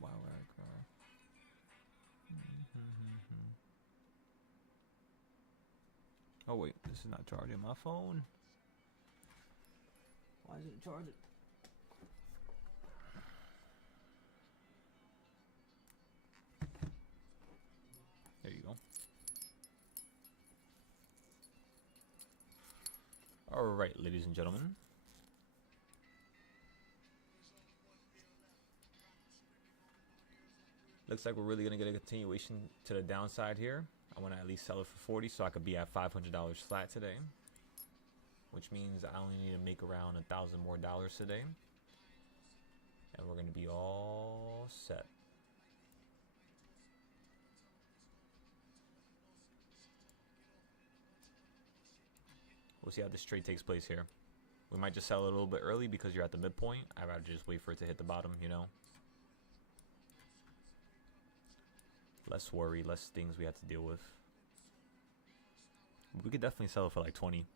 Wow. Oh wait, this is not charging my phone. Why isn't it charging? There you go. Alright, ladies and gentlemen. Looks like we're really going to get a continuation to the downside here. I want to at least sell it for 40 so I could be at $500 flat today. Which means I only need to make around $1,000 more today. And we're going to be all set. We'll see how this trade takes place here. We might just sell it a little bit early because you're at the midpoint. I'd rather just wait for it to hit the bottom, you know. Less worry, less things we have to deal with. We could definitely sell it for like 20.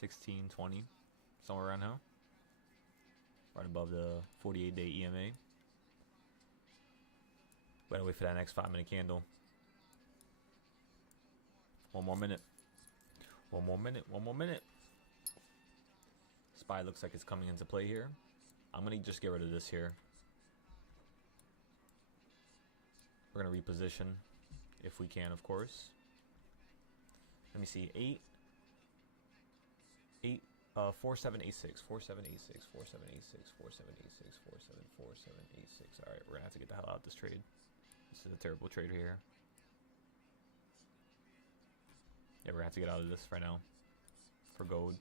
16, 20. Somewhere around now. Right above the 48-day EMA. Gotta wait for that next 5-minute candle. One more minute. One more minute. One more minute. SPY looks like it's coming into play here. I'm gonna just get rid of this here. We're gonna reposition if we can, of course. Let me see. 4786, 4786, 4786, 4786, 474786. All right, we're gonna have to get the hell out of this trade. This is a terrible trade here. Yeah, we're gonna have to get out of this right now for gold.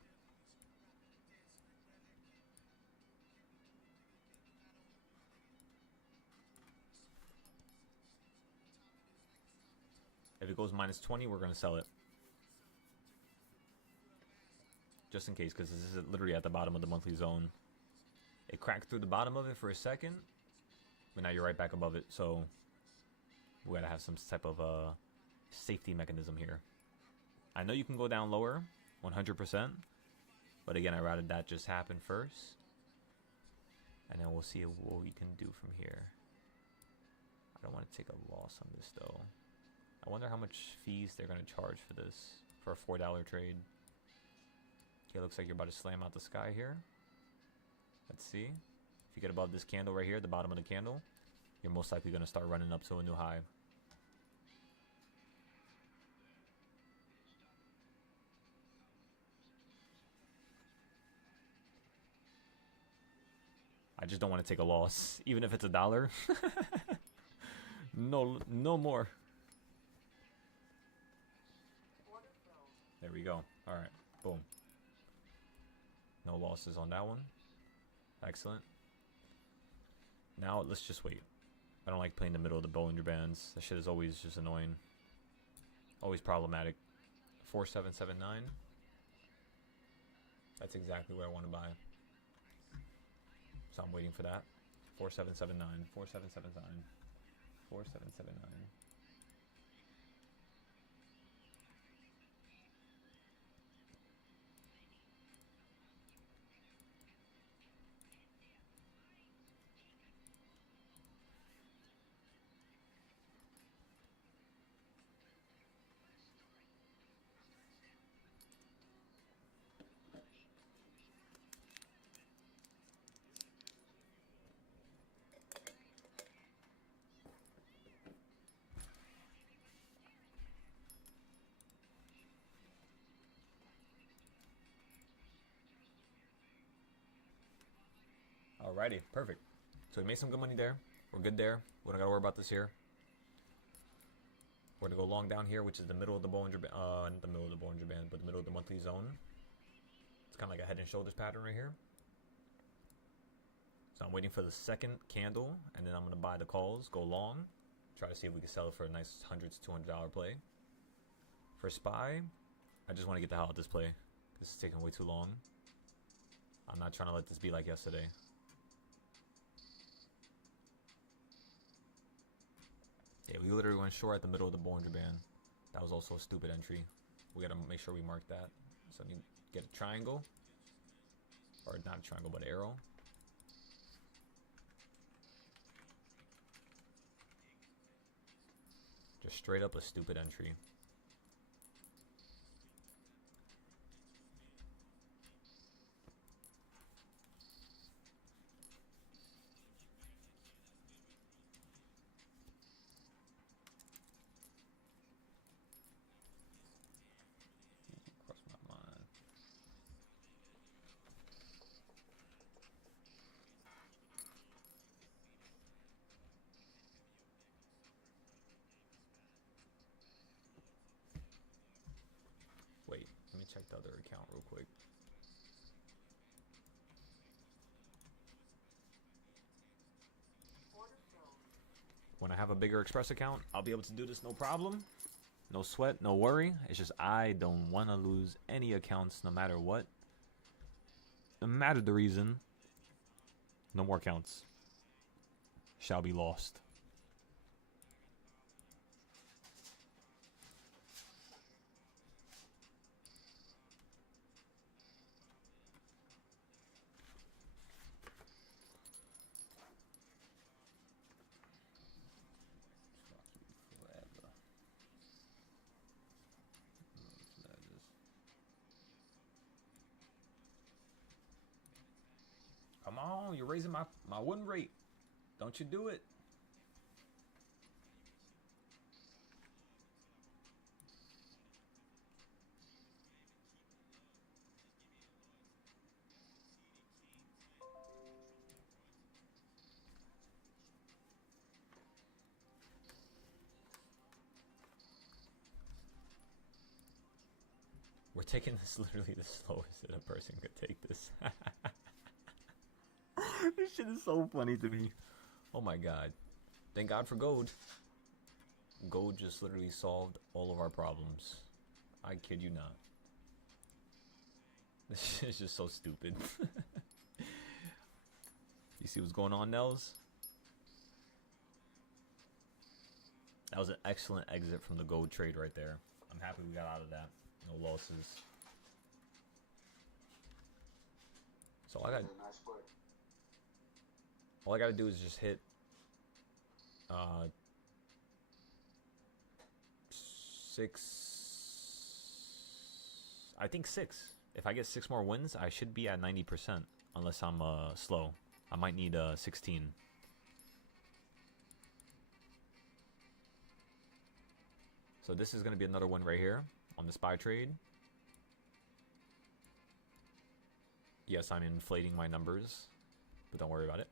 If it goes minus 20, we're gonna sell it. Just in case, because this is literally at the bottom of the monthly zone. It cracked through the bottom of it for a second, but now you're right back above it. So we gotta have some type of safety mechanism here. I know you can go down lower, 100%, but again, I'd rather that just happen first, and then we'll see what we can do from here. I don't want to take a loss on this though. I wonder how much fees they're gonna charge for this for a $4 trade. Okay, looks like you're about to slam out the sky here. Let's see. If you get above this candle right here, the bottom of the candle, you're most likely gonna start running up to a new high. I just don't want to take a loss, even if it's $1. No more. There we go. All right, boom. No losses on that one. Excellent. Now let's just wait. I don't like playing the middle of the Bollinger Bands. That shit is always just annoying. Always problematic. 4779. That's exactly where I want to buy. So I'm waiting for that. 4779. 4779. 4779. Alrighty, perfect. So we made some good money there. We're good there. We don't gotta worry about this here. We're gonna go long down here, which is the middle of the Bollinger Band. Not the middle of the Bollinger Band, but the middle of the monthly zone. It's kind of like a head and shoulders pattern right here. So I'm waiting for the second candle, and then I'm gonna buy the calls, go long, try to see if we can sell it for a nice $100 to $200 play. For SPY, I just want to get the hell out of this play. This is taking way too long. I'm not trying to let this be like yesterday. Yeah, we literally went short at the middle of the Bollinger Band. That was also a stupid entry. We gotta make sure we mark that. So I need to get a triangle. Or not a triangle, but an arrow. Straight up a stupid entry. Cross my mind. Wait, let me check the other account real quick. When I have a bigger Express account, I'll be able to do this no problem. No sweat, no worry. It's just I don't want to lose any accounts no matter what. No matter the reason. No more accounts shall be lost. Come on, you're raising my win rate. Don't you do it. We're taking this literally the slowest that a person could take this. This shit is so funny to me. Oh my god. Thank God for gold. Gold just literally solved all of our problems. I kid you not. This shit is just so stupid. You see what's going on, Nels? That was an excellent exit from the gold trade right there. I'm happy we got out of that. No losses. So all I gotta do is just hit I think 6. If I get 6 more wins, I should be at 90%. Unless I'm slow. I might need 16. So this is gonna be another one right here on the SPY trade. Yes, I'm inflating my numbers, but don't worry about it.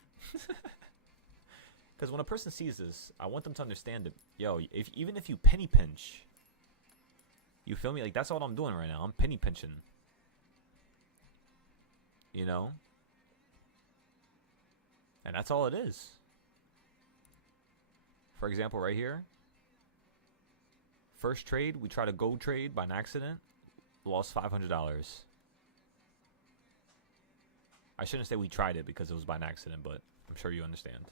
Because when a person sees this, I want them to understand it. Yo, even if you penny pinch, you feel me? Like, that's all I'm doing right now. I'm penny pinching. You know? And that's all it is. For example, right here. First trade, we tried a gold trade by an accident. Lost $500. I shouldn't say we tried it because it was by an accident, but I'm sure you understand.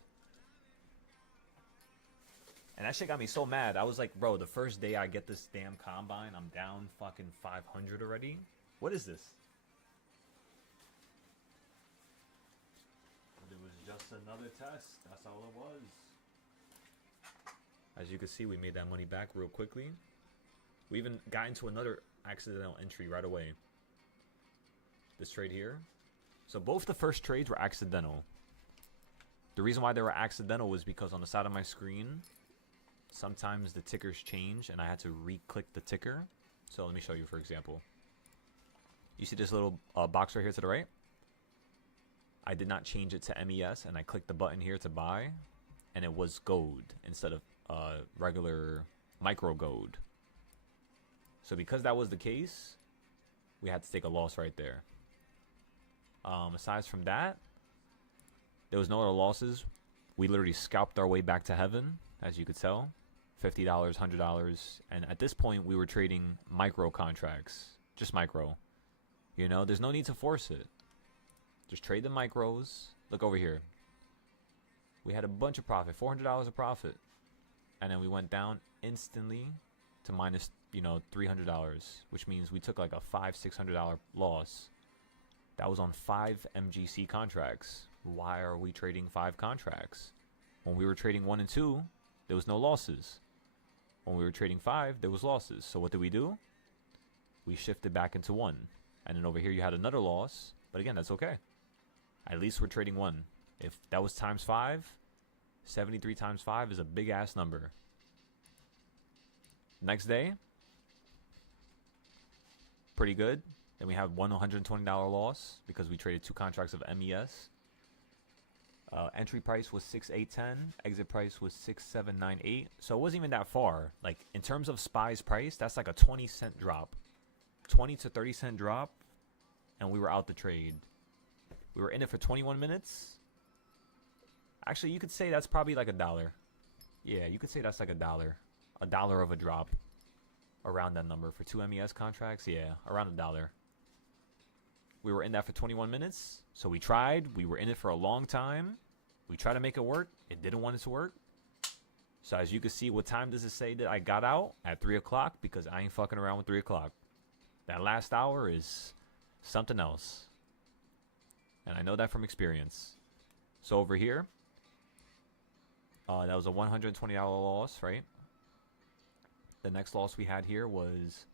And that shit got me so mad. I was like, bro, the first day I get this damn combine, I'm down fucking 500 already. What is this? It was just another test. That's all it was. As you can see, we made that money back real quickly. We even got into another accidental entry right away. This trade here. So both the first trades were accidental. The reason why they were accidental was because on the side of my screen, sometimes the tickers change and I had to re-click the ticker. So let me show you, for example. You see this little box right here to the right? I did not change it to MES and I clicked the button here to buy and it was gold instead of regular micro gold. So because that was the case, we had to take a loss right there. Aside from that, there was no other losses. We literally scalped our way back to heaven, as you could tell. $50, $100. And at this point, we were trading micro contracts. Just micro. You know, there's no need to force it. Just trade the micros. Look over here. We had a bunch of profit. $400 of profit. And then we went down instantly to minus, you know, $300. Which means we took like a $500-$600 loss. That was on 5 MGC contracts. Why are we trading 5 contracts? When we were trading 1 and 2, there was no losses. when we were trading 5, there was losses. So what did we do? We shifted back into 1. And then over here you had another loss. But again, that's okay. At least we're trading 1. If that was times 5, 73 times 5 is a big ass number. Next day, pretty good. Then we have $120 loss because we traded 2 contracts of MES. Entry price was 6,810. Exit price was 6,798. So it wasn't even that far. Like in terms of SPY's price, that's like a 20-cent drop, 20 to 30-cent drop, and we were out the trade. We were in it for 21 minutes. Actually, you could say that's probably like $1. Yeah, you could say that's like $1. $1 of a drop. Around that number for 2 MES contracts. Yeah, around $1. We were in that for 21 minutes. So we tried. We were in it for a long time. We tried to make it work. It didn't want it to work. So as you can see, what time does it say that I got out? At 3 o'clock, because I ain't fucking around with 3 o'clock. That last hour is something else. And I know that from experience. So over here, that was a $120 loss, right? The next loss we had here was,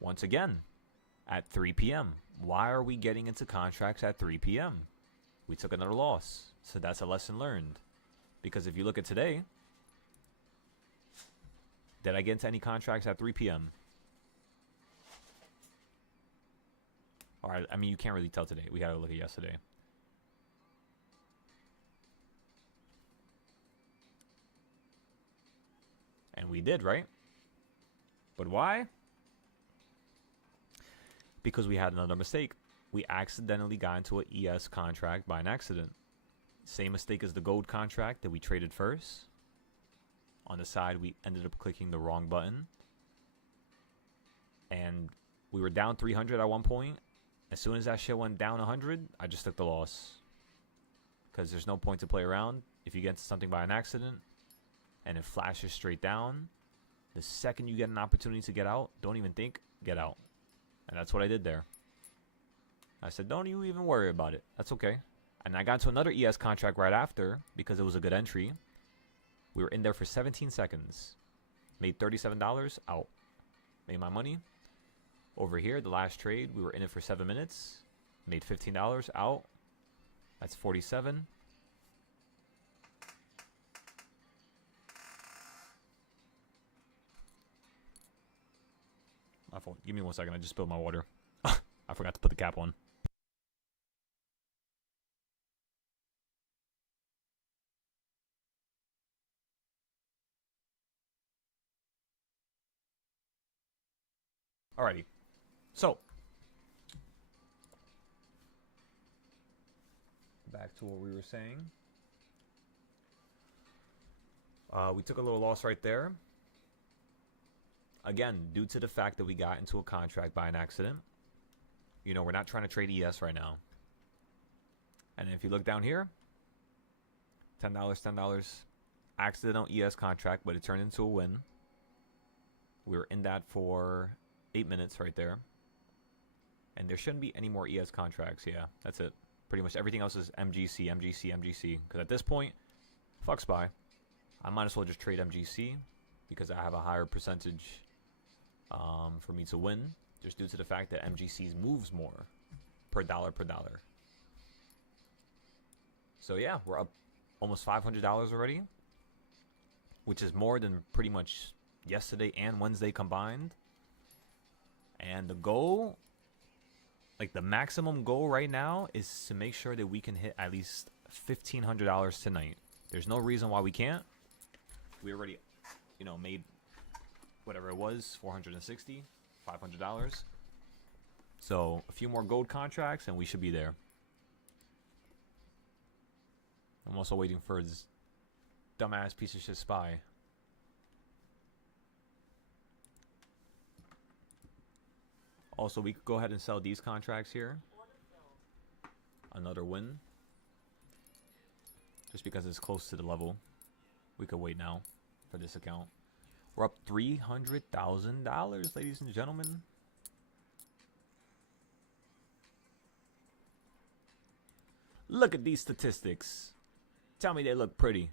once again, at 3 p.m. Why are we getting into contracts at 3 p.m.? We took another loss. So that's a lesson learned. Because if you look at today, did I get into any contracts at 3 p.m.? Or, I mean, you can't really tell today. We got to look at yesterday. And we did, right? But why? Because we had another mistake. We accidentally got into an ES contract by an accident. Same mistake as the gold contract that we traded first. On the side, we ended up clicking the wrong button. And we were down 300 at one point. As soon as that shit went down 100, I just took the loss. Because there's no point to play around. If you get into something by an accident and it flashes straight down, the second you get an opportunity to get out, don't even think, get out. And that's what I did there. I said, don't you even worry about it. That's okay. And I got into another ES contract right after because it was a good entry. We were in there for 17 seconds. Made $37, out. Made my money. Over here, the last trade, we were in it for 7 minutes. Made $15, out. That's 47. My phone. Give me 1 second. I just spilled my water. I forgot to put the cap on. Alrighty. So, back to what we were saying. We took a little loss right there. Again, due to the fact that we got into a contract by an accident. You know, we're not trying to trade ES right now. And if you look down here, $10, $10. Accidental ES contract, but it turned into a win. We were in that for 8 minutes right there. And there shouldn't be any more ES contracts. Yeah, that's it. Pretty much everything else is MGC, MGC, MGC. Because at this point, fuck SPY. I might as well just trade MGC because I have a higher percentage for me to win, just due to the fact that MGC's moves more per dollar per dollar. So yeah, we're up almost $500 already, which is more than pretty much yesterday and Wednesday combined. And the goal, like the maximum goal right now, is to make sure that we can hit at least $1,500 tonight. There's no reason why we can't. We already, you know, made whatever it was, $460, $500. So a few more gold contracts and we should be there. I'm also waiting for this dumbass piece of shit SPY. Also, we could go ahead and sell these contracts here. Another win. Just because it's close to the level. We could wait now for this account. We're up $300,000, ladies and gentlemen. Look at these statistics. Tell me they look pretty.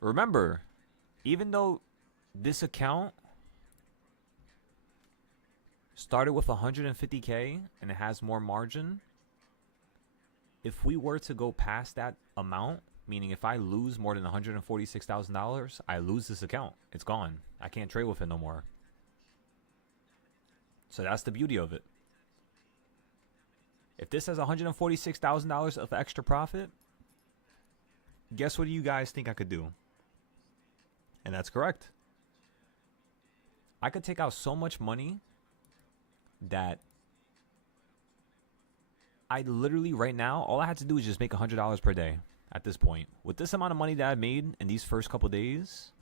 Remember, even though This account started with 150K and it has more margin. If we were to go past that amount, meaning if I lose more than $146,000, I lose this account. It's gone. I can't trade with it no more. So that's the beauty of it. If this has $146,000 of extra profit, guess what do you guys think I could do? And that's correct. I could take out so much money that I literally right now, all I had to do is just make $100 per day at this point. With this amount of money that I made in these first couple days,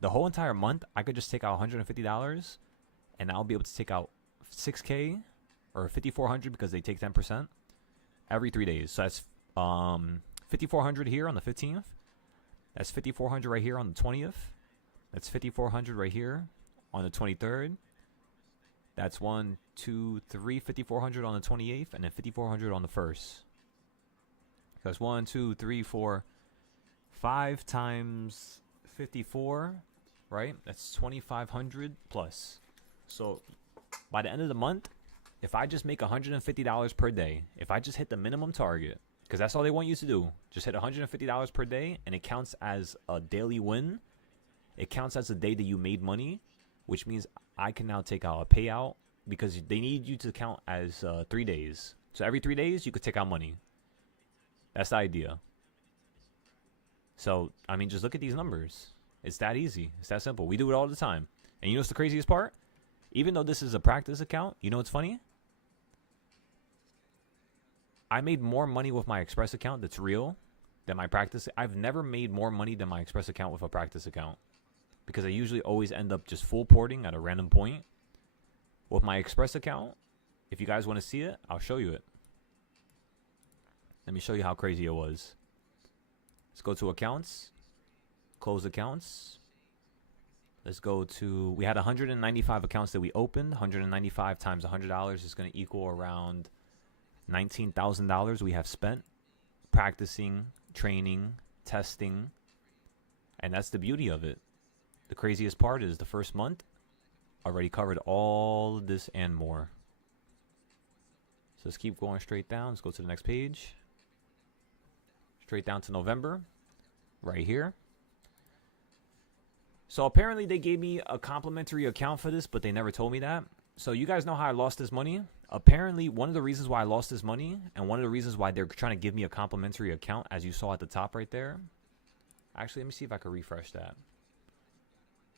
the whole entire month, I could just take out $150 and I'll be able to take out 6K or 5,400 because they take 10% every 3 days. So that's 5,400 here on the 15th. That's 5,400 right here on the 20th. That's 5,400 right here on the 23rd. That's 1, 2, 3, 5,400 on the 28th, and then 5,400 on the 1st. That's 1, 2, 3, 4, 5 times 54, right? That's 2,500 plus. So by the end of the month, if I just make $150 per day, if I just hit the minimum target, because that's all they want you to do, just hit $150 per day, and it counts as a daily win. It counts as a day that you made money, which means I can now take out a payout because they need you to count as 3 days. So every 3 days, you could take out money. That's the idea. So, I mean, just look at these numbers. It's that easy. It's that simple. We do it all the time. And you know what's the craziest part? Even though this is a practice account, you know what's funny? I made more money with my Express account that's real than my practice. I've never made more money than my Express account with a practice account, because I usually always end up just full porting at a random point. With my Express account, if you guys want to see it, I'll show you it. Let me show you how crazy it was. Let's go to accounts, close accounts. Let's go to, we had 195 accounts that we opened. 195 times $100 is going to equal around $19,000 we have spent practicing, training, testing. And that's the beauty of it. The craziest part is the first month already covered all of this and more. So let's keep going straight down. Let's go to the next page. Straight down to November, right here. So apparently they gave me a complimentary account for this, but they never told me that. So you guys know how I lost this money? Apparently one of the reasons why I lost this money, and one of the reasons why they're trying to give me a complimentary account, as you saw at the top right there. Actually, let me see if I can refresh that,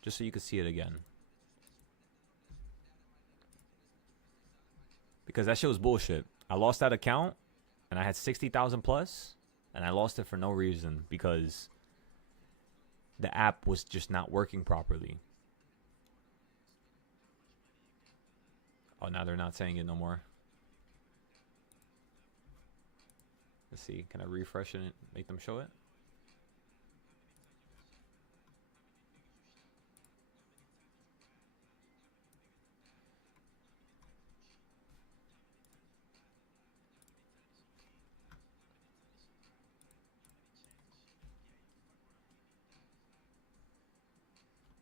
just so you can see it again. Because that shit was bullshit. I lost that account, and I had 60,000 plus, and I lost it for no reason, because the app was just not working properly. Oh, now they're not saying it no more. Let's see. Can I refresh it and make them show it?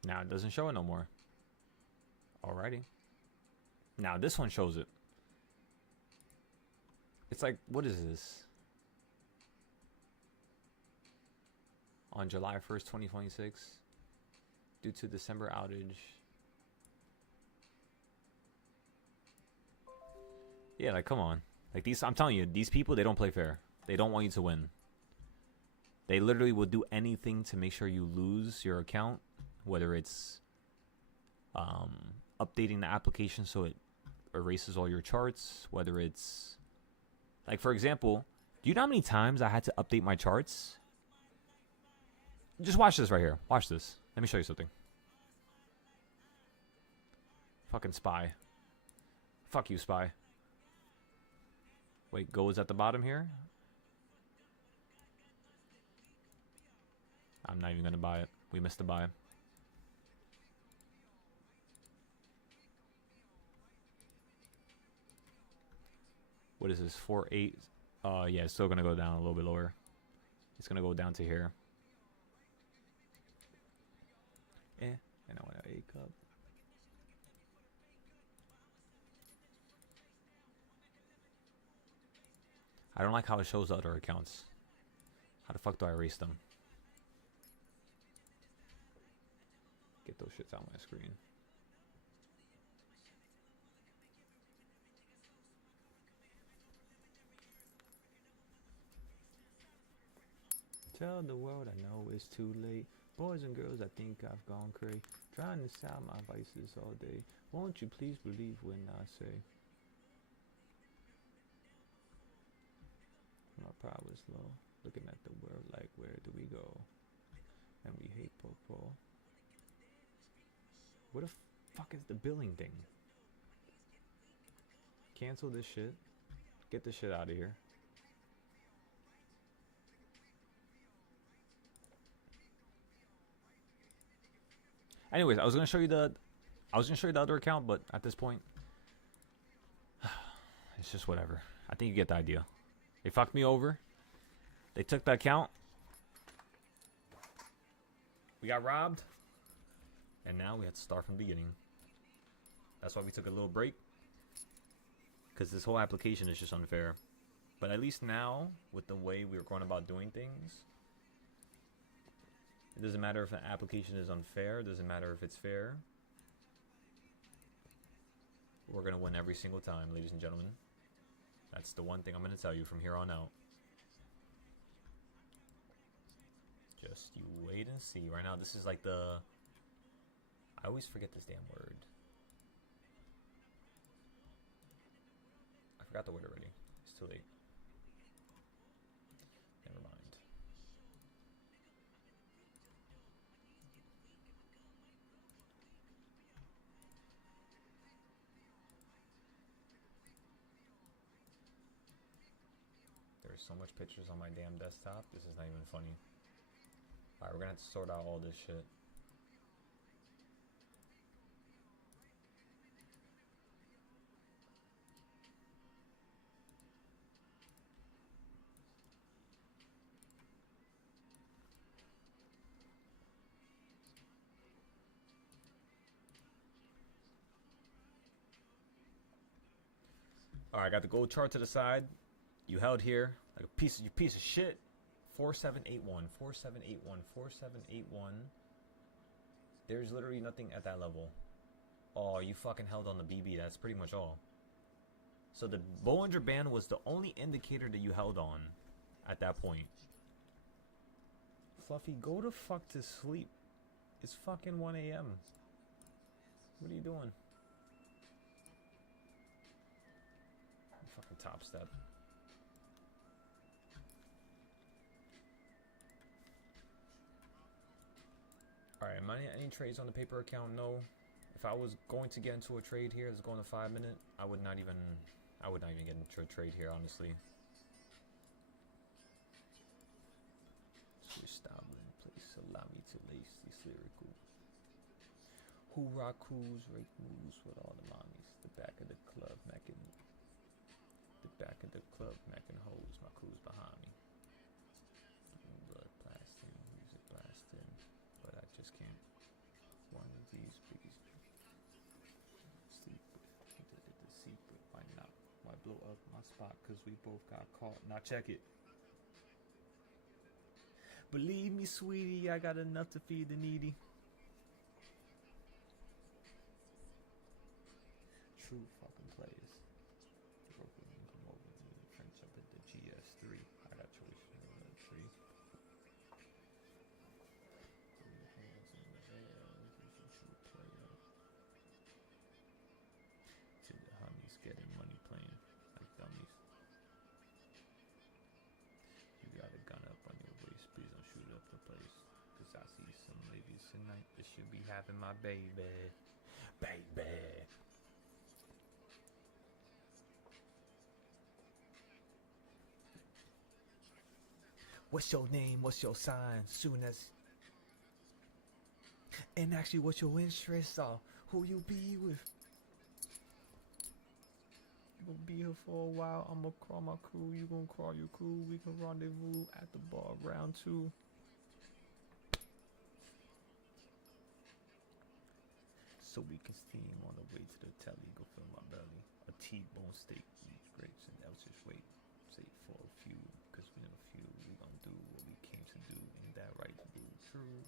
Now it doesn't show it no more. Alrighty. Now this one shows it. It's like, what is this? On July 1st, 2026, due to December outage. Yeah, like, come on. Like, these, I'm telling you, these people, they don't play fair. They don't want you to win. They literally will do anything to make sure you lose your account, whether it's updating the application so it erases all your charts, whether it's, like, for example, do you know how many times I had to update my charts? Just watch this right here. Watch this. Let me show you something. Fucking spy. Fuck you, spy. Wait, go is at the bottom here? I'm not even going to buy it. We missed the buy. What is this? 4.8. Yeah, it's still going to go down a little bit lower. It's going to go down to here. And I want an A cup. I don't like how it shows the other accounts. How the fuck do I erase them? Get those shits out my screen. Tell the world I know it's too late. Boys and girls, I think I've gone cray. Trying to sell my vices all day. Won't you please believe when I say my pride was low. Looking at the world like, where do we go? And we hate Popo. What the fuck is the billing thing? Cancel this shit. Get this shit out of here. Anyways, I was gonna show you the other account, but at this point, it's just whatever. I think you get the idea. They fucked me over. They took the account. We got robbed. And now we have to start from the beginning. That's why we took a little break. Because this whole application is just unfair. But at least now, with the way we were going about doing things, it doesn't matter if an application is unfair. It doesn't matter if it's fair. We're going to win every single time, ladies and gentlemen. That's the one thing I'm going to tell you from here on out. Just you wait and see. Right now, this is like the... I always forget this damn word. I forgot the word already. It's too late. Never mind. There's so much pictures on my damn desktop. This is not even funny. Alright, we're gonna have to sort out all this shit. Alright, I got the gold chart to the side. You held here like a piece of shit. 4781, 4781, 4781. There's literally nothing at that level. Oh, you fucking held on the BB. That's pretty much all. So the Bollinger Band was the only indicator that you held on at that point. Fluffy, go the fuck to sleep. It's fucking 1 a.m. What are you doing? Fucking top step. Alright, am I any trades on the paper account? No. If I was going to get into a trade here that's going to 5 minute, I would not even get into a trade here, honestly. Switch style in place, allow me to lace these lyrical. Hoorah coos, rake moves with all the mommies. The back of the club, mackin'. The back of the club, mackin' hoes. My crew's behind me. Blood blasting, music blasting. But I just can't. One of these biggies. Sleep the secret. Why not? Why blow up my spot? Cause we both got caught. Now check it. Believe me, sweetie, I got enough to feed the needy. True fucking players. Come over to the French up at the GS3. I got choice in the tree. To the honeys getting money playing like dummies. You got a gun up on your waist, please don't shoot up the place. Cause I see some ladies tonight that should be having my baby. Baby. What's your name? What's your sign? Soon as. And actually, what's your interests are? Who you be with? You gonna be here for a while. I'm gonna crawl my crew. You gonna crawl your crew. We can rendezvous at the bar round 2. So we can steam on the way to the telly, go fill my belly. A T-bone steak, eat grapes, and else just wait. Say for a few, cause we know a few. We gon' do what we came to do. Ain't that right to do? True.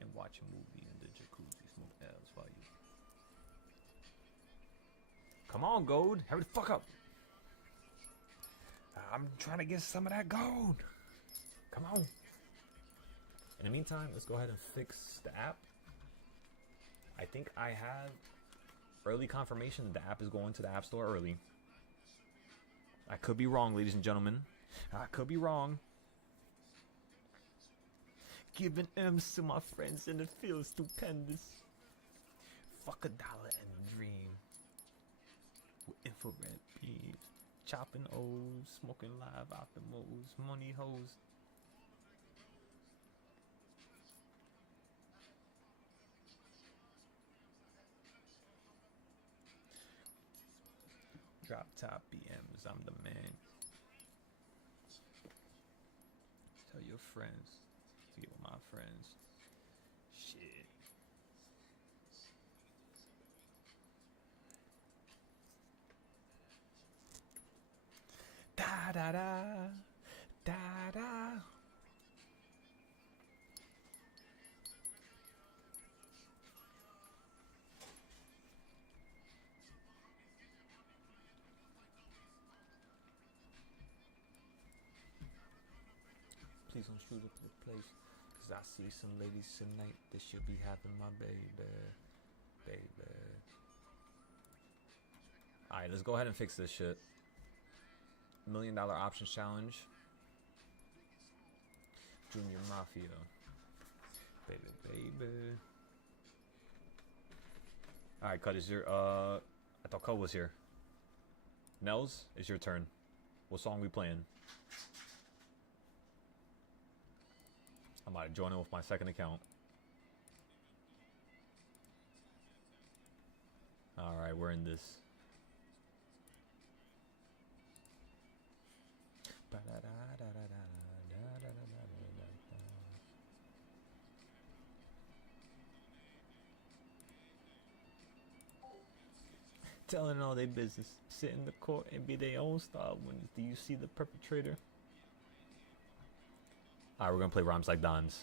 And watch a movie in the jacuzzi, smoke L's while you. Come on, Gold. Hurry the fuck up. I'm trying to get some of that gold. Come on. In the meantime, let's go ahead and fix the app. I think I have early confirmation that the app is going to the App Store early. I could be wrong, ladies and gentlemen. I could be wrong. Giving M's to my friends and it feels stupendous. Fuck $1 and a dream. With infrared beams. Chopping O's, smoking live out the moles. Money hoes. Drop top BMs, I'm the man. Tell your friends to get with my friends. Shit. Da da da, da da. Please don't shoot up the place, cause I see some ladies tonight that should be having my baby. Alright, let's go ahead and fix this shit. $1 million options challenge. Junior Mafia. Baby. Alright, Cut, is your I thought Cut was here. Nels, it's your turn. What song we playing? I might join in with my second account. Alright, we're in this. Telling all their business. Sit in the court and be their own style winners. Do you see the perpetrator? Alright, we're gonna play Rhymes Like Dons.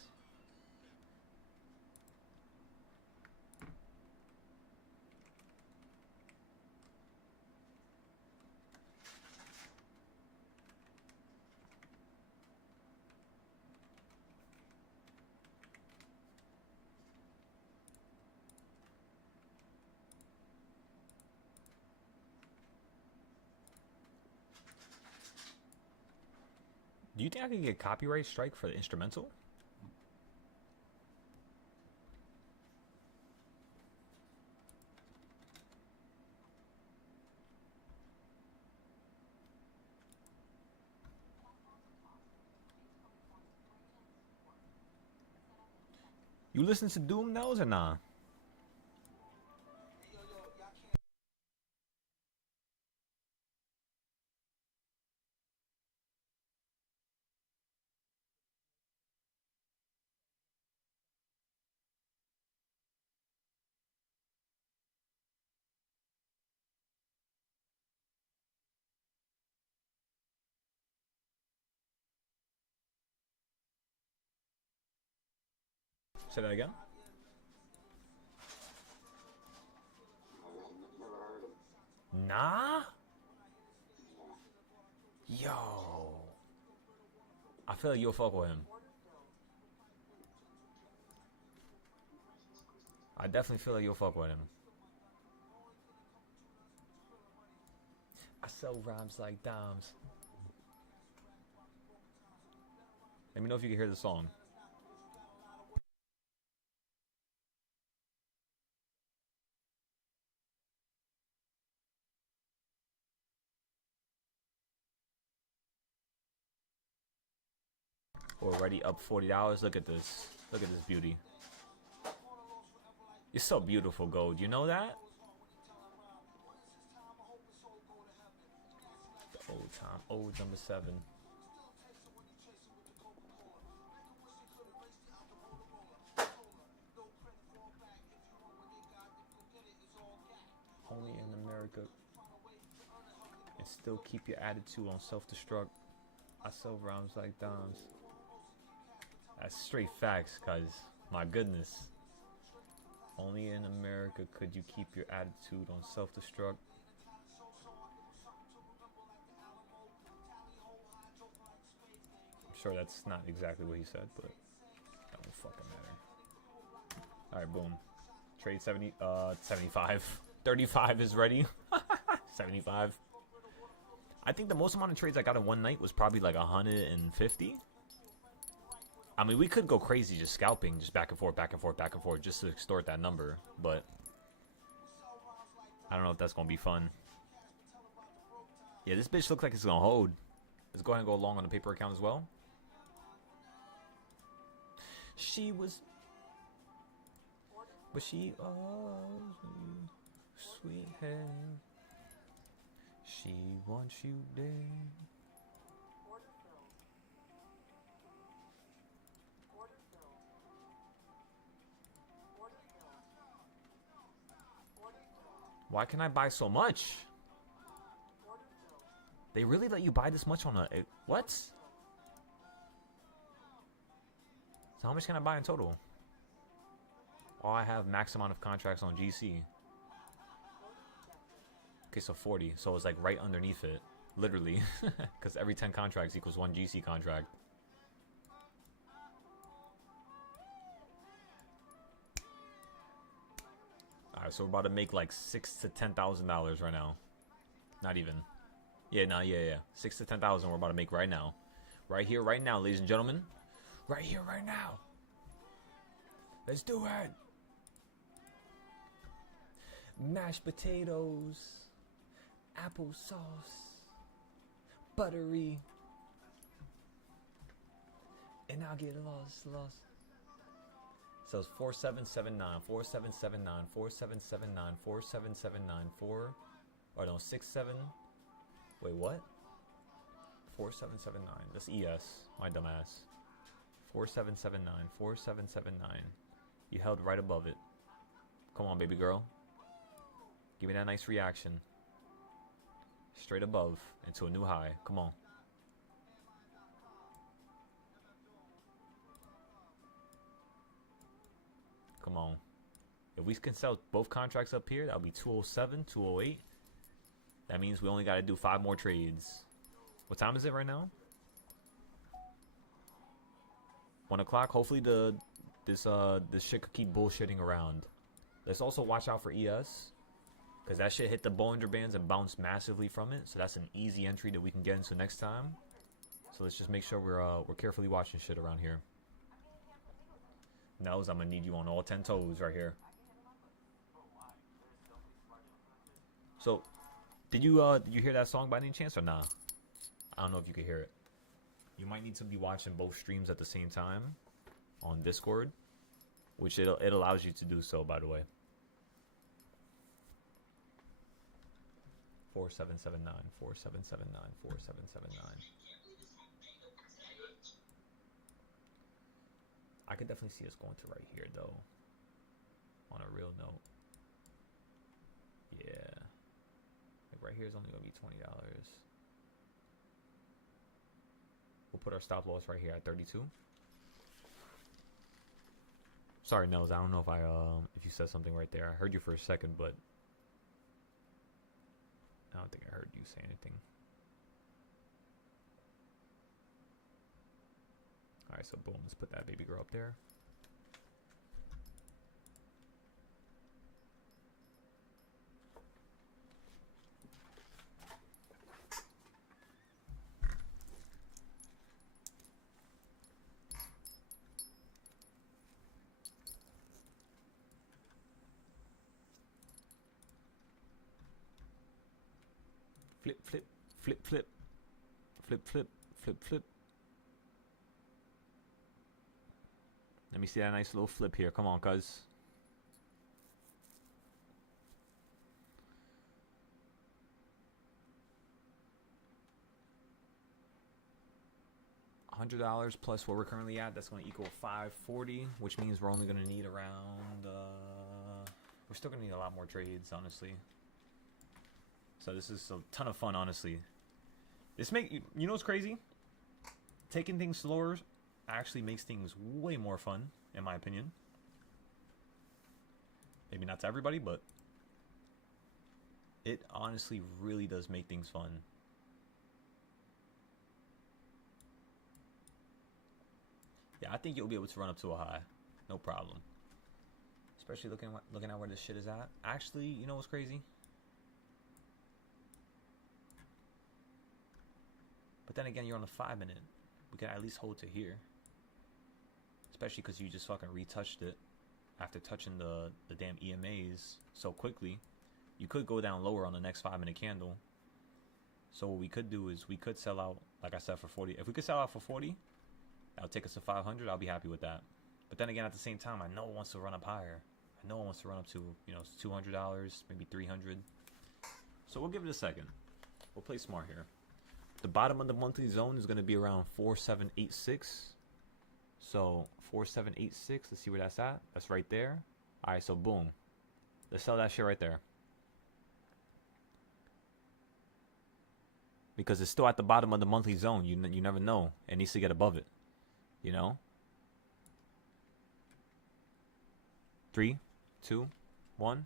Do you think I could get a copyright strike for the instrumental? You listen to Doom Nels or nah? Say that again? Nah? Yo. I feel like you'll fuck with him. I definitely feel like you'll fuck with him. I sell rhymes like dimes. Let me know if you can hear the song. Already up $40. Look at this. Look at this beauty. You're so beautiful, Gold. You know that? The old time. Old number 7. still keep your attitude on self-destruct? I sell rounds like dimes. That's straight facts, cuz. My goodness. Only in America could you keep your attitude on self-destruct. I'm sure that's not exactly what he said, but that don't fucking matter. Alright, boom. Trade 75. 35 is ready. 75. I think the most amount of trades I got in one night was probably like 150. I mean, we could go crazy just scalping, just back and forth, back and forth, back and forth, just to extort that number. But I don't know if that's going to be fun. Yeah, this bitch looks like it's going to hold. Let's go ahead and go along on the paper account as well. She was... But she sweet hair. She wants you there. Why can I buy so much? They really let you buy this much on a... What? So how much can I buy in total? Oh, I have max amount of contracts on GC. Okay, so 40. So it's like right underneath it. Literally. Because every 10 contracts equals 1 GC contract. Alright, so we're about to make like $6,000 to $10,000 right now. Not even. Yeah, nah, yeah. 6,000 to 10,000 we're about to make right now. Right here, right now, ladies and gentlemen. Right here, right now. Let's do it. Mashed potatoes, applesauce, buttery, and I'll get lost. So it's 4779, 4779, 4779, 4779, 4. Or no, 67. Wait, what? 4779. That's ES, my dumbass. 4779, 4779. You held right above it. Come on, baby girl. Give me that nice reaction. Straight above into a new high. Come on. Come on. If we can sell both contracts up here, that'll be 207, 208. That means we only got to do 5 more trades. What time is it right now? 1 o'clock. Hopefully this shit could keep bullshitting around. Let's also watch out for ES. Because that shit hit the Bollinger Bands and bounced massively from it. So that's an easy entry that we can get into next time. So let's just make sure we're carefully watching shit around here. Nels, I'm going to need you on all 10 toes right here. So, did you hear that song by any chance or nah? I don't know if you could hear it. You might need to be watching both streams at the same time on Discord. Which it allows you to do so, by the way. 4779, 4779, 4779. I could definitely see us going to right here, though. On a real note. Yeah. Like right here is only going to be $20. We'll put our stop loss right here at 32. Sorry, Nels. I don't know if you said something right there. I heard you for a second, but I don't think I heard you say anything. Alright, so boom, let's put that baby girl up there. Flip, flip, flip, flip, flip, flip, flip, flip. Let me see that nice little flip here. Come on, cuz. $100 plus what we're currently at. That's going to equal $540, which means we're only going to need around. We're still going to need a lot more trades, honestly. So this is a ton of fun, honestly. You know what's crazy? Taking things slower actually makes things way more fun, in my opinion. Maybe not to everybody, but it honestly really does make things fun. Yeah, I think you'll be able to run up to a high, no problem. Especially looking at where this shit is at. Actually, you know what's crazy? But then again, you're on the 5 minute. We can at least hold to here. Especially because you just fucking retouched it after touching the damn EMAs so quickly. You could go down lower on the next 5 minute candle. So what we could do is we could sell out, like I said, for 40. If we could sell out for 40, that'll take us to 500. I'll be happy with that. But then again, at the same time, I know it wants to run up higher. I know it wants to run up to, you know, $200, maybe 300. So we'll give it a second. We'll play smart here. The bottom of the monthly zone is going to be around 4786. So 4786, let's see where that's at. That's right there. All right, so boom. Let's sell that shit right there. Because it's still at the bottom of the monthly zone. You never know. It needs to get above it. You know? 3, 2, 1.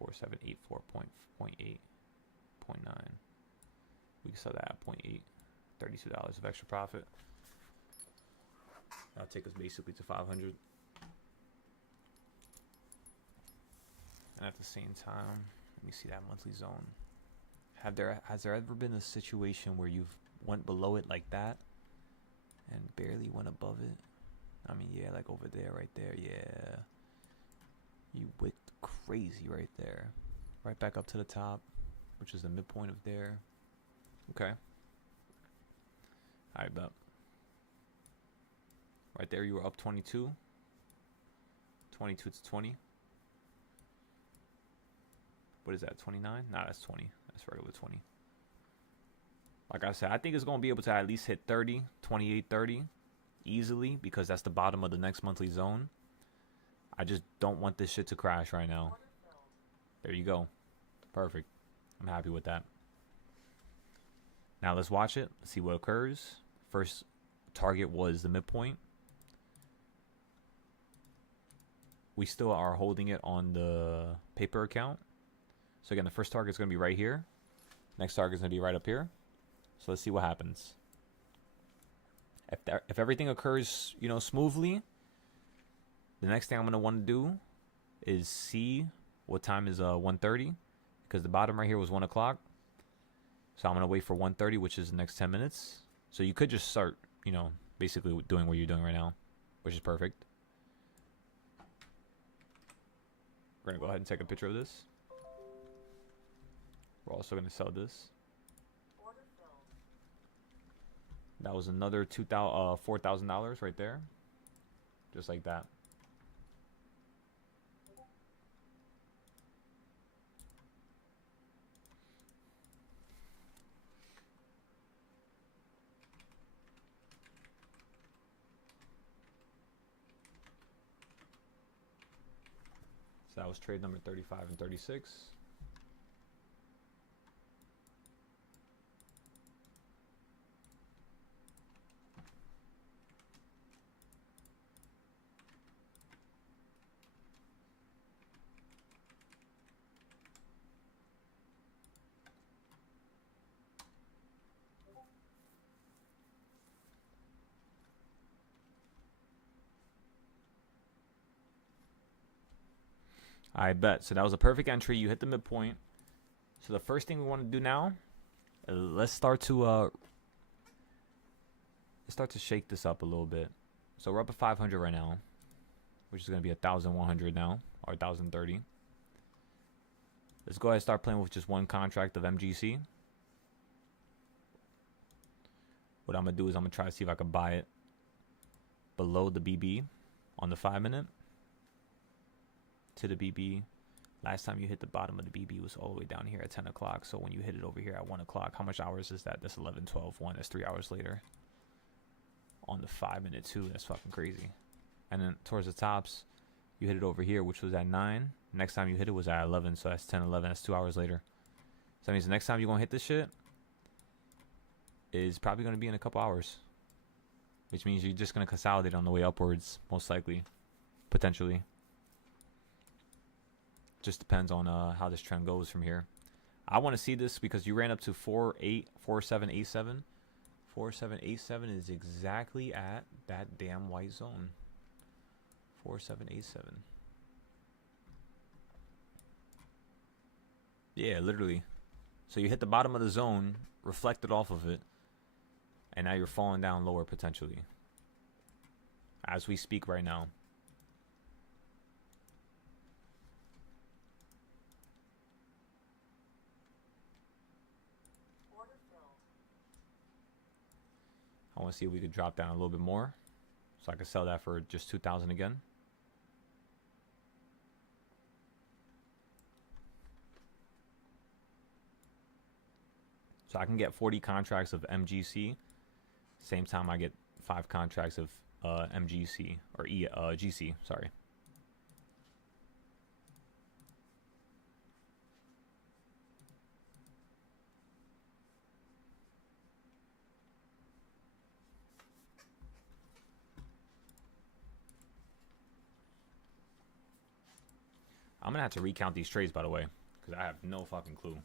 $4784.8.9. We can sell that at 0.8. $32 of extra profit. That'll take us basically to 500. And at the same time, let me see that monthly zone. Has there ever been a situation where you've went below it like that and barely went above it? I mean, yeah, like over there, right there, yeah. You wicked crazy right there. Right back up to the top, which is the midpoint of there. Okay. Alright, bet. Right there, you were up 22. 22 to 20. What is that, 29? Nah, that's 20. That's regular 20. Like I said, I think it's going to be able to at least hit 30, 28, 30 easily because that's the bottom of the next monthly zone. I just don't want this shit to crash right now. There you go. Perfect. I'm happy with that. Now let's watch it. Let's see what occurs. First target was the midpoint. We still are holding it on the paper account. So again, the first target is going to be right here. Next target is going to be right up here. So let's see what happens. If everything occurs, you know, smoothly, the next thing I'm going to want to do is see what time is 1:30, because the bottom right here was 1 o'clock. So I'm going to wait for 1:30, which is the next 10 minutes. So you could just start, you know, basically doing what you're doing right now, which is perfect. We're going to go ahead and take a picture of this. We're also going to sell this. That was another $4,000 right there. Just like that. So that was trade number 35 and 36. I bet. So that was a perfect entry. You hit the midpoint. So the first thing we want to do now, let's start to shake this up a little bit. So we're up at 500 right now, which is going to be 1,100 now, or 1,030. Let's go ahead and start playing with just one contract of MGC. What I'm going to do is I'm going to try to see if I can buy it below the BB on the 5 minute. To the BB. Last time you hit the bottom of the BB was all the way down here at 10 o'clock. So when you hit it over here at 1 o'clock, how much hours is that? That's 11, 12, 1. That's 3 hours later. on the 5 minute too. That's fucking crazy. And then towards the tops, you hit it over here, which was at 9. Next time you hit it was at 11, so that's 10, 11. That's 2 hours later. So that means the next time you're going to hit this shit is probably going to be in a couple hours. Which means you're just going to consolidate on the way upwards, most likely. Potentially. Just depends on how this trend goes from here. I want to see this because you ran up to 4787. 4787 is exactly at that damn white zone. 4787. Yeah, literally. So you hit the bottom of the zone, reflected off of it, and now you're falling down lower potentially. As we speak right now. I want to see if we could drop down a little bit more, so I could sell that for just 2,000 again. So I can get 40 contracts of MGC. Same time I get 5 contracts of MGC or GC. Sorry. I'm gonna have to recount these trades, by the way, because I have no fucking clue.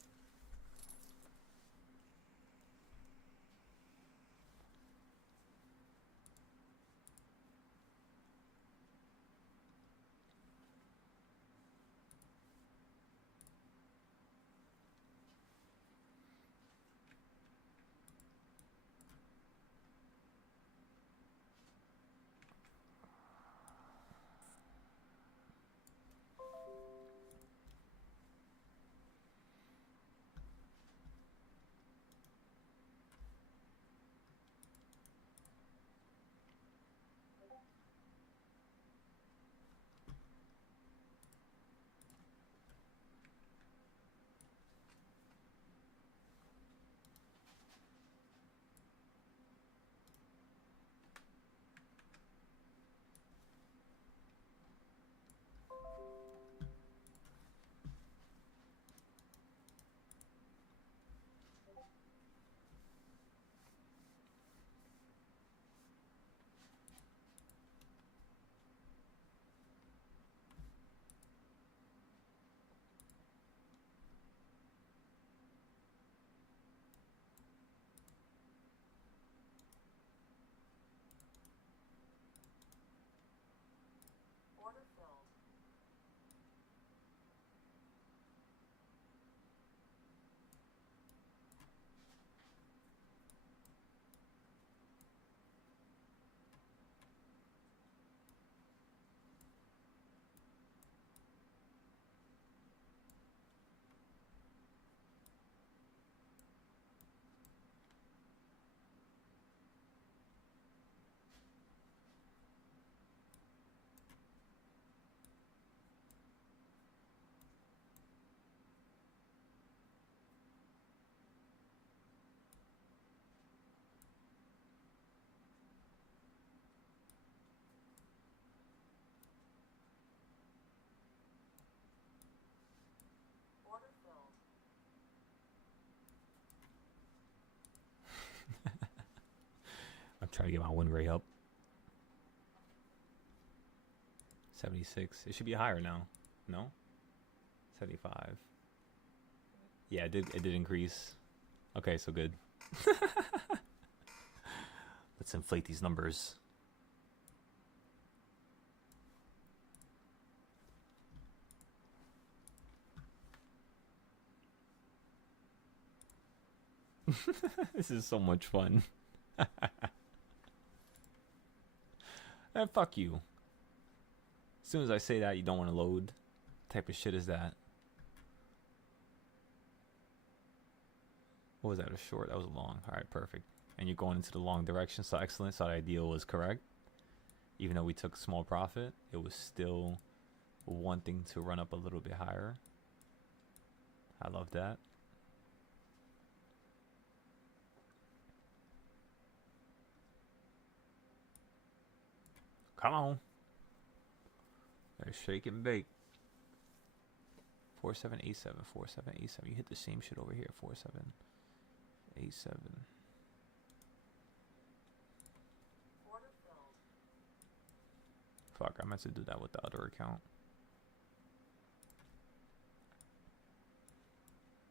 I'm trying to get my win rate up. 76. It should be higher now. No? 75. Yeah, it did increase. Okay, so good. Let's inflate these numbers. This is so much fun. And fuck you. As soon as I say that, you don't want to load. What type of shit is that? What was that? A short? That was a long. Alright, perfect. And you're going into the long direction, so excellent. So the ideal was correct. Even though we took small profit, it was still wanting to run up a little bit higher. I love that. Come on. There's shake and bake. 4787, 4787. You hit the same shit over here. 4787. Fuck, I meant to do that with the other account.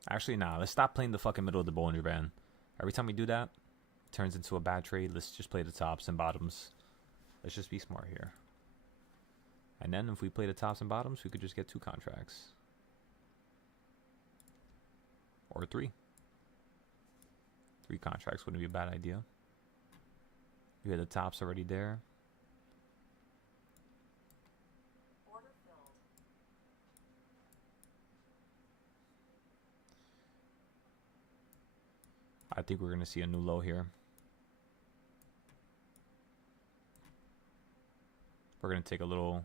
Actually, nah. Let's stop playing the fucking middle of the Bollinger Band. Every time we do that, it turns into a bad trade. Let's just play the tops and bottoms. Let's just be smart here. And then if we play the tops and bottoms, we could just get 2 contracts. Or 3. 3 contracts wouldn't be a bad idea. You had the tops already there. I think we're going to see a new low here. We're going to take a little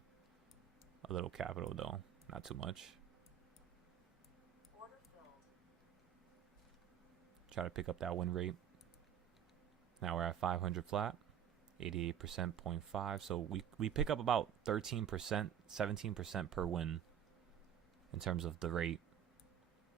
capital though, not too much. Try to pick up that win rate. Now we're at 500 flat, 88%, 0.5. So we pick up about 13%, 17% per win in terms of the rate.